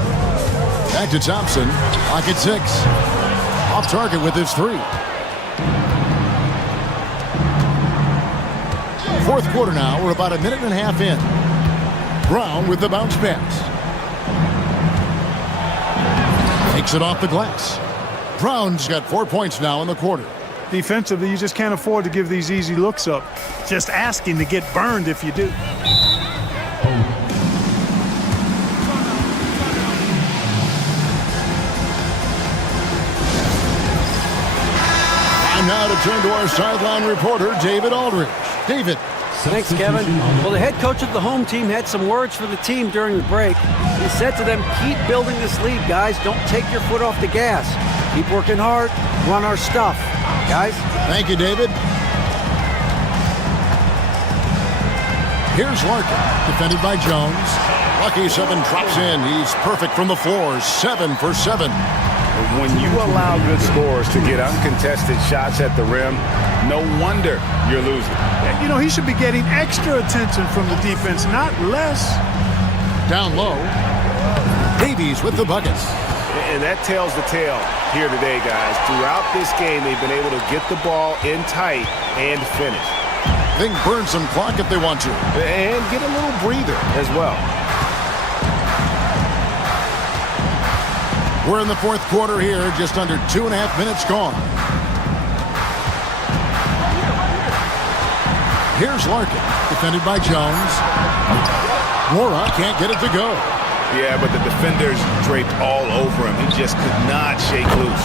Back to Thompson. Pocket 6. Off target with his 3. Fourth quarter now. We're about a minute and a half in. Brown with the bounce pass. Takes it off the glass. Brown's got 4 points now in the quarter. Defensively, you just can't afford to give these easy looks up. Just asking to get burned if you do. Time now to turn to our sideline reporter, David Aldridge. David. Thanks, Kevin. Well, the head coach of the home team had some words for the team during the break. He said to them, keep building this lead, guys. Don't take your foot off the gas. Keep working hard. Run our stuff. Guys. Thank you, David. Here's Larkin, defended by Jones. Lucky 7 drops in. He's perfect from the floor. 7 for 7. When you allow good scorers to get uncontested shots at the rim, no wonder you're losing. You know, he should be getting extra attention from the defense, not less. Down low. Davies with the buckets. And that tells the tale here today, guys. Throughout this game, they've been able to get the ball in tight and finish. They can burn some clock if they want to. And get a little breather as well. We're in the fourth quarter here, just under 2.5 minutes gone. Here's Larkin, defended by Jones. Mora can't get it to go. Yeah, but the defenders draped all over him. He just could not shake loose.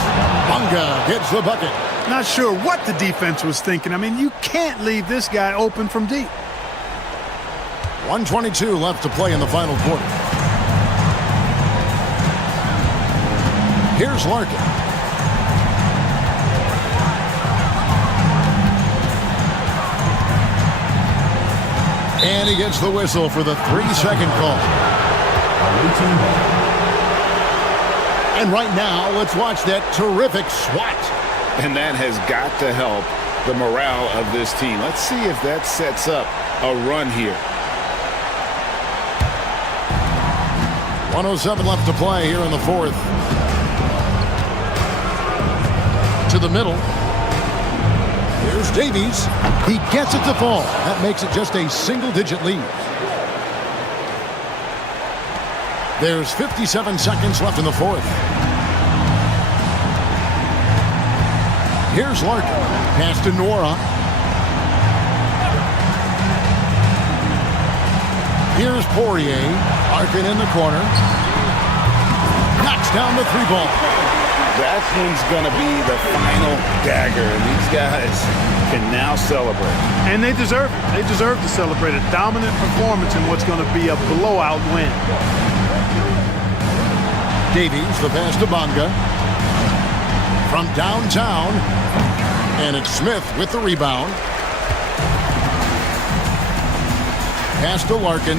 Bunga gets the bucket. Not sure what the defense was thinking. I mean, you can't leave this guy open from deep. 1:22 left to play in the final quarter. Here's Larkin. And he gets the whistle for the 3-second call. And right now, let's watch that terrific swat. And that has got to help the morale of this team. Let's see if that sets up a run here. 1:07 left to play here in the fourth. To the middle. Here's Davies. He gets it to fall. That makes it just a single-digit lead. There's 57 seconds left in the fourth. Here's Larkin. Pass to Nora. Here's Poirier. Larkin in the corner. Knocks down the 3-ball. That one's going to be the final dagger, and these guys can now celebrate. And they deserve it. They deserve to celebrate a dominant performance in what's going to be a blowout win. Davies, the pass to Bunga. From downtown. And it's Smith with the rebound. Pass to Larkin.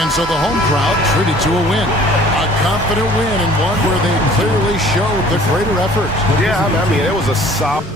And so the home crowd treated to a win. A confident win and one where they clearly showed the greater effort. Yeah, I mean, it was a solid.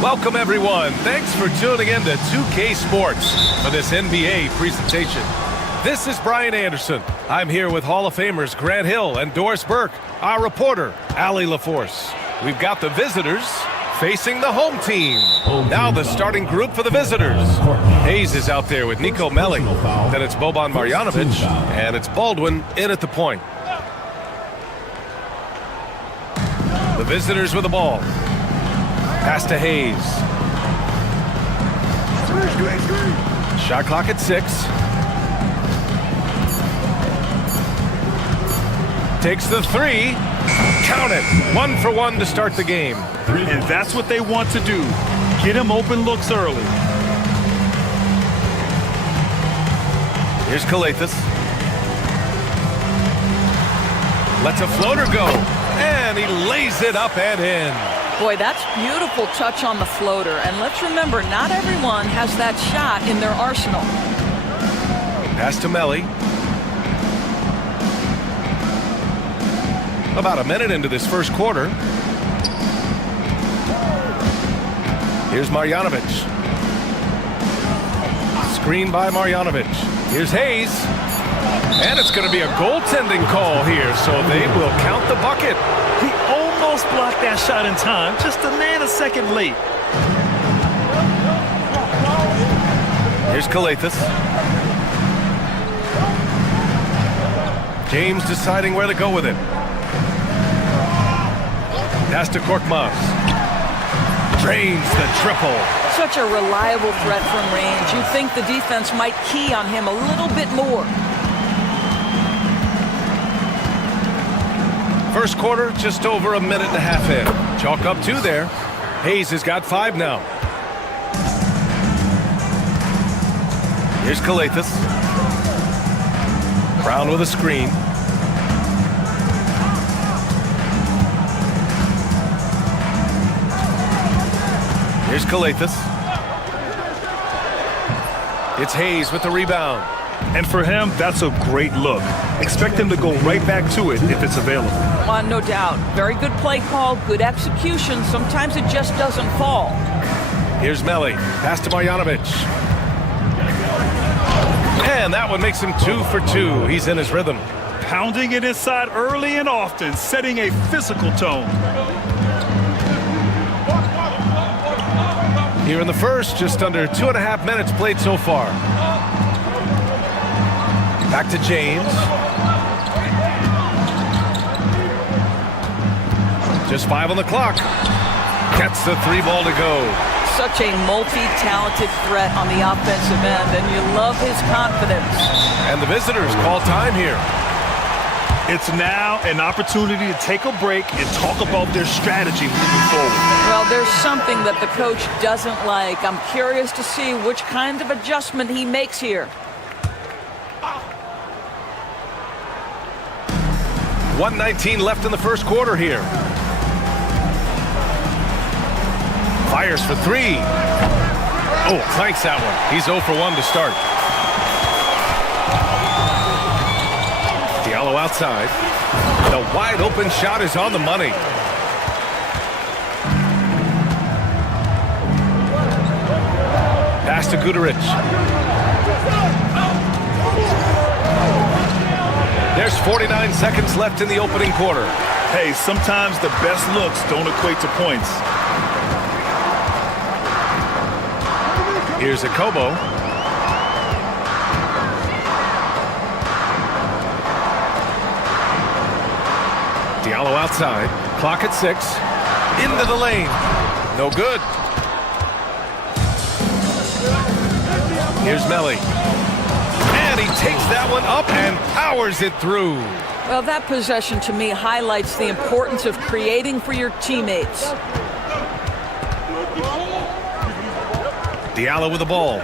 Welcome, everyone. Thanks for tuning in to 2K Sports for this NBA presentation. This is Brian Anderson. I'm here with Hall of Famers Grant Hill and Doris Burke, our reporter, Allie LaForce. We've got the visitors facing the home team. Now the starting group for the visitors. Hayes is out there with Nico Melli. Then it's Boban Marjanovic, and it's Baldwin in at the point. The visitors with the ball. Pass to Hayes. Shot clock at 6. Takes the 3. Count it. 1 for 1 to start the game. And that's what they want to do. Get him open looks early. Here's Kalathis. Lets a floater go. And he lays it up and in. Boy, that's beautiful touch on the floater. And let's remember, not everyone has that shot in their arsenal. Pass to Melli. About a minute into this first quarter. Here's Marjanovic. Screen by Marjanovic. Here's Hayes. And it's going to be a goaltending call here, so they will count the bucket. He almost blocked that shot in time, just a nanosecond late. Here's Kalathis. James deciding where to go with it. Pass to Korkmaz. Drains the triple. Such a reliable threat from range. You'd think the defense might key on him a little bit more. First quarter, just over a minute and a half in. Chalk up 2 there. Hayes has got 5 now. Here's Kalathis. Brown with a screen. Here's Kalathis. It's Hayes with the rebound. And for him, that's a great look. Expect him to go right back to it if it's available. No doubt. Very good play call, good execution. Sometimes it just doesn't fall. Here's Melli. Pass to Marjanovic. And that one makes him 2 for 2. He's in his rhythm. Pounding it inside early and often, setting a physical tone. Here in the first, just under 2.5 minutes played so far. Back to James. Just 5 on the clock. Gets the 3 ball to go. Such a multi-talented threat on the offensive end, and you love his confidence. And the visitors call time here. It's now an opportunity to take a break and talk about their strategy moving forward. Well, there's something that the coach doesn't like. I'm curious to see which kind of adjustment he makes here. 1:19 left in the first quarter here. Fires for 3. Oh, clanks that one. He's 0 for 1 to start. Diallo outside. The wide open shot is on the money. Pass to Guduric. There's 49 seconds left in the opening quarter. Hey, sometimes the best looks don't equate to points. Here's Akobo. Diallo outside. Clock at 6. Into the lane. No good. Here's Melli. And he takes that one up and powers it through. Well, that possession to me highlights the importance of creating for your teammates. Diallo with the ball.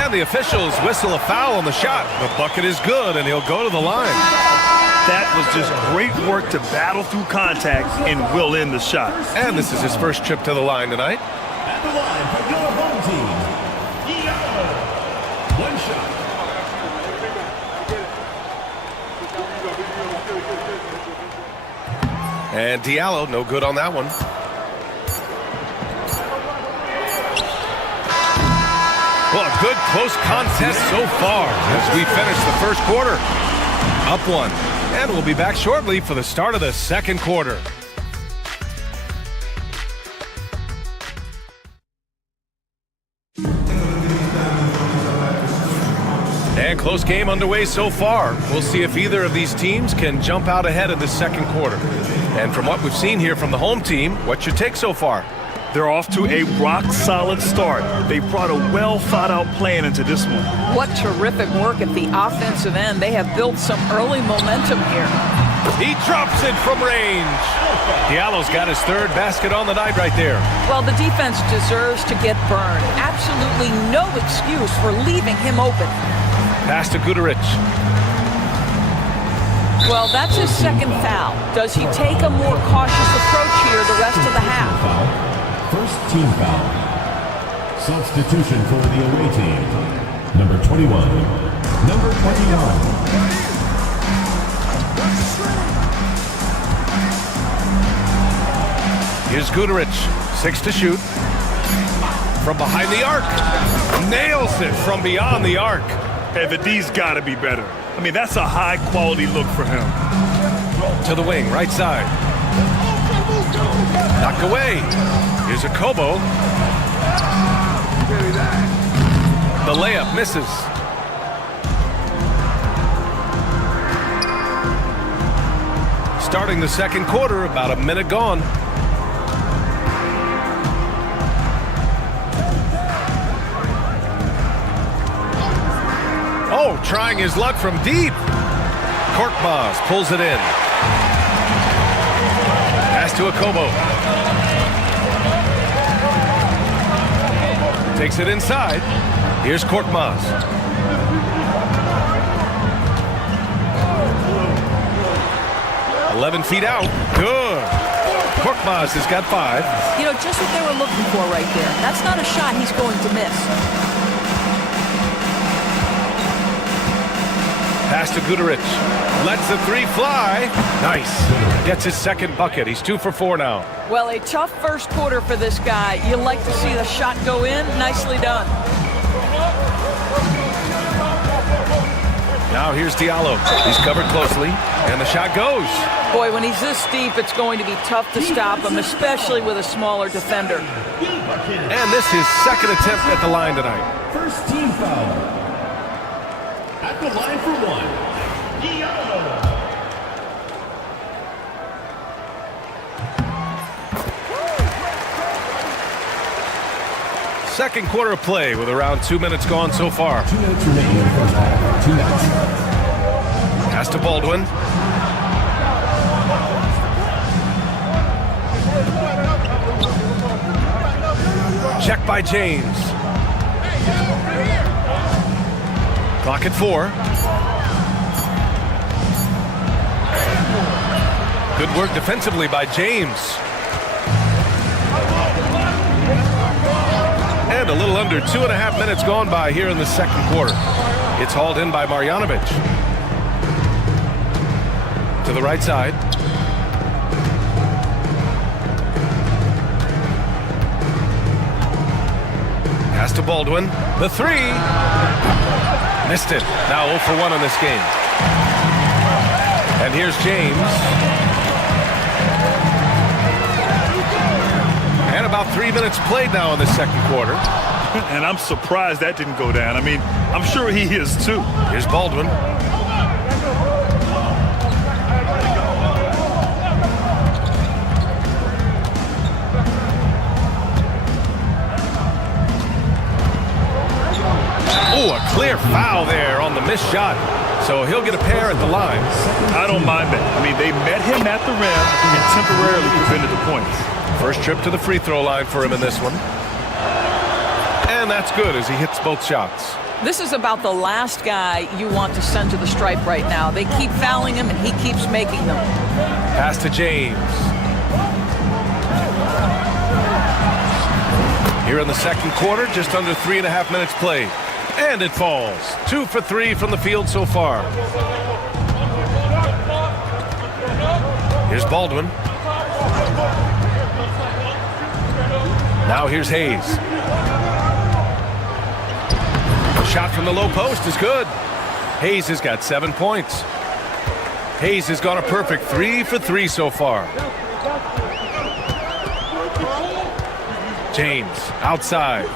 And the officials whistle a foul on the shot. The bucket is good, and he'll go to the line. That was just great work to battle through contact and will in the shot. And this is his first trip to the line tonight. At the line for your home team, Diallo. 1 shot. And Diallo, no good on that one. Well, a good close contest so far as we finish the first quarter. Up 1. And we'll be back shortly for the start of the second quarter. And close game underway so far. We'll see if either of these teams can jump out ahead in the second quarter. And from what we've seen here from the home team, what's your take so far? They're off to a rock-solid start. They brought a well-thought-out plan into this one. What terrific work at the offensive end. They have built some early momentum here. He drops it from range. Diallo's got his 3rd basket on the night right there. Well, the defense deserves to get burned. Absolutely no excuse for leaving him open. Pass to Guduric. Well, that's his 2nd foul. Does he take a more cautious approach here the rest of the half? First team foul. Substitution for the away team. Number 21. Number 21. Here's Guduric. 6 to shoot. From behind the arc. Nails it from beyond the arc. Hey, the D's got to be better. I mean, that's a high-quality look for him. To the wing, right side. Knocked away. Here's Akobo. The layup misses. Starting the second quarter, about a minute gone. Oh, trying his luck from deep. Korkmaz pulls it in. Pass to Akobo. Takes it inside. Here's Korkmaz. "11 feet out. Good. Korkmaz has got 5. You know, just what they were looking for right there. That's not a shot he's going to miss. Pass to Guduric. Lets the 3 fly. Nice. Gets his 2nd bucket. He's 2 for 4 now. Well, a tough first quarter for this guy. You like to see the shot go in. Nicely done. Now here's Diallo. He's covered closely, and the shot goes. Boy, when he's this deep, it's going to be tough to stop him, especially with a smaller defender. And this is second attempt at the line tonight. First team foul. At the line for one, Diallo. Second quarter of play with around 2 minutes gone so far. 2 minutes remaining in the first half. 2 minutes. Pass to Baldwin. Check by James. Clock at 4. Good work defensively by James. And a little under 2.5 minutes gone by here in the second quarter. It's hauled in by Marjanovic. To the right side. Pass to Baldwin. The 3. Missed it. Now 0 for 1 in this game. And here's James. And about 3 minutes played now in the second quarter. And I'm surprised that didn't go down. I mean, I'm sure he is too. Here's Baldwin. Oh, a clear foul there on the missed shot. So he'll get a pair at the line. I don't mind that. I mean, they met him at the rim and temporarily prevented the points. First trip to the free throw line for him in this one. And that's good as he hits both shots. This is about the last guy you want to send to the stripe right now. They keep fouling him, and he keeps making them. Pass to James. Here in the second quarter, just under 3.5 minutes played. And it falls. 2 for 3 from the field so far. Here's Baldwin. Now here's Hayes. A shot from the low post is good. Hayes has got 7 points. Hayes has gone a perfect 3 for 3 so far. James outside.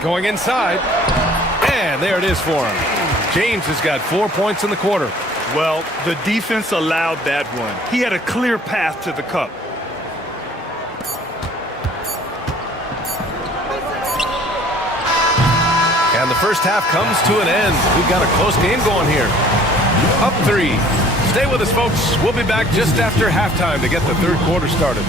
Going inside. And there it is for him. James has got 4 points in the quarter. Well, the defense allowed that one. He had a clear path to the cup. And the first half comes to an end. We've got a close game going here. Up 3. Stay with us, folks. We'll be back just after halftime to get the third quarter started.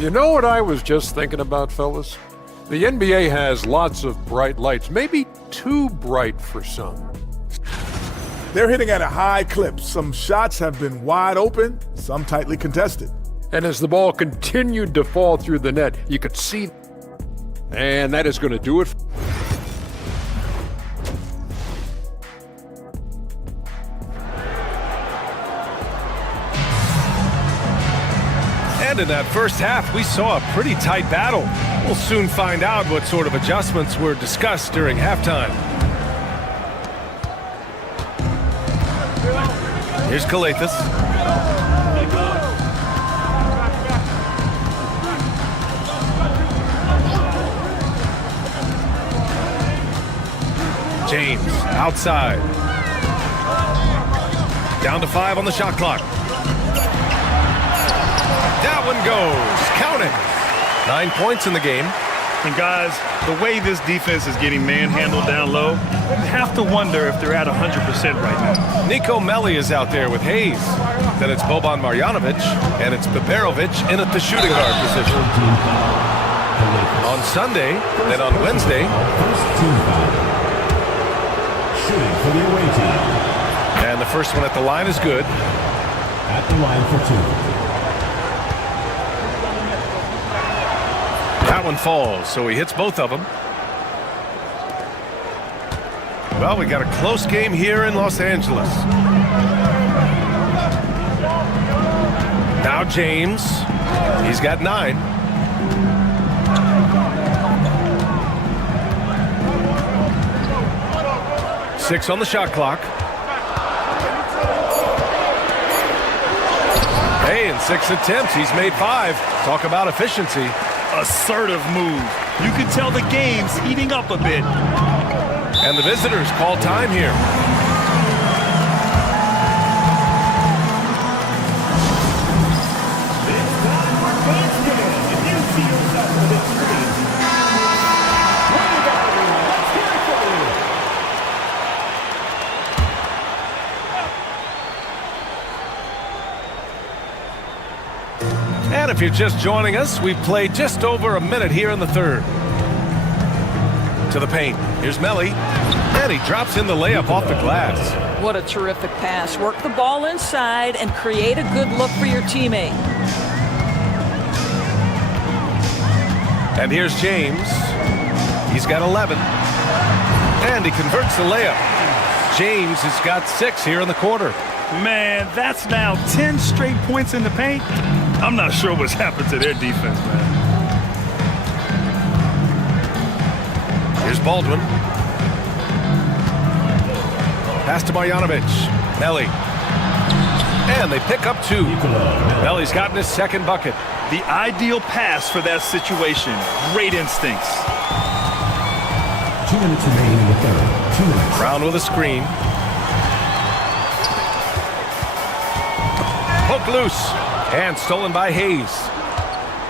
You know what I was just thinking about, fellas? The NBA has lots of bright lights, maybe too bright for some. They're hitting at a high clip. Some shots have been wide open, some tightly contested. And as the ball continued to fall through the net, you could see. And that is going to do it. And in that first half, we saw a pretty tight battle. We'll soon find out what sort of adjustments were discussed during halftime. Here's Kalathis. James outside. Down to 5 on the shot clock. That one goes. Count it. 9 points in the game. And guys, the way this defense is getting manhandled down low, you have to wonder if they're at 100% right now. Nico Melli is out there with Hayes. Then it's Boban Marjanovic, and it's Beberovic in at the shooting guard position. On Sunday, then on Wednesday. Shooting for the away team. And the first one at the line is good. At the line for 2. That one falls, so he hits both of them. Well, we got a close game here in Los Angeles. Now James. He's got 9. Six on the shot clock. Hey, in 6 attempts, he's made 5. Talk about efficiency. Assertive move. You can tell the game's heating up a bit. And the visitors call time here. And if you're just joining us, we've played just over a minute here in the third. To the paint. Here's Melly. And he drops in the layup off the glass. What a terrific pass. Work the ball inside and create a good look for your teammate. And here's James. He's got 11. And he converts the layup. James has got 6 here in the quarter. Man, that's now 10 straight points in the paint. I'm not sure what's happened to their defense, man. Here's Baldwin. Pass to Marjanovic. Melly. And they pick up 2. Melly's gotten his second bucket. The ideal pass for that situation. Great instincts. 2 minutes remaining in the third. 2 minutes. Brown with a screen. Poke loose. And stolen by Hayes.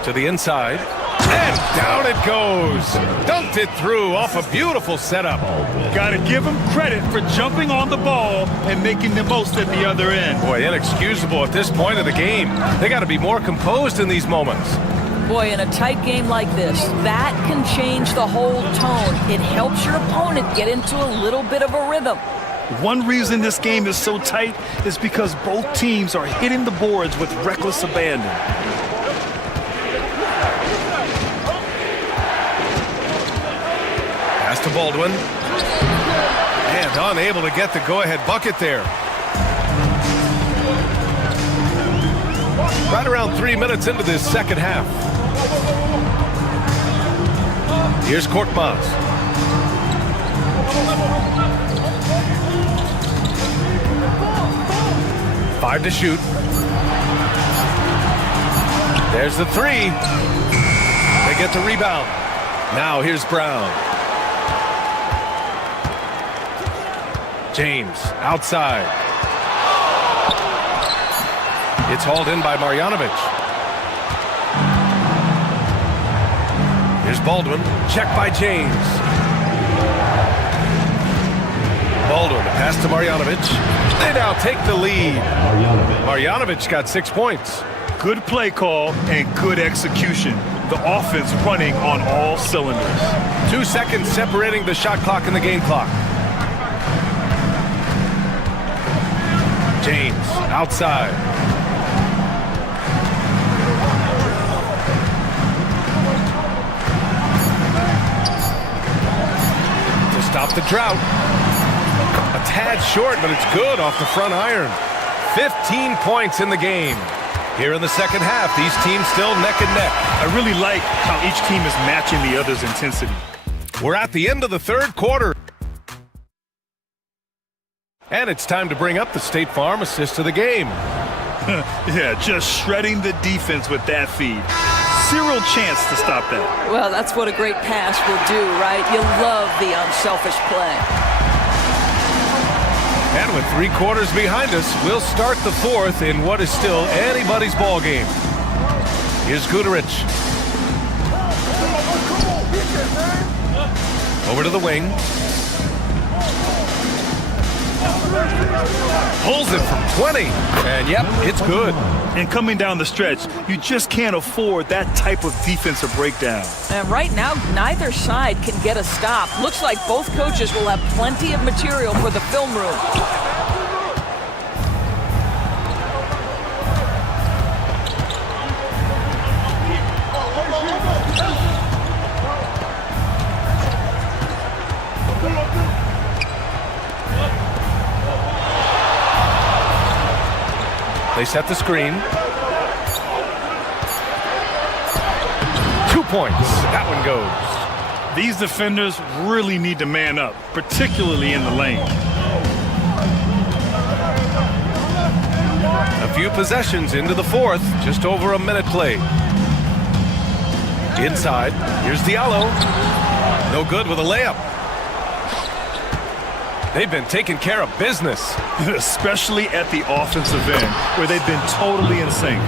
To the inside. And down it goes. Dunked it through off a beautiful setup. Got to give him credit for jumping on the ball and making the most at the other end. Boy, inexcusable at this point of the game. They got to be more composed in these moments. Boy, in a tight game like this, that can change the whole tone. It helps your opponent get into a little bit of a rhythm. One reason this game is so tight is because both teams are hitting the boards with reckless abandon. Pass to Baldwin. And unable to get the go-ahead bucket there. Right around 3 minutes into this second half. Here's Korkmaz. Five to shoot. There's the 3. They get the rebound. Now here's Brown. James outside. It's hauled in by Marjanovic. Here's Baldwin. Checked by James. Baldwin, a pass to Marjanovic. They now take the lead. Marjanovic got 6 points. Good play call and good execution. The offense running on all cylinders. 2 seconds separating the shot clock and the game clock. James outside. To stop the drought. A tad short, but it's good off the front iron. 15 points in the game. Here in the second half, these teams still neck and neck. I really like how each team is matching the other's intensity. We're at the end of the third quarter. And it's time to bring up the State Farm assist of the game. Yeah, just shredding the defense with that feed. Zero chance to stop that. Well, that's what a great pass will do, right? You love the unselfish play. And with 3 quarters behind us, we'll start the fourth in what is still anybody's ball game. Here's Guterich. Over to the wing. Pulls it from 20. And yep, it's good. And coming down the stretch, you just can't afford that type of defensive breakdown. And right now, neither side can get a stop. Looks like both coaches will have plenty of material for the film room. They set the screen. points. That one goes. These defenders really need to man up, particularly in the lane. A few possessions into the fourth, just over a minute played. Inside, here's Diallo. No good with a layup. They've been taking care of business. Especially at the offensive end, where they've been totally in sync.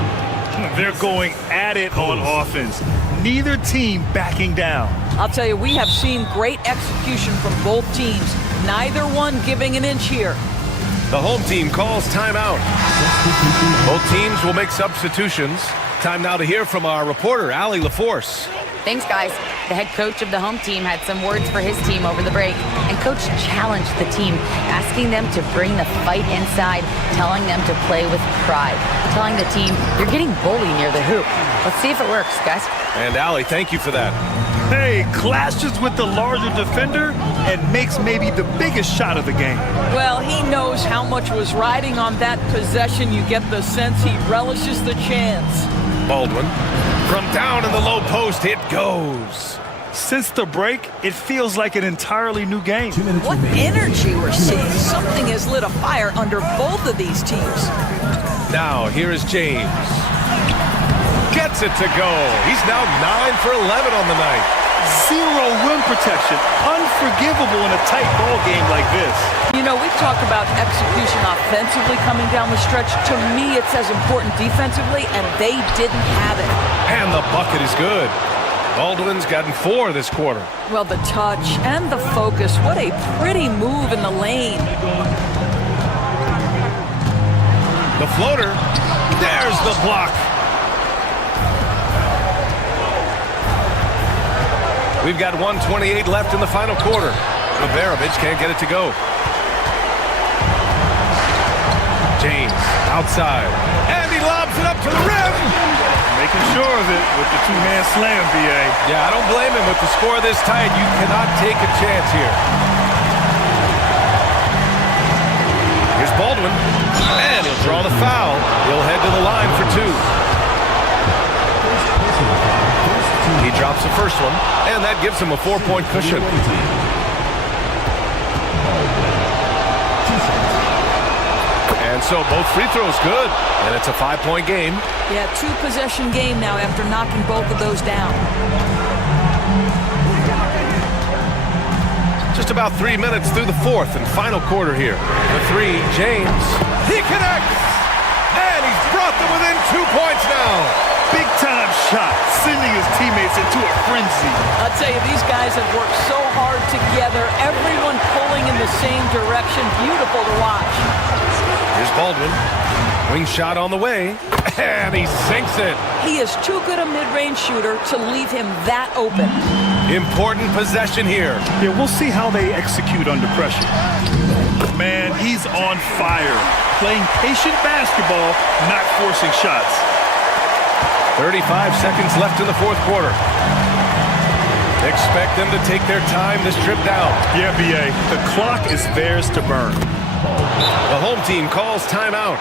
They're going at it on offense. Neither team backing down. I'll tell you, we have seen great execution from both teams. Neither one giving an inch here. The home team calls timeout. Both teams will make substitutions. Time now to hear from our reporter, Allie LaForce. Thanks, guys. The head coach of the home team had some words for his team over the break, and coach challenged the team, asking them to bring the fight inside, telling them to play with pride, telling the team, you're getting bullied near the hoop. Let's see if it works, guys. And Allie, thank you for that. Hey, clashes with the larger defender and makes maybe the biggest shot of the game. Well, he knows how much was riding on that possession. You get the sense he relishes the chance. Baldwin. From down in the low post, it goes. Since the break, it feels like an entirely new game. What energy we're seeing. Something has lit a fire under both of these teams. Now, here is James. Gets it to go. He's now 9 for 11 on the night. Zero rim protection. Unforgivable in a tight ball game like this. You know, we talk about execution offensively coming down the stretch. To me, it's as important defensively, and they didn't have it. And the bucket is good. Baldwin's gotten 4 this quarter. Well, the touch and the focus. What a pretty move in the lane. The floater. There's the block. We've got 1:28 left in the final quarter. Maverovic can't get it to go. James outside. And he lobs it up to the rim. Making sure of it with the two-hand slam, B.A. Yeah, I don't blame him. With the score this tight, you cannot take a chance here. Here's Baldwin. And he'll draw the foul. He'll head to the line for 2. He drops the first one, and that gives him a 4-point cushion. And so both free throws good, and it's a 5-point game. Yeah, 2-possession game now after knocking both of those down. Just about 3 minutes through the fourth and final quarter here. The 3, James. He connects! And he's brought them within 2 points now. Big-time shot, sending his teammates into a frenzy. I'll tell you, these guys have worked so hard together. Everyone pulling in the same direction. Beautiful to watch. Here's Baldwin. Wing shot on the way. And he sinks it. He is too good a mid-range shooter to leave him that open. Important possession here. Yeah, we'll see how they execute under pressure. Man, he's on fire. Playing patient basketball, not forcing shots. 35 seconds left in the fourth quarter. Expect them to take their time this trip down. Yeah, B.A., the clock is theirs to burn. The home team calls timeout.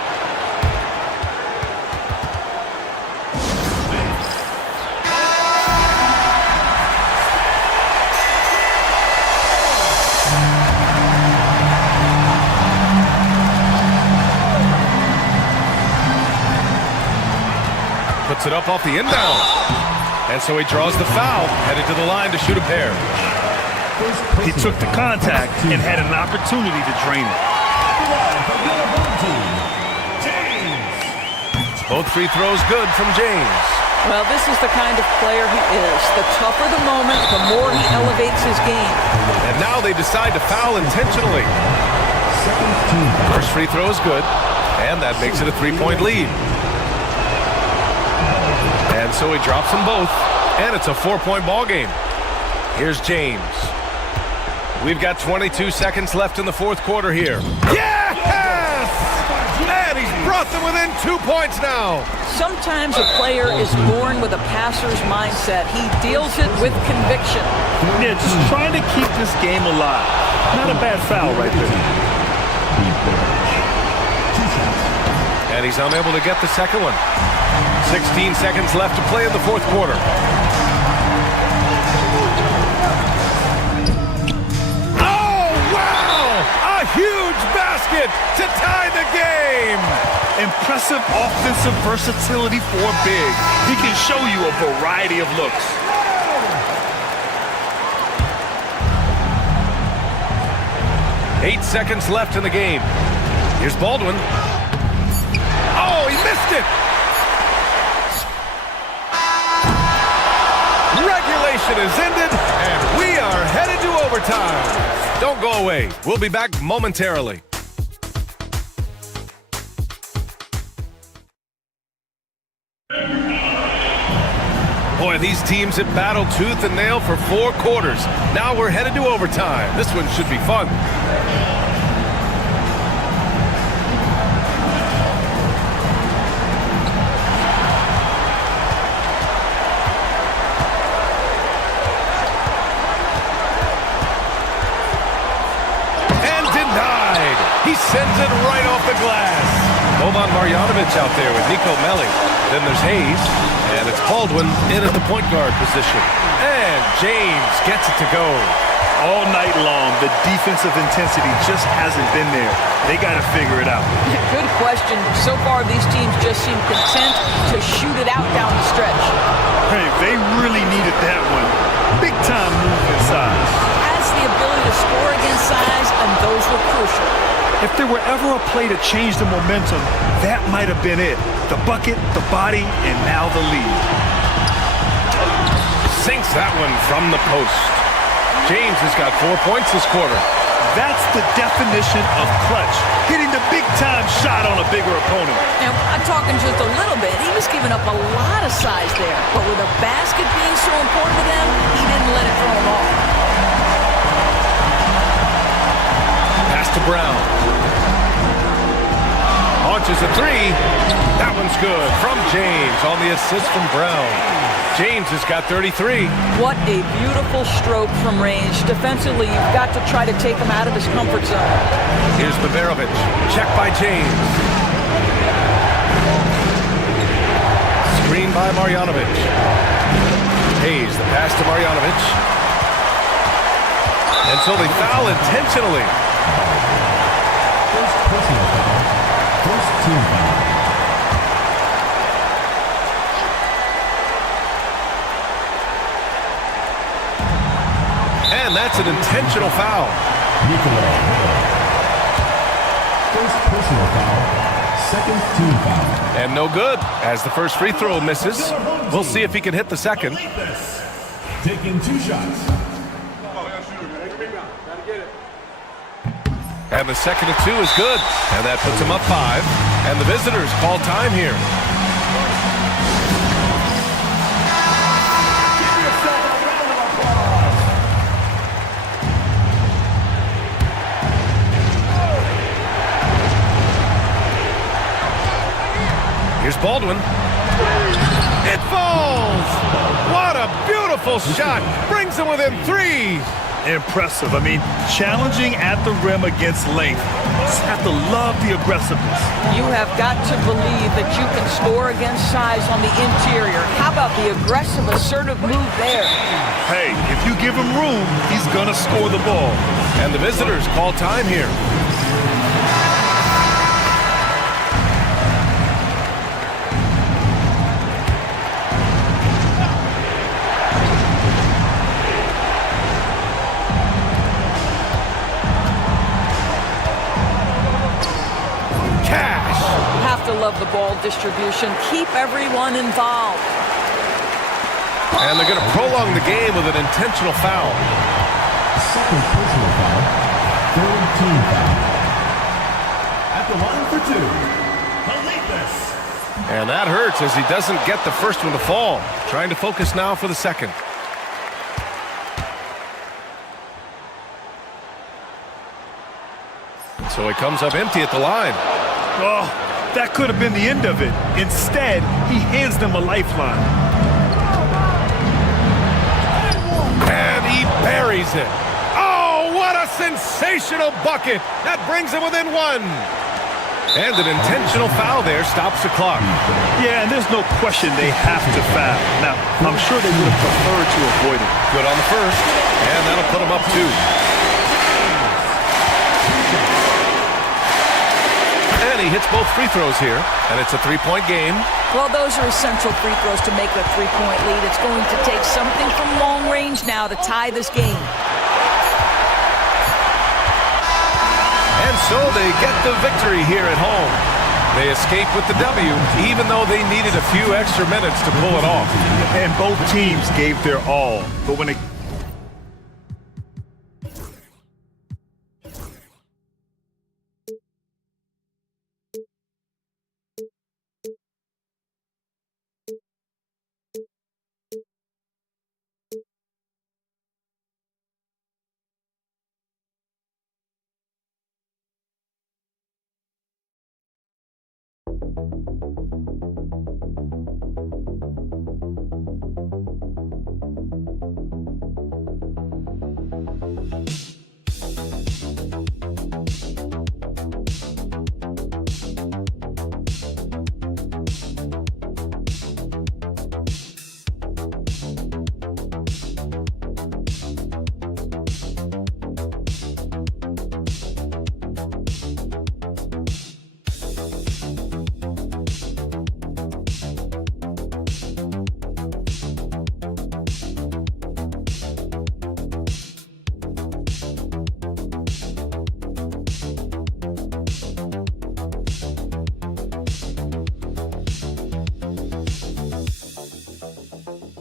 Puts it up off the inbound. And so he draws the foul, headed to the line to shoot a pair. He took the contact and had an opportunity to drain it. Both free throws good from James. Well, this is the kind of player he is. The tougher the moment, the more he elevates his game. And now they decide to foul intentionally. First free throw is good, and that makes it a 3-point lead. And so he drops them both, and it's a 4-point ball game. Here's James. We've got 22 seconds left in the fourth quarter here. Yes! And he's brought them within 2 points now. Sometimes a player is born with a passer's mindset. He deals it with conviction. Yeah, just trying to keep this game alive. Not a bad foul right there. And he's unable to get the second one. 16 seconds left to play in the fourth quarter. basket to tie the game. Impressive offensive versatility for big. He can show you a variety of looks. Eight seconds left in the game. Here's Baldwin. Oh, he missed it. Regulation is ended, and we are headed to overtime. Don't go away. We'll be back momentarily. Boy, these teams have battled tooth and nail for 4 quarters. Now we're headed to overtime. This one should be fun. And denied. He sends it right off the glass. Boban Marjanovic out there with Nico Melli. Then there's Hayes, and it's Baldwin in at the point guard position. And James gets it to go. All night long, the defensive intensity just hasn't been there. They got to figure it out. Good question. So far, these teams just seem content to shoot it out down the stretch. Hey, they really needed that one. Big time move inside. Has the ability to score against size, and those were crucial. If there were ever a play to change the momentum, that might have been it. The bucket, the body, and now the lead. Sinks that one from the post. James has got 4 points this quarter. That's the definition of clutch. Hitting the big-time shot on a bigger opponent. Now, I'm talking just a little bit. He was giving up a lot of size there. But with a basket being so important to them, he didn't let it throw him off. Pass to Brown. Launches a 3. That one's good from James on the assist from Brown. James has got 33. What a beautiful stroke from range. Defensively, you've got to try to take him out of his comfort zone. Here's Baverovic. Check by James. Screen by Marjanovic. Hayes, the pass to Marjanovic. And so they foul intentionally. First personal foul. First team foul. And that's an intentional foul. First personal foul. Second team foul. And no good, as the first free throw misses. We'll see if he can hit the second. Taking 2 shots. And the second of 2 is good. And that puts him up 5. And the visitors call time here. Here's Baldwin. It falls! What a beautiful shot! Brings him within 3. Impressive. I mean, challenging at the rim against length. Just have to love the aggressiveness. You have got to believe that you can score against size on the interior. How about the aggressive, assertive move there? Hey, if you give him room, he's going to score the ball. And the visitors call time here. Love the ball distribution. Keep everyone involved. And they're going to prolong the game with an intentional foul. Second personal foul. Third team foul. At the line for 2. Kalipas. And that hurts as he doesn't get the first one to fall. Trying to focus now for the second. So he comes up empty at the line. Oh. That could have been the end of it. Instead, he hands them a lifeline. And he buries it. Oh, what a sensational bucket. That brings him within 1. And an intentional foul there stops the clock. Yeah, and there's no question they have to foul. Now, I'm sure they would have preferred to avoid it. Good on the first, and that'll put him up 2. he hits both free throws here, and it's a three-point game. Well, those are essential free throws to make a three-point lead. It's going to take something from long range now to tie this game. And so they get the victory here at home. They escape with the W, even though they needed a few extra minutes to pull it off. And both teams gave their all. But when it